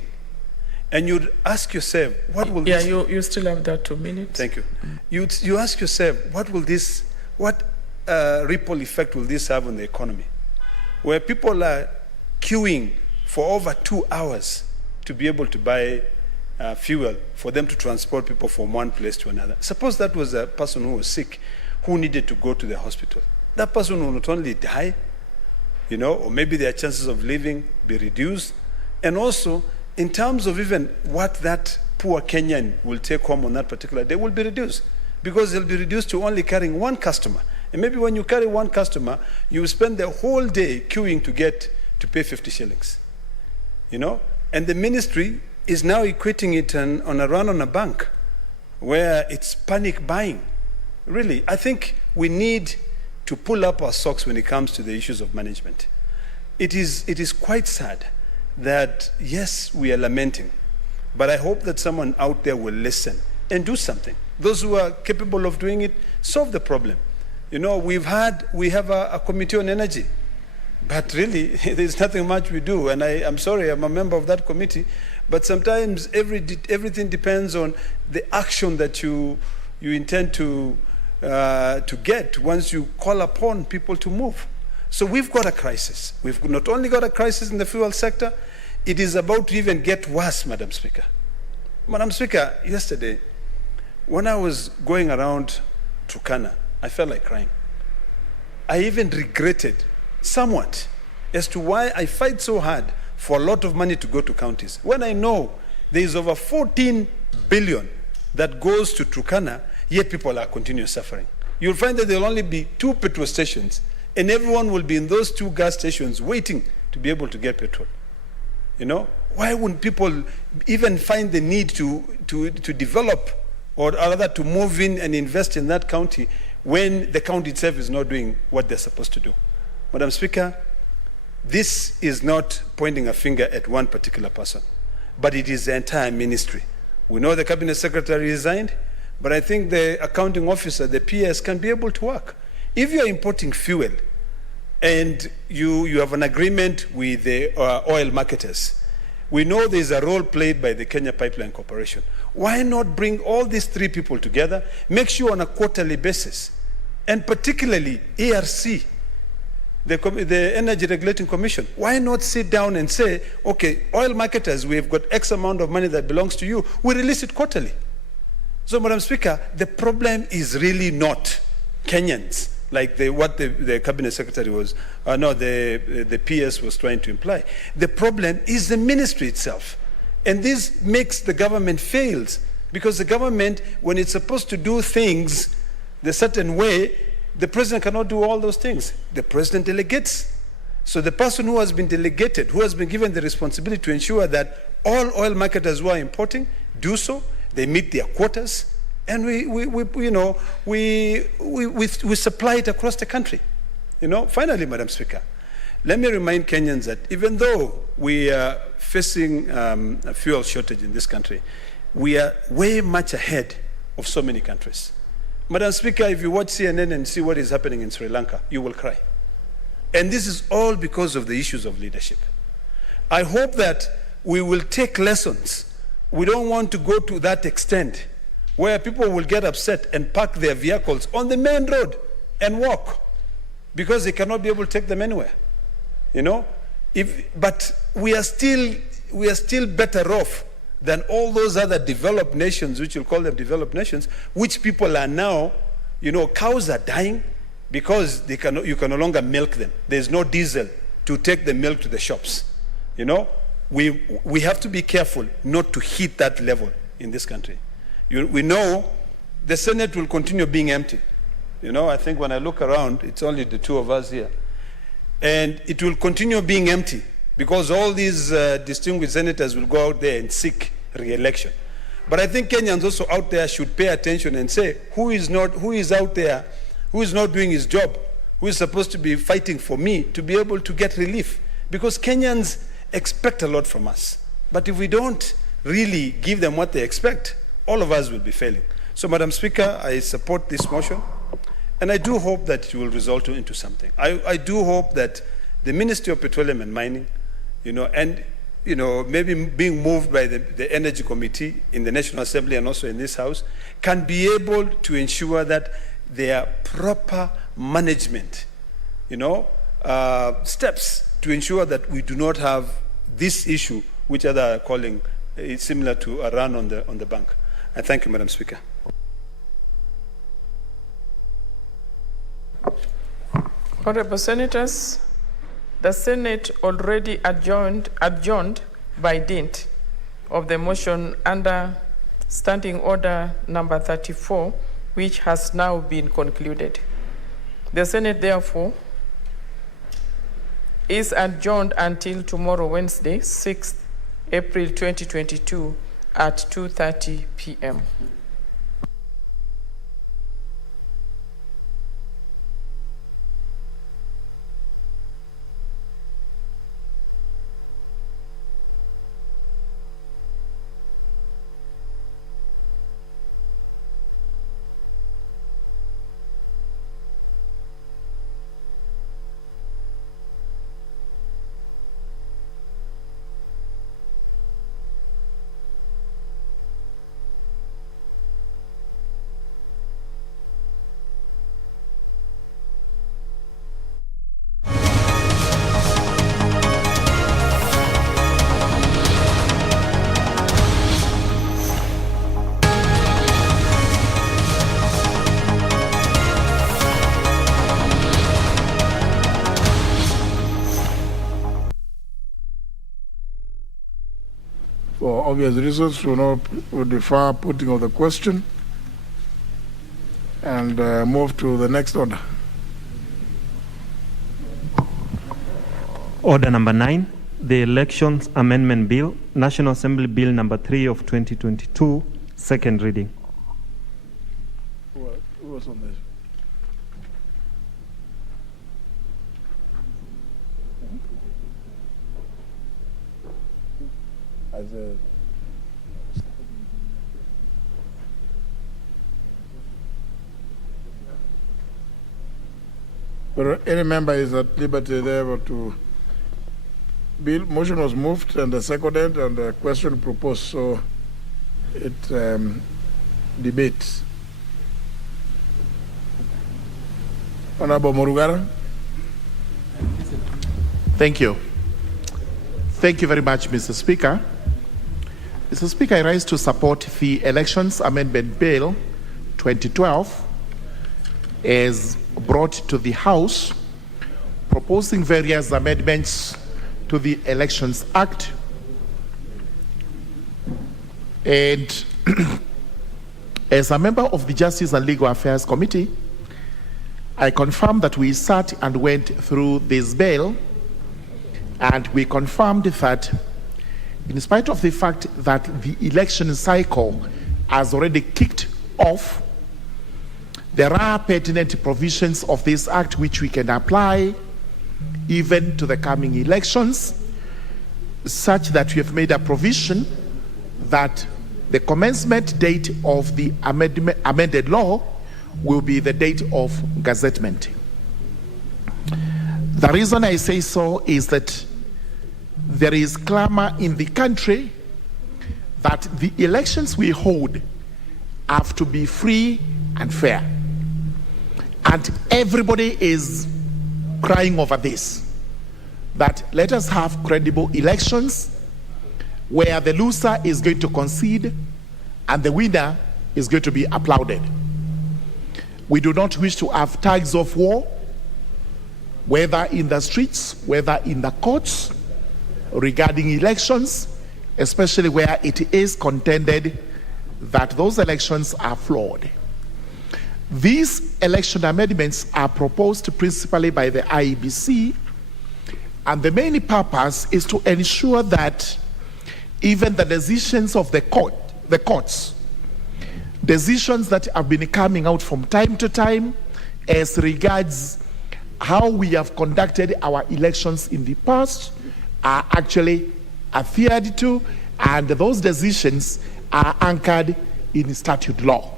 and you'd ask yourself, what will this... Yeah, you still have that 2 minutes. Thank you. You ask yourself, what ripple effect will this have on the economy? Where people are queuing for over 2 hours to be able to buy fuel for them to transport people from one place to another. Suppose that was a person who was sick, who needed to go to the hospital. That person will not only die, or maybe their chances of living be reduced. And also, in terms of even what that poor Kenyan will take home on that particular day will be reduced, because they'll be reduced to only carrying one customer. And maybe when you carry one customer, you will spend the whole day queuing to pay 50 shillings. And the ministry is now equating it on a run on a bank where it's panic buying. Really, I think we need to pull up our socks when it comes to the issues of management. It is quite sad that, yes, we are lamenting, but I hope that someone out there will listen and do something. Those who are capable of doing it, solve the problem. We have a committee on energy, but really, there's nothing much we do. And I'm sorry, I'm a member of that committee, but sometimes everything depends on the action that you intend to get once you call upon people to move. So we've got a crisis. We've not only got a crisis in the fuel sector, it is about to even get worse, Madam Speaker. Madam Speaker, yesterday, when I was going around Turkana, I felt like crying. I even regretted somewhat as to why I fight so hard for a lot of money to go to counties, when I know there is over 14 billion that goes to Turkana, yet people are continuing suffering. You'll find that there will only be 2 petrol stations, and everyone will be in those 2 gas stations waiting to be able to get petrol. Why wouldn't people even find the need to develop, or rather to move in and invest in that county when the county itself is not doing what they're supposed to do? Madam Speaker, this is not pointing a finger at one particular person, but it is the entire ministry. We know the cabinet secretary resigned, but I think the accounting officer, the PS, can be able to work. If you're importing fuel and you have an agreement with the oil marketers. We know there's a role played by the Kenya Pipeline Corporation. Why not bring all these three people together, make sure on a quarterly basis, and particularly ERC, the Energy Regulating Commission, why not sit down and say, okay, oil marketers, we've got X amount of money that belongs to you, we release it quarterly. So, Madam Speaker, the problem is really not Kenyans, like what the Cabinet Secretary was, the PS was trying to imply. The problem is the ministry itself. And this makes the government fails, because the government, when it's supposed to do things the certain way, the president cannot do all those things. The president delegates. So the person who has been delegated, who has been given the responsibility to ensure that all oil marketers who are importing do so, they meet their quotas, and we supply it across the country. Finally, Madam Speaker, let me remind Kenyans that even though we are facing a fuel shortage in this country, we are way much ahead of so many countries. Madam Speaker, if you watch CNN and see what is happening in Sri Lanka, you will cry. And this is all because of the issues of leadership. I hope that we will take lessons. We don't want to go to that extent where people will get upset and park their vehicles on the main road and walk because they cannot be able to take them anywhere. But we are still better off than all those other developed nations, which you'll call them developed nations, which people are now, cows are dying because you can no longer milk them. There's no diesel to take the milk to the shops. We have to be careful not to hit that level in this country. We know the Senate will continue being empty. I think when I look around, it's only the two of us here. And it will continue being empty, because all these distinguished senators will go out there and seek re-election. But I think Kenyans also out there should pay attention and say, who is out there, who is not doing his job, who is supposed to be fighting for me to be able to get relief? Because Kenyans expect a lot from us. But if we don't really give them what they expect, all of us will be failing. So, Madam Speaker, I support this motion, and I do hope that it will result into something. I do hope that the Ministry of Petroleum and Mining, maybe being moved by the Energy Committee in the National Assembly and also in this House, can be able to ensure that there are proper management, steps to ensure that we do not have this issue, which others are calling similar to a run on the bank. I thank you, Madam Speaker. Honorable Senators, the Senate already adjourned by dint of the motion under Standing Order number 34, which has now been concluded. The Senate, therefore, is adjourned until tomorrow, Wednesday, 6th April 2022 at 2:30 p.m. For obvious reasons, we'll defer putting of the question and move to the next order. Order number 9, the Elections Amendment Bill, National Assembly Bill number 3 of 2022, second reading. Who was on this? But any member is at liberty there to. Bill, motion was moved and seconded and the question proposed, so it debates. Honorable Murugara. Thank you. Thank you very much, Mr. Speaker. Mr. Speaker, I rise to support the Elections Amendment Bill 2012 as brought to the House, proposing various amendments to the Elections Act. And as a member of the Justice and Legal Affairs Committee, I confirm that we sat and went through this bill, and we confirmed that in spite of the fact that the election cycle has already kicked off, there are pertinent provisions of this act which we can apply even to the coming elections, such that we have made a provision that the commencement date of the amended law will be the date of gazettement. The reason I say so is that there is clamor in the country that the elections we hold have to be free and fair. And everybody is crying over this, that let us have credible elections where the loser is going to concede and the winner is going to be applauded. We do not wish to have tags of war, whether in the streets, whether in the courts, regarding elections, especially where it is contended that those elections are flawed. These election amendments are proposed principally by the IEBC, and the main purpose is to ensure that even the decisions of the courts, decisions that have been coming out from time to time as regards how we have conducted our elections in the past, are actually adhered to, and those decisions are anchored in statute law.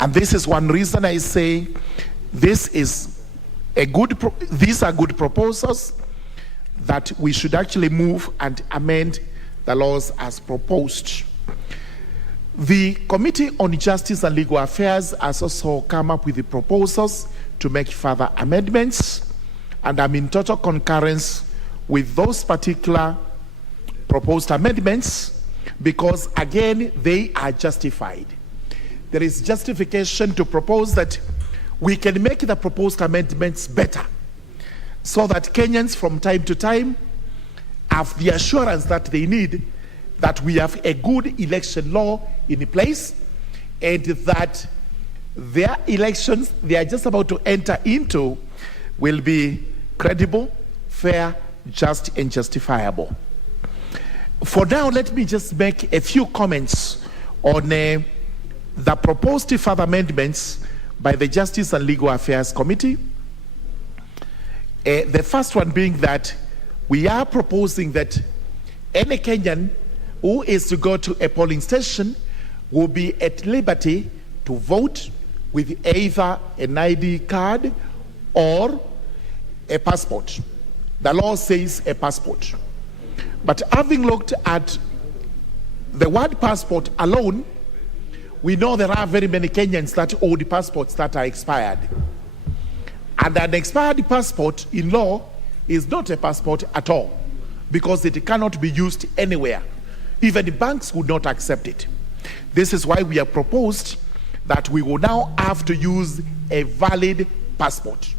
And this is one reason I say these are good proposals that we should actually move and amend the laws as proposed. The Committee on Justice and Legal Affairs has also come up with the proposals to make further amendments, and I'm in total concurrence with those particular proposed amendments because, again, they are justified. There is justification to propose that we can make the proposed amendments better so that Kenyans from time to time have the assurance that they need that we have a good election law in place and that their elections they are just about to enter into will be credible, fair, just, and justifiable. For now, let me just make a few comments on the proposed further amendments by the Justice and Legal Affairs Committee. The first one being that we are proposing that any Kenyan who is to go to a polling station will be at liberty to vote with either an ID card or a passport. The law says a passport. But having looked at the word passport alone, we know there are very many Kenyans that hold passports that are expired. And an expired passport in law is not a passport at all because it cannot be used anywhere. Even the banks would not accept it. This is why we have proposed that we will now have to use a valid passport.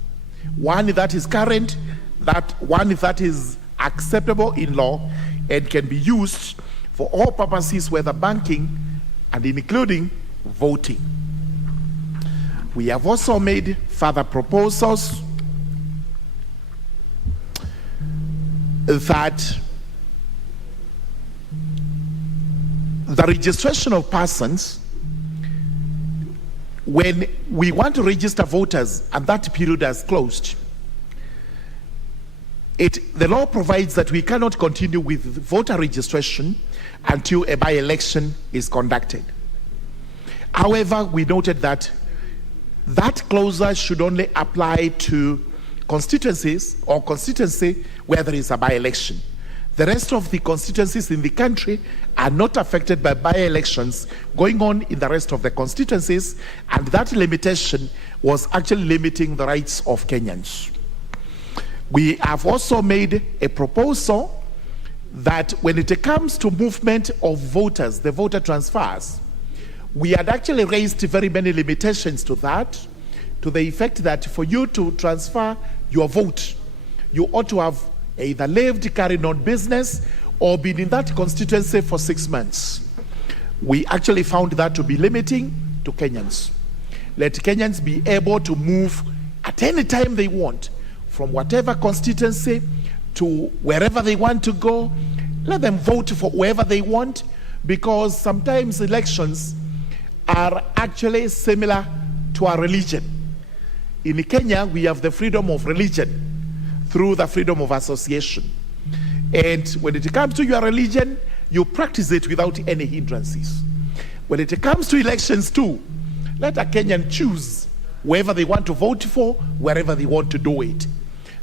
One that is current, one that is acceptable in law and can be used for all purposes, whether banking and including voting. We have also made further proposals that the registration of persons, when we want to register voters and that period has closed, the law provides that we cannot continue with voter registration until a by-election is conducted. However, we noted that that clause should only apply to constituencies or constituency where there is a by-election. The rest of the constituencies in the country are not affected by by-elections going on in the rest of the constituencies, and that limitation was actually limiting the rights of Kenyans. We have also made a proposal that when it comes to movement of voters, the voter transfers, we had actually raised very many limitations to that, to the effect that for you to transfer your vote, you ought to have either lived, carried on business, or been in that constituency for 6 months. We actually found that to be limiting to Kenyans. Let Kenyans be able to move at any time they want, from whatever constituency to wherever they want to go. Let them vote for whoever they want, because sometimes elections are actually similar to a religion. In Kenya, we have the freedom of religion through the freedom of association. And when it comes to your religion, you practice it without any hindrances. When it comes to elections too, let a Kenyan choose whoever they want to vote for, wherever they want to do it.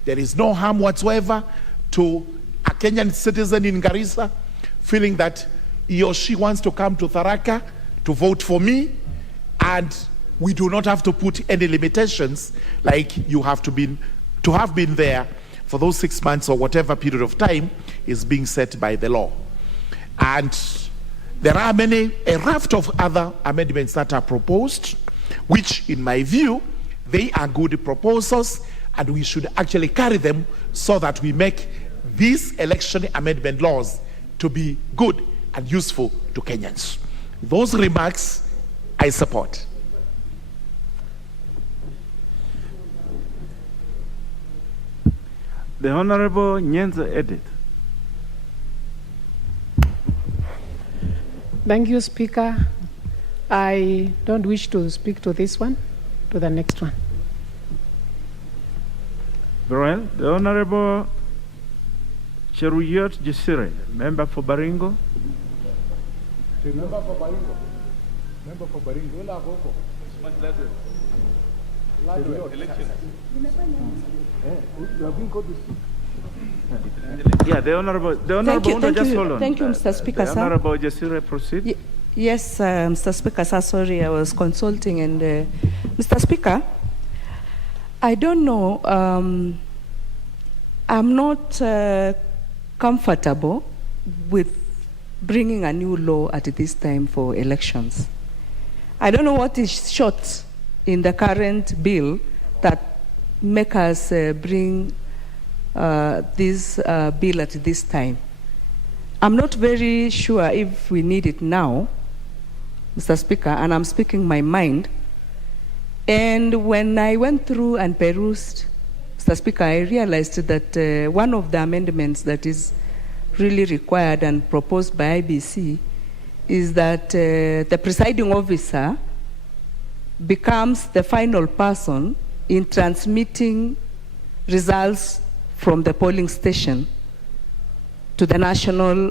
There is no harm whatsoever to a Kenyan citizen in Garissa feeling that he or she wants to come to Tharaka to vote for me, and we do not have to put any limitations like you have to have been there for those 6 months or whatever period of time is being set by the law. And there are a raft of other amendments that are proposed, which in my view, they are good proposals, and we should actually carry them so that we make these election amendment laws to be good and useful to Kenyans. Those remarks I support. The Honorable Nyenza Edith. Thank you, Speaker. I don't wish to speak to this one, to the next one. Very well. The Honorable Cheruyot Jesire, member for Baringo. Member for Baringo. Member for Baringo. Yeah, the Honorable Thank you, Mr. Speaker, the sir. Honorable Jesire, proceed. Yes, Mr. Speaker, sir, sorry, I was consulting. And Mr. Speaker, I don't know, I'm not comfortable with bringing a new law at this time for elections. I don't know what is short in the current bill that make us bring this bill at this time. I'm not very sure if we need it now, Mr. Speaker, and I'm speaking my mind. And when I went through and perused, Mr. Speaker, I realized that one of the amendments that is really required and proposed by IBC is that the presiding officer becomes the final person in transmitting results from the polling station to the national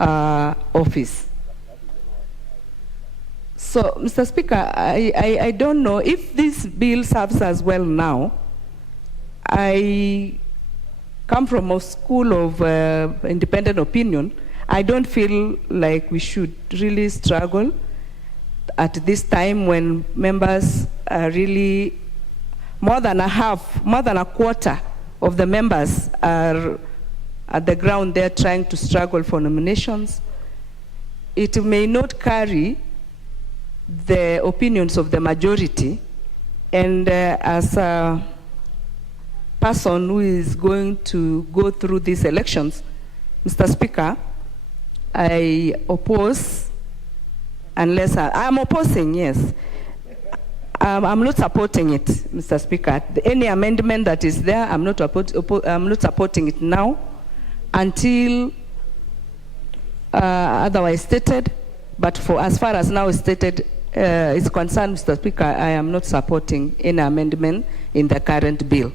office. So, Mr. Speaker, I don't know if this bill serves as well now. I come from a school of independent opinion. I don't feel like we should really struggle at this time when members are really more than a quarter of the members are at the ground there trying to struggle for nominations. It may not carry the opinions of the majority, and as a person who is going to go through these elections, Mr. Speaker, I oppose, unless I'm opposing, yes. I'm not supporting it, Mr. Speaker. Any amendment that is there, I'm not supporting it now until otherwise stated. But for as far as now stated is concerned, Mr. Speaker, I am not supporting any amendment in the current bill.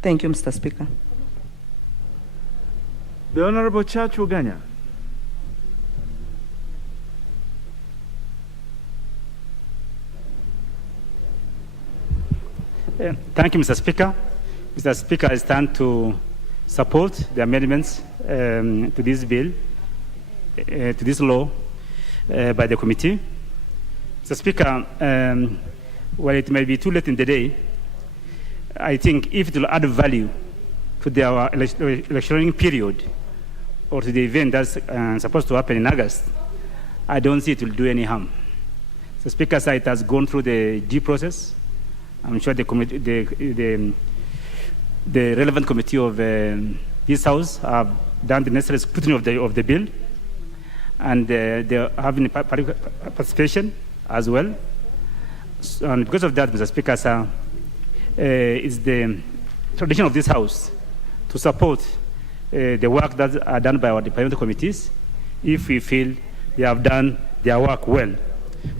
Thank you, Mr. Speaker. The Honorable Church Uganya. Thank you, Mr. Speaker. Mr. Speaker, I stand to support the amendments to this bill, to this law by the committee. Mr. Speaker, while it may be too late in the day, I think if it will add value to our electioneering period or to the event that's supposed to happen in August, I don't see it will do any harm. The Speaker said it has gone through the due process. I'm sure the relevant committee of this House have done the necessary scrutiny of the bill, and they are having participation as well. And because of that, Mr. Speaker, sir, it's the tradition of this House to support the work that are done by our departmental committees if we feel they have done their work well.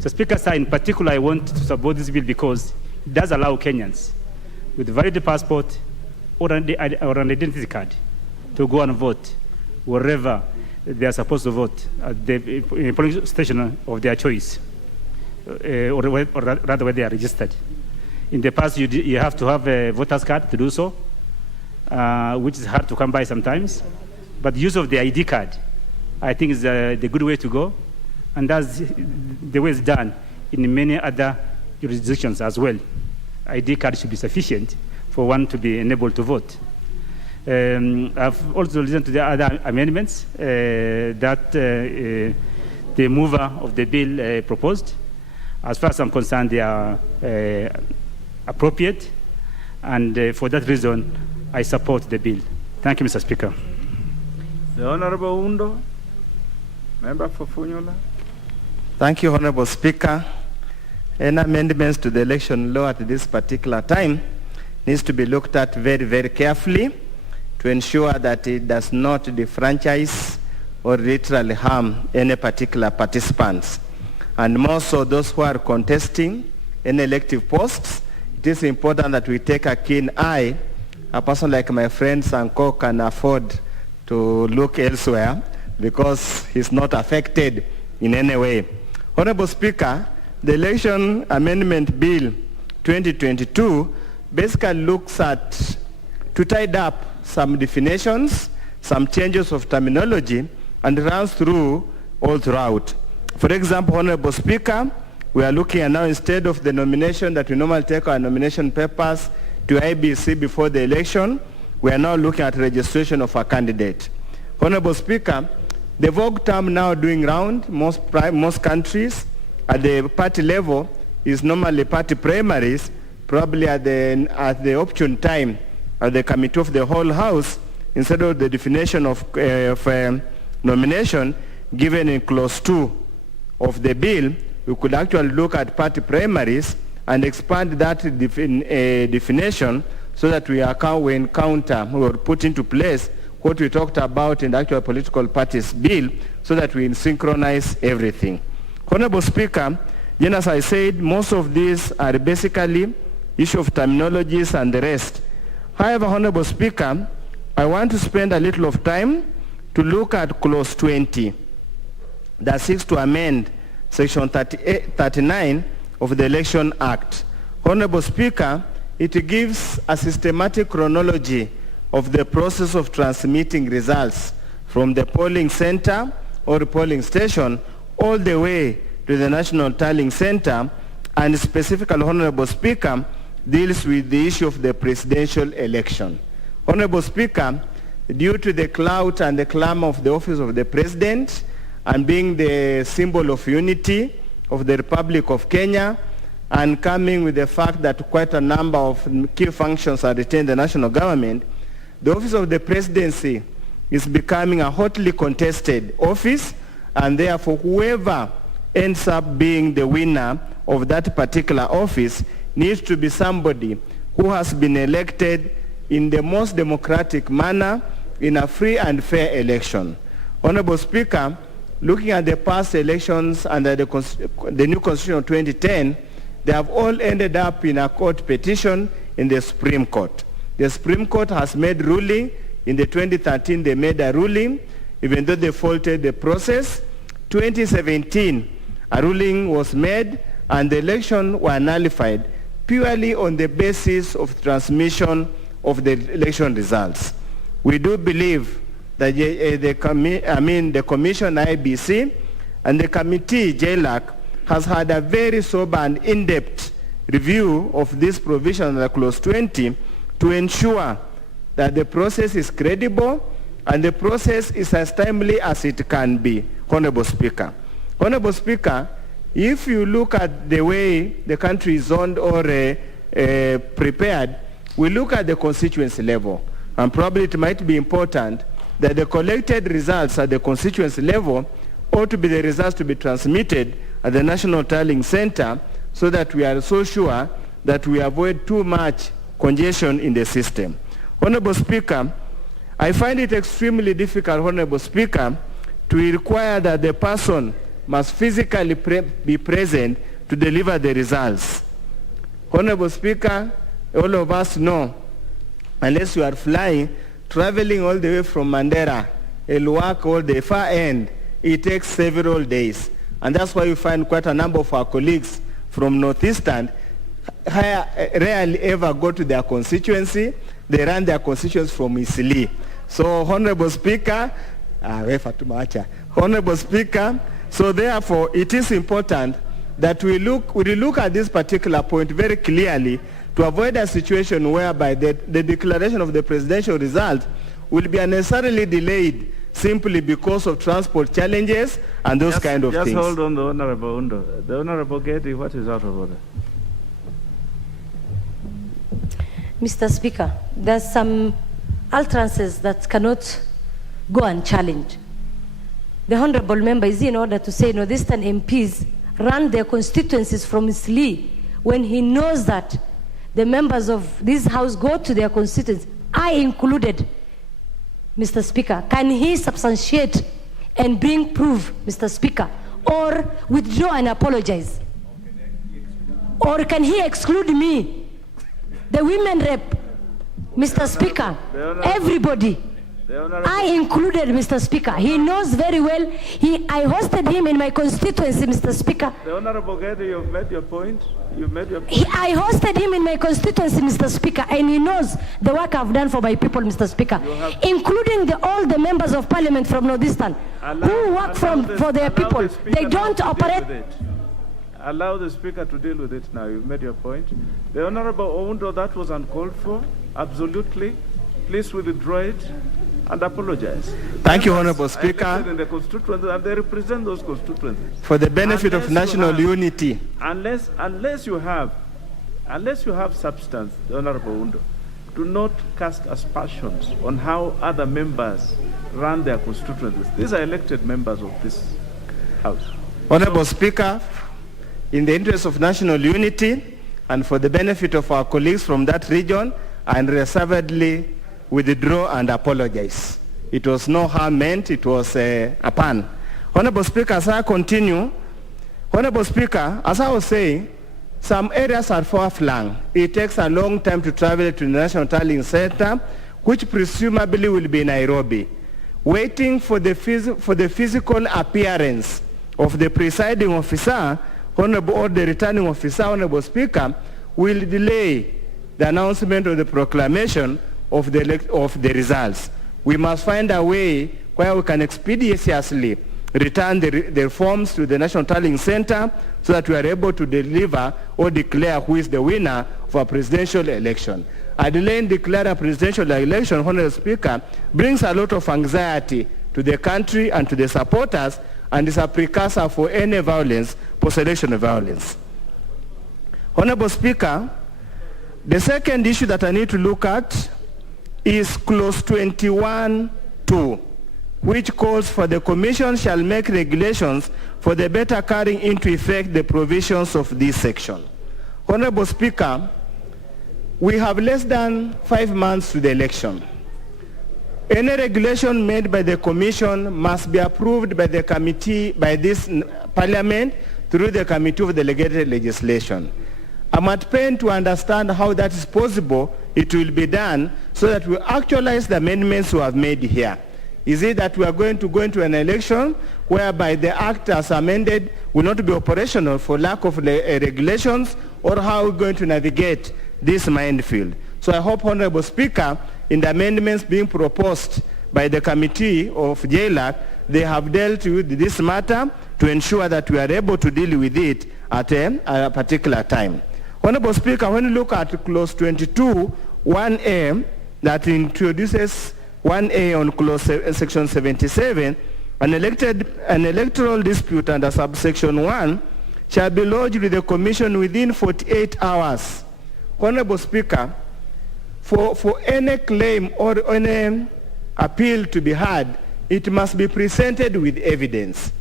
So, Speaker, sir, in particular, I want to support this bill because it does allow Kenyans with a valid passport or an identity card to go and vote wherever they are supposed to vote at the polling station of their choice, or rather where they are registered. In the past, you have to have a voter's card to do so, which is hard to come by sometimes. But the use of the ID card, I think, is the good way to go, and that's the way it's done in many other jurisdictions as well. ID card should be sufficient for one to be enabled to vote. I've also listened to the other amendments that the mover of the bill proposed. As far as I'm concerned, they are appropriate, and for that reason, I support the bill. Thank you, Mr. Speaker. The Honorable Undo, member for Funyula. Thank you, Honorable Speaker. Any amendments to the election law at this particular time needs to be looked at very, very carefully to ensure that it does not defranchise or literally harm any particular participants. And more so those who are contesting any elective posts, it is important that we take a keen eye. A person like my friend Sanko can afford to look elsewhere because he's not affected in any way. Honorable Speaker, the Election Amendment Bill 2022 basically looks at to tidy up some definitions, some changes of terminology, and runs through all throughout. For example, Honorable Speaker, we are looking at now, instead of the nomination that we normally take our nomination papers to IBC before the election, we are now looking at registration of a candidate. Honorable Speaker, the vogue term now doing round most countries at the party level is normally party primaries, probably at the option time at the committee of the whole House, instead of the definition of nomination given in clause 2 of the bill, we could actually look at party primaries and expand that definition so that we encounter or put into place what we talked about in the actual political parties bill so that we synchronize everything. Honorable Speaker, as I said, most of these are basically issue of terminologies and the rest. However, Honorable Speaker, I want to spend a little of time to look at clause 20 that seeks to amend section 39 of the Election Act. Honorable Speaker, it gives a systematic chronology of the process of transmitting results from the polling center or polling station all the way to the National Tallying Center, and specifically, Honorable Speaker, deals with the issue of the presidential election. Honorable Speaker, due to the clout and the clamor of the office of the President and being the symbol of unity of the Republic of Kenya, and coming with the fact that quite a number of key functions are retained in the national government, the office of the Presidency is becoming a hotly contested office, and therefore whoever ends up being the winner of that particular office needs to be somebody who has been elected in the most democratic manner in a free and fair election. Honorable Speaker, looking at the past elections under the new Constitution of 2010, they have all ended up in a court petition in the Supreme Court. The Supreme Court has made ruling. In the 2013, they made a ruling, even though they faulted the process. 2017, a ruling was made, and the election were nullified purely on the basis of transmission of the election results. We do believe that the Commission IBC and the committee JLAC has had a very sober and in-depth review of this provision under Clause 20 to ensure that the process is credible and the process is as timely as it can be, Honorable Speaker. Honorable Speaker, if you look at the way the country is zoned or prepared, we look at the constituency level, and probably it might be important that the collected results at the constituency level ought to be the results to be transmitted at the National Tallying Center so that we are so sure that we avoid too much congestion in the system. Honorable Speaker, I find it extremely difficult, Honorable Speaker, to require that the person must physically be present to deliver the results. Honorable Speaker, all of us know, unless you are flying, traveling all the way from Mandera, Elwak, or the far end, it takes several days. And that's why you find quite a number of our colleagues from Northeastern rarely ever go to their constituency. They run their constituency from Isili. So, Honorable Speaker, Honorable Speaker, so therefore it is important that we look at this particular point very clearly to avoid a situation whereby the declaration of the presidential result will be unnecessarily delayed simply because of transport challenges and those kind of things. Just hold on, the Honorable Undo. The Honorable Getty, what is out of order? Mr. Speaker, there's some utterances that cannot go unchallenged. The Honorable Member is in order to say Northeastern MPs run their constituencies from Isli when he knows that the members of this House go to their constituencies, I included, Mr. Speaker. Can he substantiate and bring proof, Mr. Speaker, or withdraw and apologize? Or can he exclude me, the women rep, Mr. Speaker, everybody? I included, Mr. Speaker. He knows very well. I hosted him in my constituency, Mr. Speaker. The Honorable Getty, you've made your point. You've made your point. I hosted him in my constituency, Mr. Speaker, and he knows the work I've done for my people, Mr. Speaker, including all the members of Parliament from Northeastern who work for their people. They don't operate. Allow the Speaker to deal with it now. You've made your point. The Honorable Oundo, that was uncalled for. Absolutely. Please withdraw it and apologize. Thank you, Honorable Speaker. In the constituencies, and they represent those constituencies. For the benefit of national unity. Unless you have substance, the Honorable Undo, do not cast aspersions on how other members run their constituencies. These are elected members of this House. Honorable Speaker, in the interest of national unity and for the benefit of our colleagues from that region, I reservedly withdraw and apologize. It was no harm meant, it was a pun. Honorable Speaker, as I continue, Honorable Speaker, as I was saying, some areas are far-flung. It takes a long time to travel to the National Tallying Center, which presumably will be Nairobi. Waiting for the physical appearance of the presiding officer, Honorable, or the returning officer, Honorable Speaker, will delay the announcement of the proclamation of the results. We must find a way where we can expeditiously return the forms to the National Tallying Center so that we are able to deliver or declare who is the winner for a presidential election. A delay in declaring a presidential election, Honorable Speaker, brings a lot of anxiety to the country and to the supporters, and is a precursor for any violence, post-election violence. Honorable Speaker, the second issue that I need to look at is Clause 21(2), which calls for the Commission shall make regulations for the better carrying into effect the provisions of this section. Honorable Speaker, we have less than 5 months to the election. Any regulation made by the Commission must be approved by the committee, by this Parliament, through the Committee of Delegated Legislation. I'm at pain to understand how that is possible. It will be done so that we actualize the amendments we have made here. Is it that we are going to go into an election whereby the act as amended will not be operational for lack of regulations, or how are we going to navigate this minefield? So I hope, Honorable Speaker, in the amendments being proposed by the Committee of JLAC, they have dealt with this matter to ensure that we are able to deal with it at a particular time. Honorable Speaker, when you look at clause 22, 1A, that introduces 1A on clause section 77, an electoral dispute under subsection 1 shall be lodged with the Commission within 48 hours. Honorable Speaker, for any claim or any appeal to be heard, it must be presented with evidence.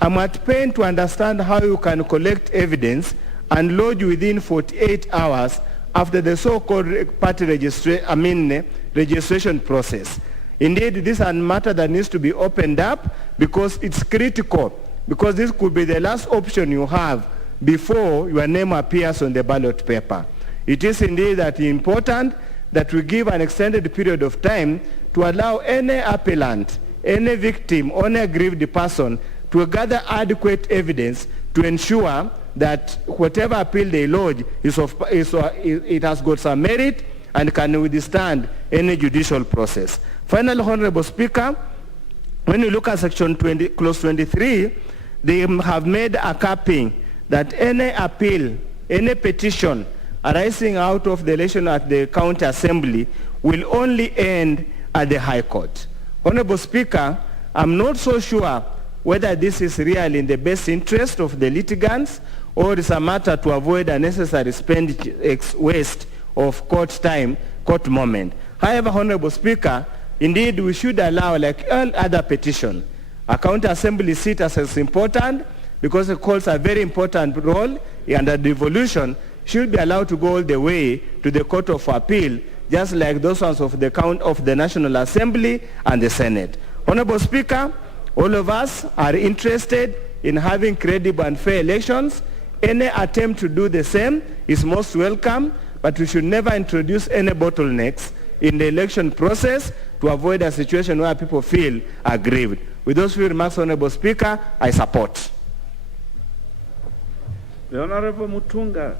I'm at pain to understand how you can collect evidence and lodge within 48 hours after the so-called party registration process. Indeed, this is a matter that needs to be opened up because it's critical, because this could be the last option you have before your name appears on the ballot paper. It is indeed that important that we give an extended period of time to allow any appellant, any victim, or any aggrieved person to gather adequate evidence to ensure that whatever appeal they lodge it has got some merit and can withstand any judicial process. Finally, Honorable Speaker, when you look at section 20, clause 23, they have made a capping that any appeal, any petition arising out of the election at the county assembly will only end at the High Court. Honorable Speaker, I'm not so sure whether this is really in the best interest of the litigants or is a matter to avoid unnecessary waste of court time, court moment. However, Honorable Speaker, indeed we should allow, like all other petitions, a county assembly seat as important because it holds a very important role under devolution, should be allowed to go all the way to the Court of Appeal, just like those ones of the National Assembly and the Senate. Honorable Speaker, all of us are interested in having credible and fair elections. Any attempt to do the same is most welcome, but we should never introduce any bottlenecks in the election process to avoid a situation where people feel aggrieved. With those few remarks, Honorable Speaker, I support. The Honorable Mutunga,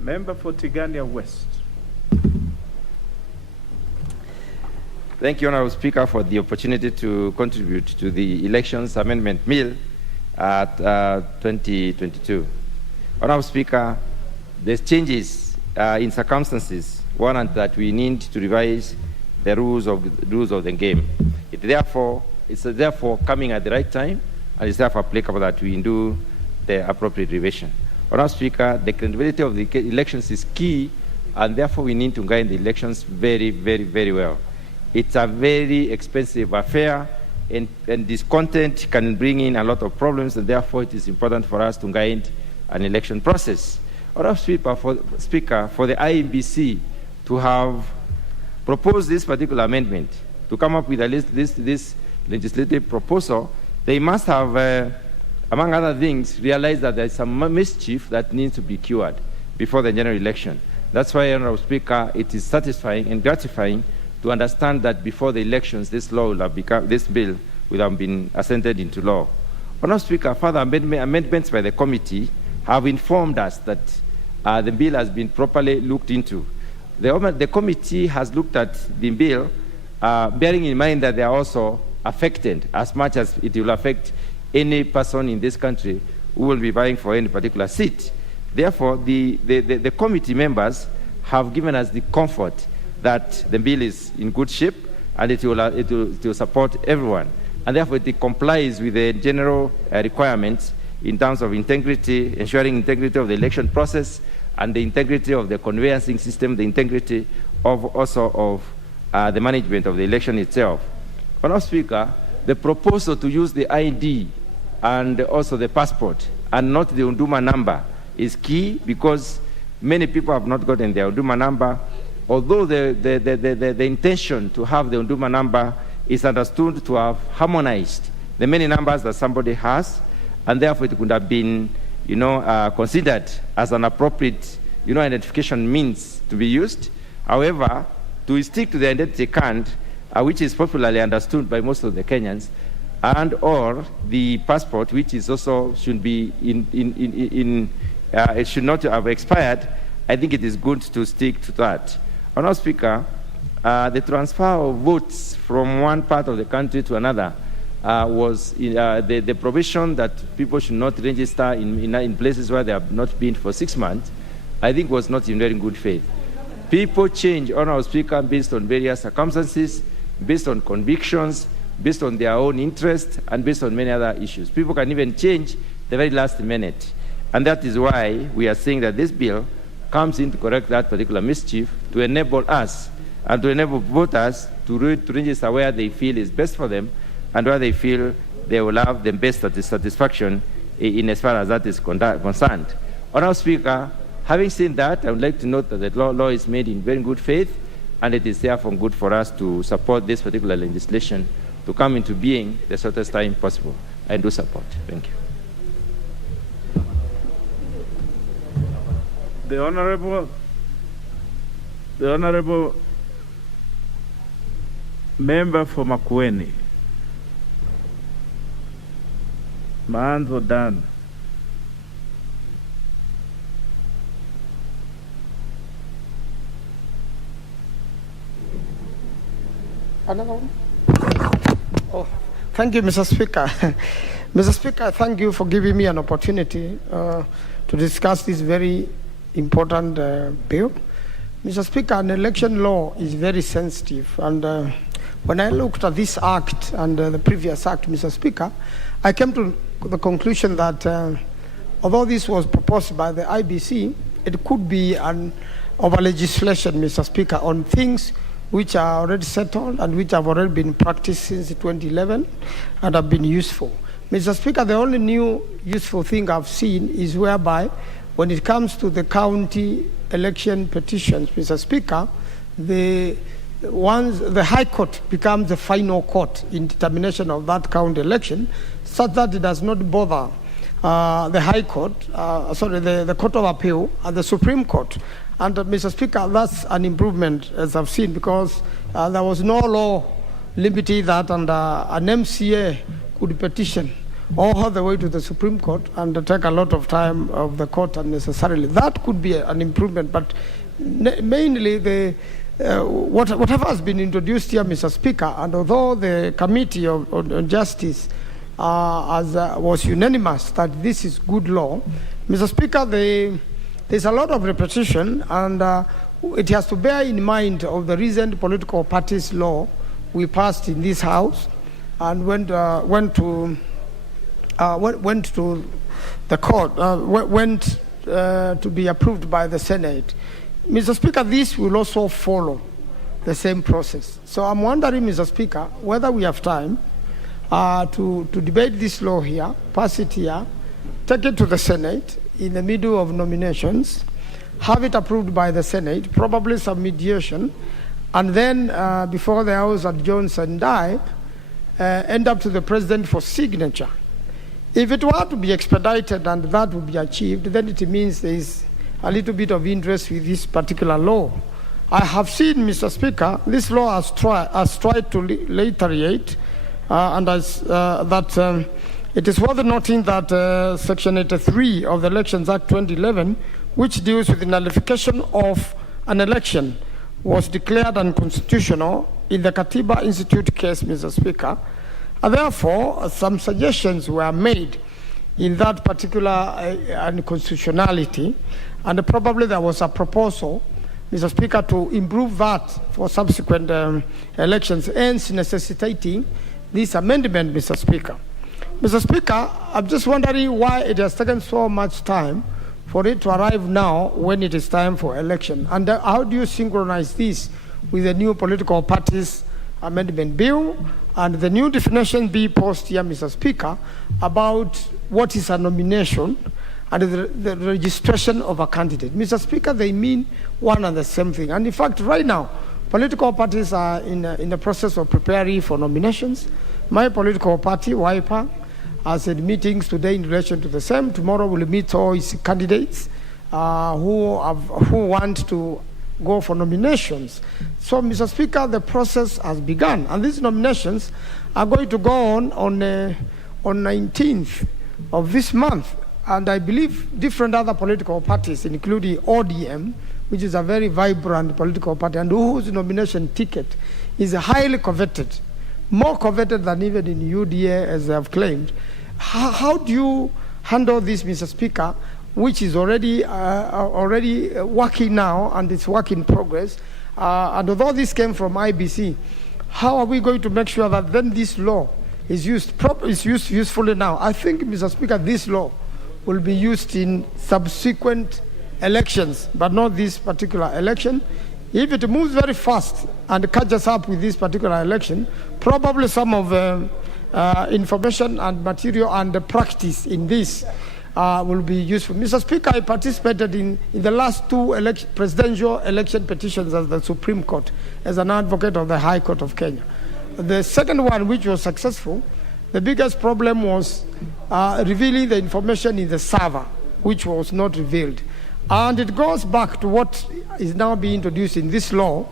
member for Tigania West. Thank you, Honorable Speaker, for the opportunity to contribute to the Elections Amendment Bill at 2022. Honorable Speaker, there's changes in circumstances warrant that we need to revise the rules of the game. It's therefore coming at the right time, and it's therefore applicable that we do the appropriate revision. Honorable Speaker, the credibility of the elections is key, and therefore we need to guide the elections very, very, very well. It's a very expensive affair, and this content can bring in a lot of problems, and therefore it is important for us to guide an election process. Honorable Speaker, for the IMBC to have proposed this particular amendment, to come up with this legislative proposal, they must have, among other things, realized that there is some mischief that needs to be cured before the general election. That's why, Honorable Speaker, it is satisfying and gratifying to understand that before the elections, this bill will have been assented into law. Honorable Speaker, further amendments by the committee have informed us that the bill has been properly looked into. The committee has looked at the bill, bearing in mind that they are also affected as much as it will affect any person in this country who will be vying for any particular seat. Therefore, the committee members have given us the comfort that the bill is in good shape and it will support everyone. And therefore, it complies with the general requirements in terms of integrity, ensuring integrity of the election process and the integrity of the conveyancing system, the integrity of the management of the election itself. Honorable Speaker, the proposal to use the ID and also the passport and not the Unduma number is key because many people have not gotten their Unduma number, although the intention to have the Unduma number is understood to have harmonized the many numbers that somebody has, and therefore it could have been, considered as an appropriate, identification means to be used. However, to stick to the identity card, which is popularly understood by most of the Kenyans, and or the passport, which is also should be it should not have expired, I think it is good to stick to that. Honourable Speaker, the transfer of votes from one part of the country to another was the provision that people should not register in places where they have not been for 6 months, I think was not in very good faith. People change, Honourable Speaker, based on various circumstances, based on convictions, based on their own interest, and based on many other issues. People can even change the very last minute. And that is why we are saying that this bill comes in to correct that particular mischief, to enable us and to enable voters to register where they feel is best for them and where they feel they will have the best satisfaction in as far as that is concerned. Honourable Speaker, having seen that, I would like to note that the law is made in very good faith, and it is therefore good for us to support this particular legislation to come into being the shortest time possible. I do support. Thank you. The Honourable Member for Makueni. Manzo Dan. Another one? Oh, thank you, Mr. Speaker. Mr. Speaker, thank you for giving me an opportunity to discuss this very important bill. Mr. Speaker, an election law is very sensitive, and when I looked at this act and the previous act, Mr. Speaker, I came to the conclusion that although this was proposed by the IBC, it could be an over legislation, Mr. Speaker, on things which are already settled and which have already been practiced since 2011 and have been useful. Mr. Speaker, the only new useful thing I've seen is whereby when it comes to the county election petitions, Mr. Speaker, the High Court becomes the final court in determination of that county election, such that it does not bother the High Court, the Court of Appeal and the Supreme Court. And Mr. Speaker, that's an improvement, as I've seen, because there was no law limiting that, and an MCA could petition all the way to the Supreme Court and take a lot of time of the court unnecessarily. That could be an improvement, but mainly whatever has been introduced here, Mr. Speaker, and although the Committee on Justice was unanimous that this is good law, Mr. Speaker, there's a lot of repetition, and it has to bear in mind of the recent political parties law we passed in this House and went to the court, went to be approved by the Senate. Mr. Speaker, this will also follow the same process. So I'm wondering, Mr. Speaker, whether we have time to debate this law here, pass it here, take it to the Senate in the middle of nominations, have it approved by the Senate, probably some mediation, and then before the House adjourns and die, end up to the President for signature. If it were to be expedited and that would be achieved, then it means there is a little bit of interest with this particular law. I have seen, Mr. Speaker, this law has tried to reiterate that it is worth noting that Section 83 of the Elections Act 2011, which deals with the nullification of an election, was declared unconstitutional in the Katiba Institute case, Mr. Speaker. And therefore, some suggestions were made in that particular unconstitutionality, and probably there was a proposal, Mr. Speaker, to improve that for subsequent elections, hence necessitating this amendment, Mr. Speaker. Mr. Speaker, I'm just wondering why it has taken so much time for it to arrive now when it is time for election. And how do you synchronize this with the new political parties amendment bill and the new definition be posted here, Mr. Speaker, about what is a nomination and the registration of a candidate? Mr. Speaker, they mean one and the same thing. And in fact, right now, political parties are in the process of preparing for nominations. My political party, WIPA, has had meetings today in relation to the same. Tomorrow we'll meet all its candidates who want to go for nominations. So, Mr. Speaker, the process has begun, and these nominations are going to go on 19th of this month. And I believe different other political parties, including ODM, which is a very vibrant political party, and whose nomination ticket is highly coveted, more coveted than even in UDA, as they have claimed. How do you handle this, Mr. Speaker, which is already working now, and it's work in progress? And although this came from IBC, how are we going to make sure that then this law is used usefully now? I think, Mr. Speaker, this law will be used in subsequent elections, but not this particular election. If it moves very fast and catches up with this particular election, probably some of information and material and the practice in this will be useful. Mr. Speaker, I participated in the last two presidential election petitions at the Supreme Court as an advocate of the High Court of Kenya. The second one, which was successful, the biggest problem was revealing the information in the server, which was not revealed. And it goes back to what is now being introduced in this law,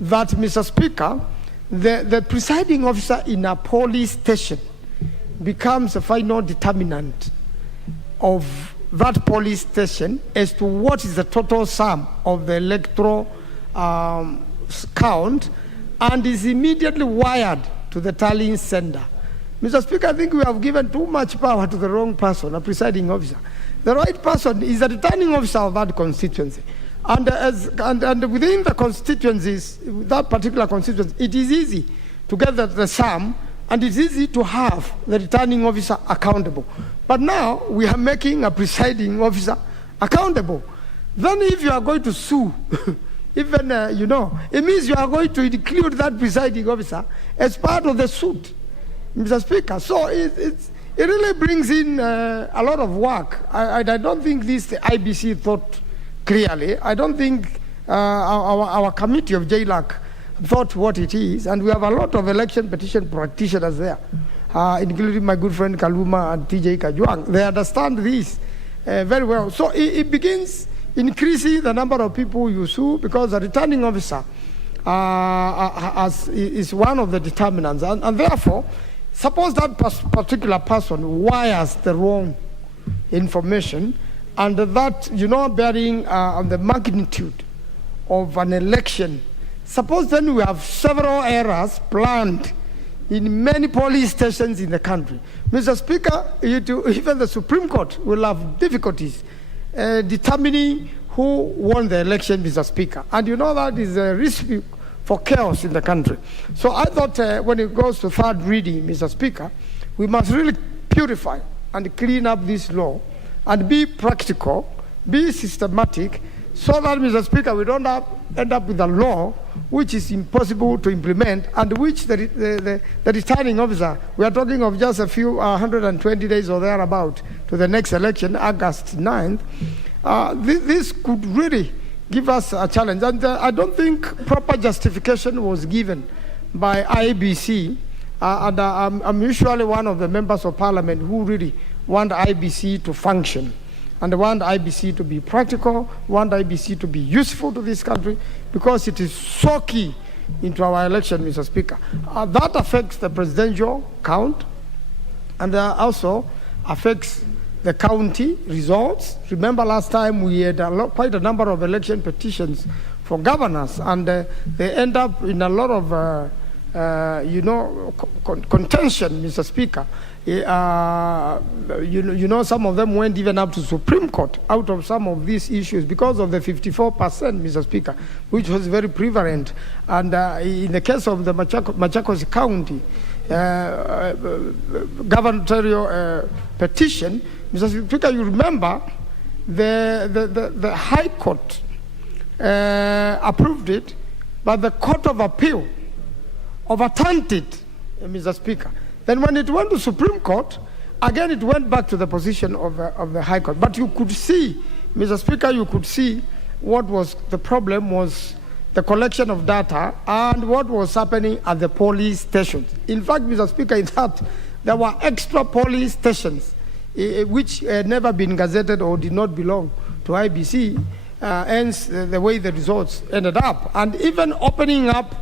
that, Mr. Speaker, the presiding officer in a police station becomes a final determinant of that police station as to what is the total sum of the electoral count, and is immediately wired to the tallying center. Mr. Speaker, I think we have given too much power to the wrong person, a presiding officer. The right person is the returning officer of that constituency. And within the constituencies, that particular constituency, it is easy to get the sum, and it's easy to have the returning officer accountable. But now we are making a presiding officer accountable. Then if you are going to sue, even, it means you are going to include that presiding officer as part of the suit, Mr. Speaker. So it really brings in a lot of work. I don't think the IBC thought clearly. I don't think our committee of JLAC thought what it is, and we have a lot of election petition practitioners there, including my good friend Kaluma and TJ Kajwang. They understand this very well. So it begins increasing the number of people you sue, because the returning officer is one of the determinants, and therefore, suppose that particular person wires the wrong information, and that, bearing on the magnitude of an election. Suppose then we have several errors planned in many police stations in the country. Mr. Speaker, even the Supreme Court will have difficulties determining who won the election, Mr. Speaker. And that is a recipe for chaos in the country. So I thought when it goes to third reading, Mr. Speaker, we must really purify and clean up this law and be practical, be systematic, so that, Mr. Speaker, we don't end up with a law which is impossible to implement, and which the returning officer, we are talking of just a few 120 days or thereabout to the next election, August 9th. This could really give us a challenge. And I don't think proper justification was given by IBC. And I'm usually one of the members of parliament who really want IBC to function, and want IBC to be practical, want IBC to be useful to this country, because it is so key into our election, Mr. Speaker. That affects the presidential count, and also affects the county results. Remember last time we had quite a number of election petitions for governors, and they end up in a lot of contention, Mr. Speaker. Some of them went even up to Supreme Court out of some of these issues because of the 54%, Mr. Speaker, which was very prevalent. And in the case of the Machakos County gubernatorial petition, Mr. Speaker, you remember the High Court approved it, but the Court of Appeal overturned it, Mr. Speaker. Then when it went to Supreme Court, again it went back to the position of the High Court. But you could see, Mr. Speaker, you could see what was the problem was the collection of data and what was happening at the police stations. In fact, Mr. Speaker, in that there were extra police stations which had never been gazetted or did not belong to IBC, hence the way the results ended up. And even opening up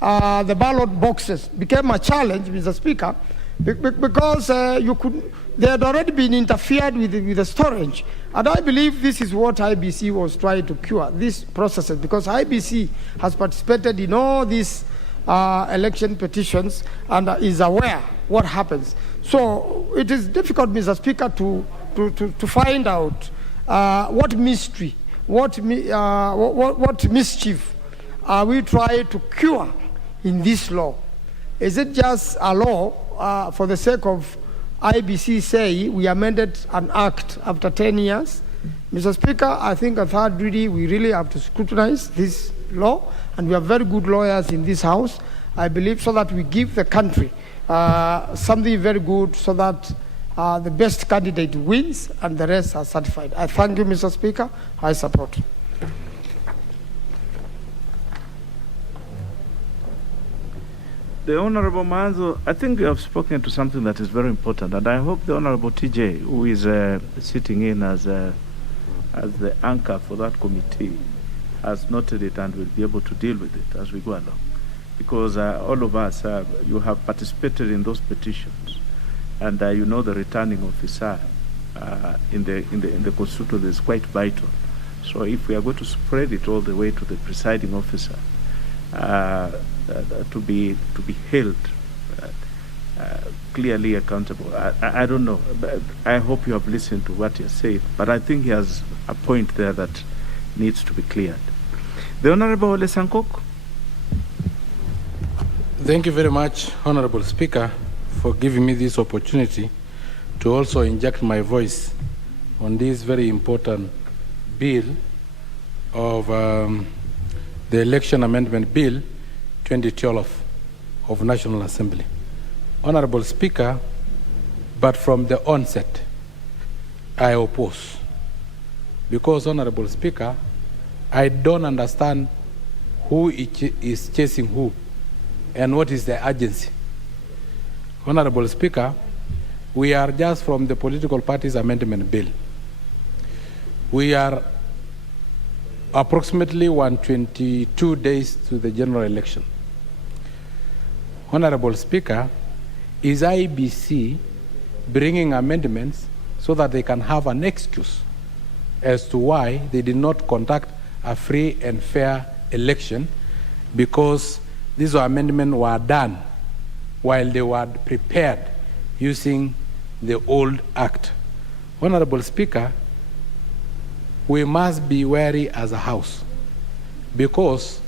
the ballot boxes became a challenge, Mr. Speaker, because they had already been interfered with the storage. And I believe this is what IBC was trying to cure, these processes, because IBC has participated in all these election petitions and is aware what happens. So it is difficult, Mr. Speaker, to find out what mystery, what mischief are we trying to cure in this law. Is it just a law for the sake of IBC say we amended an act after 10 years? Mr. Speaker, I think at third reading we really have to scrutinize this law, and we have very good lawyers in this House, I believe, so that we give the country something very good, so that the best candidate wins and the rest are certified. I thank you, Mr. Speaker. I support. The Honorable Manzo, I think you have spoken to something that is very important, and I hope the Honorable TJ, who is sitting in as the anchor for that committee, has noted it and will be able to deal with it as we go along. Because all of us, you have participated in those petitions, and you know the returning officer in the constituency is quite vital. So if we are going to spread it all the way to the presiding officer, to be held clearly accountable. I don't know. But I hope you have listened to what he has said, but I think he has a point there that needs to be cleared. The Honorable Ole Sankok. Thank you very much, Honorable Speaker, for giving me this opportunity to also inject my voice on this very important bill of the Election Amendment Bill 2012 of National Assembly. Honorable Speaker, but from the onset, I oppose. Because, Honorable Speaker, I don't understand who is chasing who and what is the urgency. Honorable Speaker, we are just from the political parties amendment bill. We are approximately 122 days to the general election. Honorable Speaker, is IBC bringing amendments so that they can have an excuse as to why they did not conduct a free and fair election, because these amendments were done while they were prepared using the old act? Honorable Speaker, we must be wary as a House, because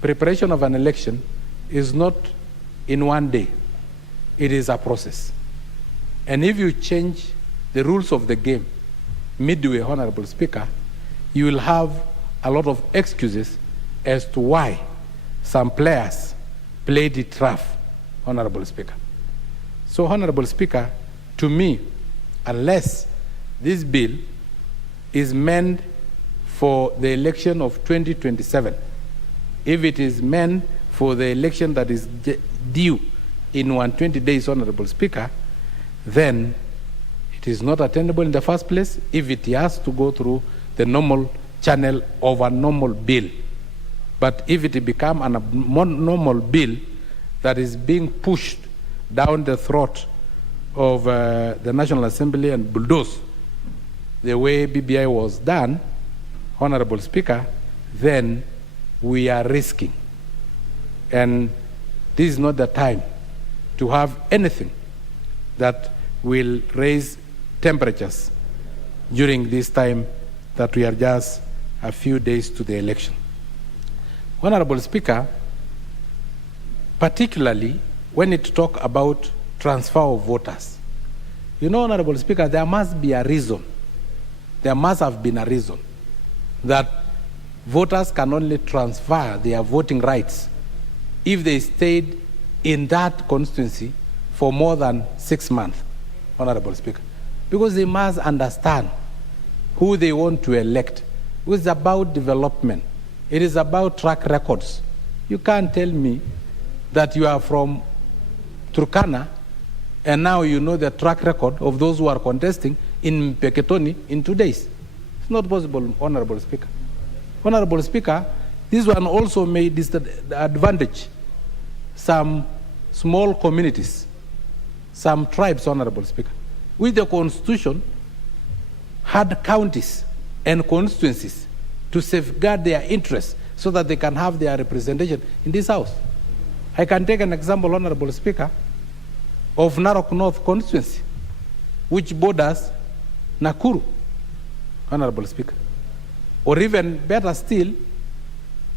preparation of an election is not in one day. It is a process. And if you change the rules of the game midway, Honorable Speaker, you will have a lot of excuses as to why some players played it rough, Honorable Speaker. So, Honorable Speaker, to me, unless this bill is meant for the election of 2027, if it is meant for the election that is due in 120 days, Honorable Speaker, then it is not attainable in the first place if it has to go through the normal channel of a normal bill. But if it becomes a normal bill that is being pushed down the throat of the National Assembly and bulldozed the way BBI was done, Honorable Speaker, then we are risking. And this is not the time to have anything that will raise temperatures during this time that we are just a few days to the election. Honorable Speaker, particularly when it talks about transfer of voters, you know, Honorable Speaker, there must be a reason. There must have been a reason that voters can only transfer their voting rights if they stayed in that constituency for more than 6 months, Honorable Speaker, because they must understand who they want to elect. It's about development. It is about track records. You can't tell me that you are from Turkana and now you know the track record of those who are contesting in Peketoni in 2 days. It's not possible, Honorable Speaker. Honorable Speaker, this one also may disadvantage some small communities some tribes, Honorable Speaker, which the Constitution had counties and constituencies to safeguard their interests so that they can have their representation in this House. I can take an example, Honorable Speaker, of Narok North constituency, which borders Nakuru, Honorable Speaker. Or even better still,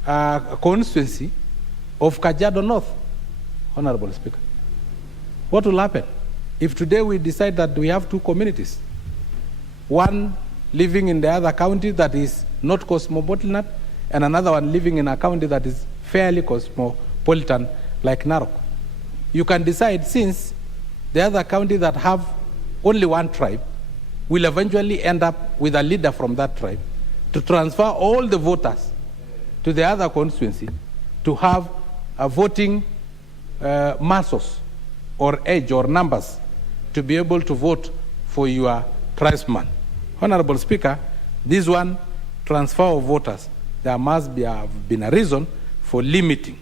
a constituency of Kajiado North, Honorable Speaker. What will happen if today we decide that we have two communities, one living in the other county that is not cosmopolitan, and another one living in a county that is fairly cosmopolitan, like Narok? You can decide, since the other county that have only one tribe will eventually end up with a leader from that tribe, to transfer all the voters to the other constituency to have a voting masses or age or numbers to be able to vote for your tribesman. Honorable Speaker, this one transfer of voters, there must be have been a reason for limiting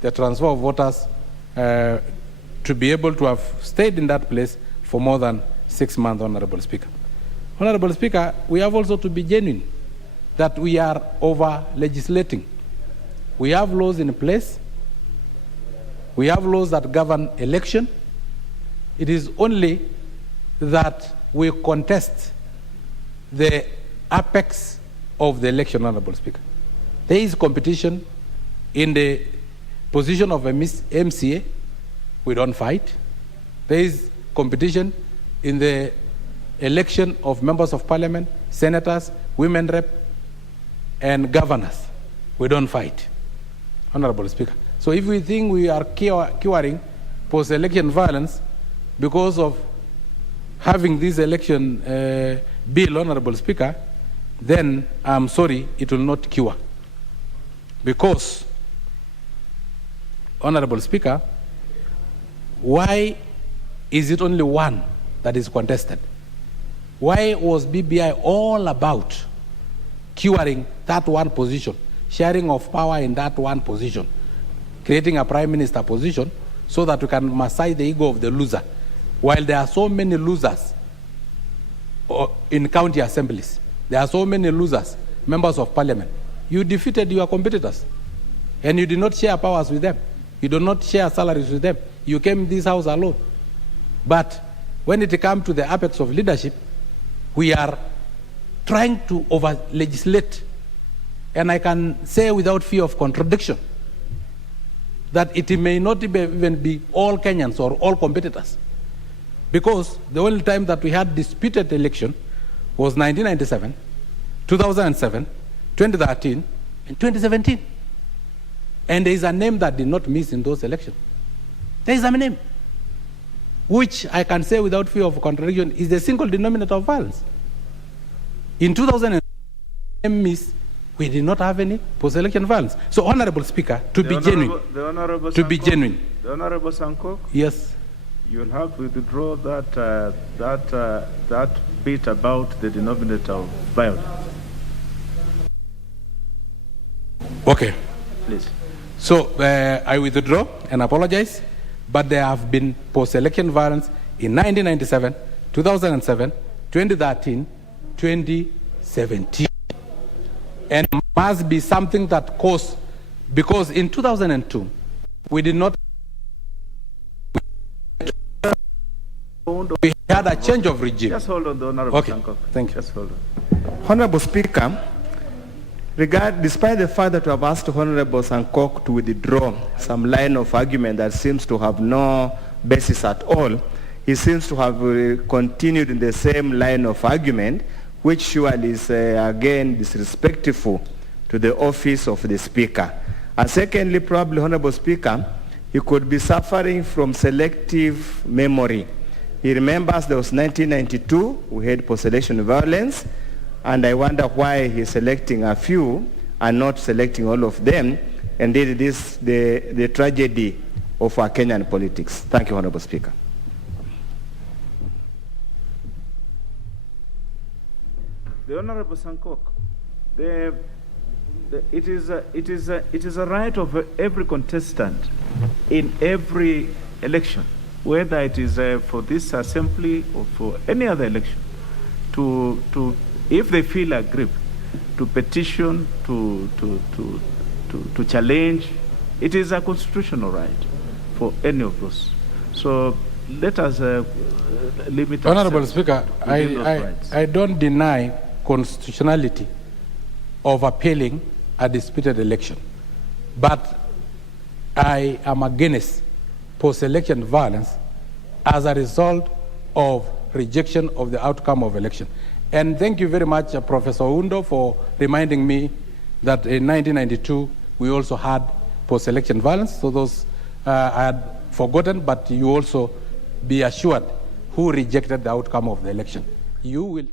the transfer of voters to be able to have stayed in that place for more than 6 months, Honorable Speaker. Honorable Speaker, we have also to be genuine that we are over-legislating. We have laws in place. We have laws that govern election. It is only that we contest the apex of the election, Honorable Speaker. There is competition in the position of a MCA. We don't fight. There is competition in the election of members of parliament, senators, women rep, and governors. We don't fight, Honorable Speaker. So if we think we are curing post-election violence because of having this election bill, Honorable Speaker, then I'm sorry, it will not cure. Because, Honorable Speaker, why is it only one that is contested? Why was BBI all about curing that one position, sharing of power in that one position, creating a prime minister position so that we can massage the ego of the loser, while there are so many losers in county assemblies? There are so many losers, members of parliament. You defeated your competitors, and you did not share powers with them. You did not share salaries with them. You came in this house alone. But when it comes to the apex of leadership, we are trying to over-legislate. And I can say without fear of contradiction that it may not even be all Kenyans or all competitors. Because the only time that we had disputed election was 1997, 2007, 2013, and 2017. And there is a name that did not miss in those elections. There is a name, which I can say without fear of contradiction is the single denominator of violence. In 2007, we did not have any post-election violence. So, Honorable Speaker, to be genuine. The Honorable Sanko? Yes. You'll have to withdraw that bit about the denominator of violence. Okay. Please. So, I withdraw and apologize, but there have been post-election violence in 1997, 2007, 2013, 2017. And it must be something that caused, because in 2002, we did not, we had a change of regime. Just hold on, the Honorable Sanko. Thank you. Just hold on. Honorable Speaker, despite the fact that we have asked Honorable Sankok to withdraw some line of argument that seems to have no basis at all, he seems to have continued in the same line of argument, which surely is again disrespectful to the office of the Speaker. And secondly, probably, Honorable Speaker, he could be suffering from selective memory. He remembers there was 1992, we had post-election violence, and I wonder why he's selecting a few and not selecting all of them. Indeed, this is the tragedy of our Kenyan politics. Thank you, Honorable Speaker. The Honorable Sankok, it is a right of every contestant in every election whether it is for this assembly or for any other election, to if they feel aggrieved, to petition, to challenge. It is a constitutional right for any of those. So let us limit Honorable ourselves Speaker, within those rights. I don't deny constitutionality of appealing a disputed election, but I am against post-election violence as a result of rejection of the outcome of election. And thank you very much, Professor Undo, for reminding me that in 1992 we also had post-election violence. So those I had forgotten, but you also be assured who rejected the outcome of the election. You will.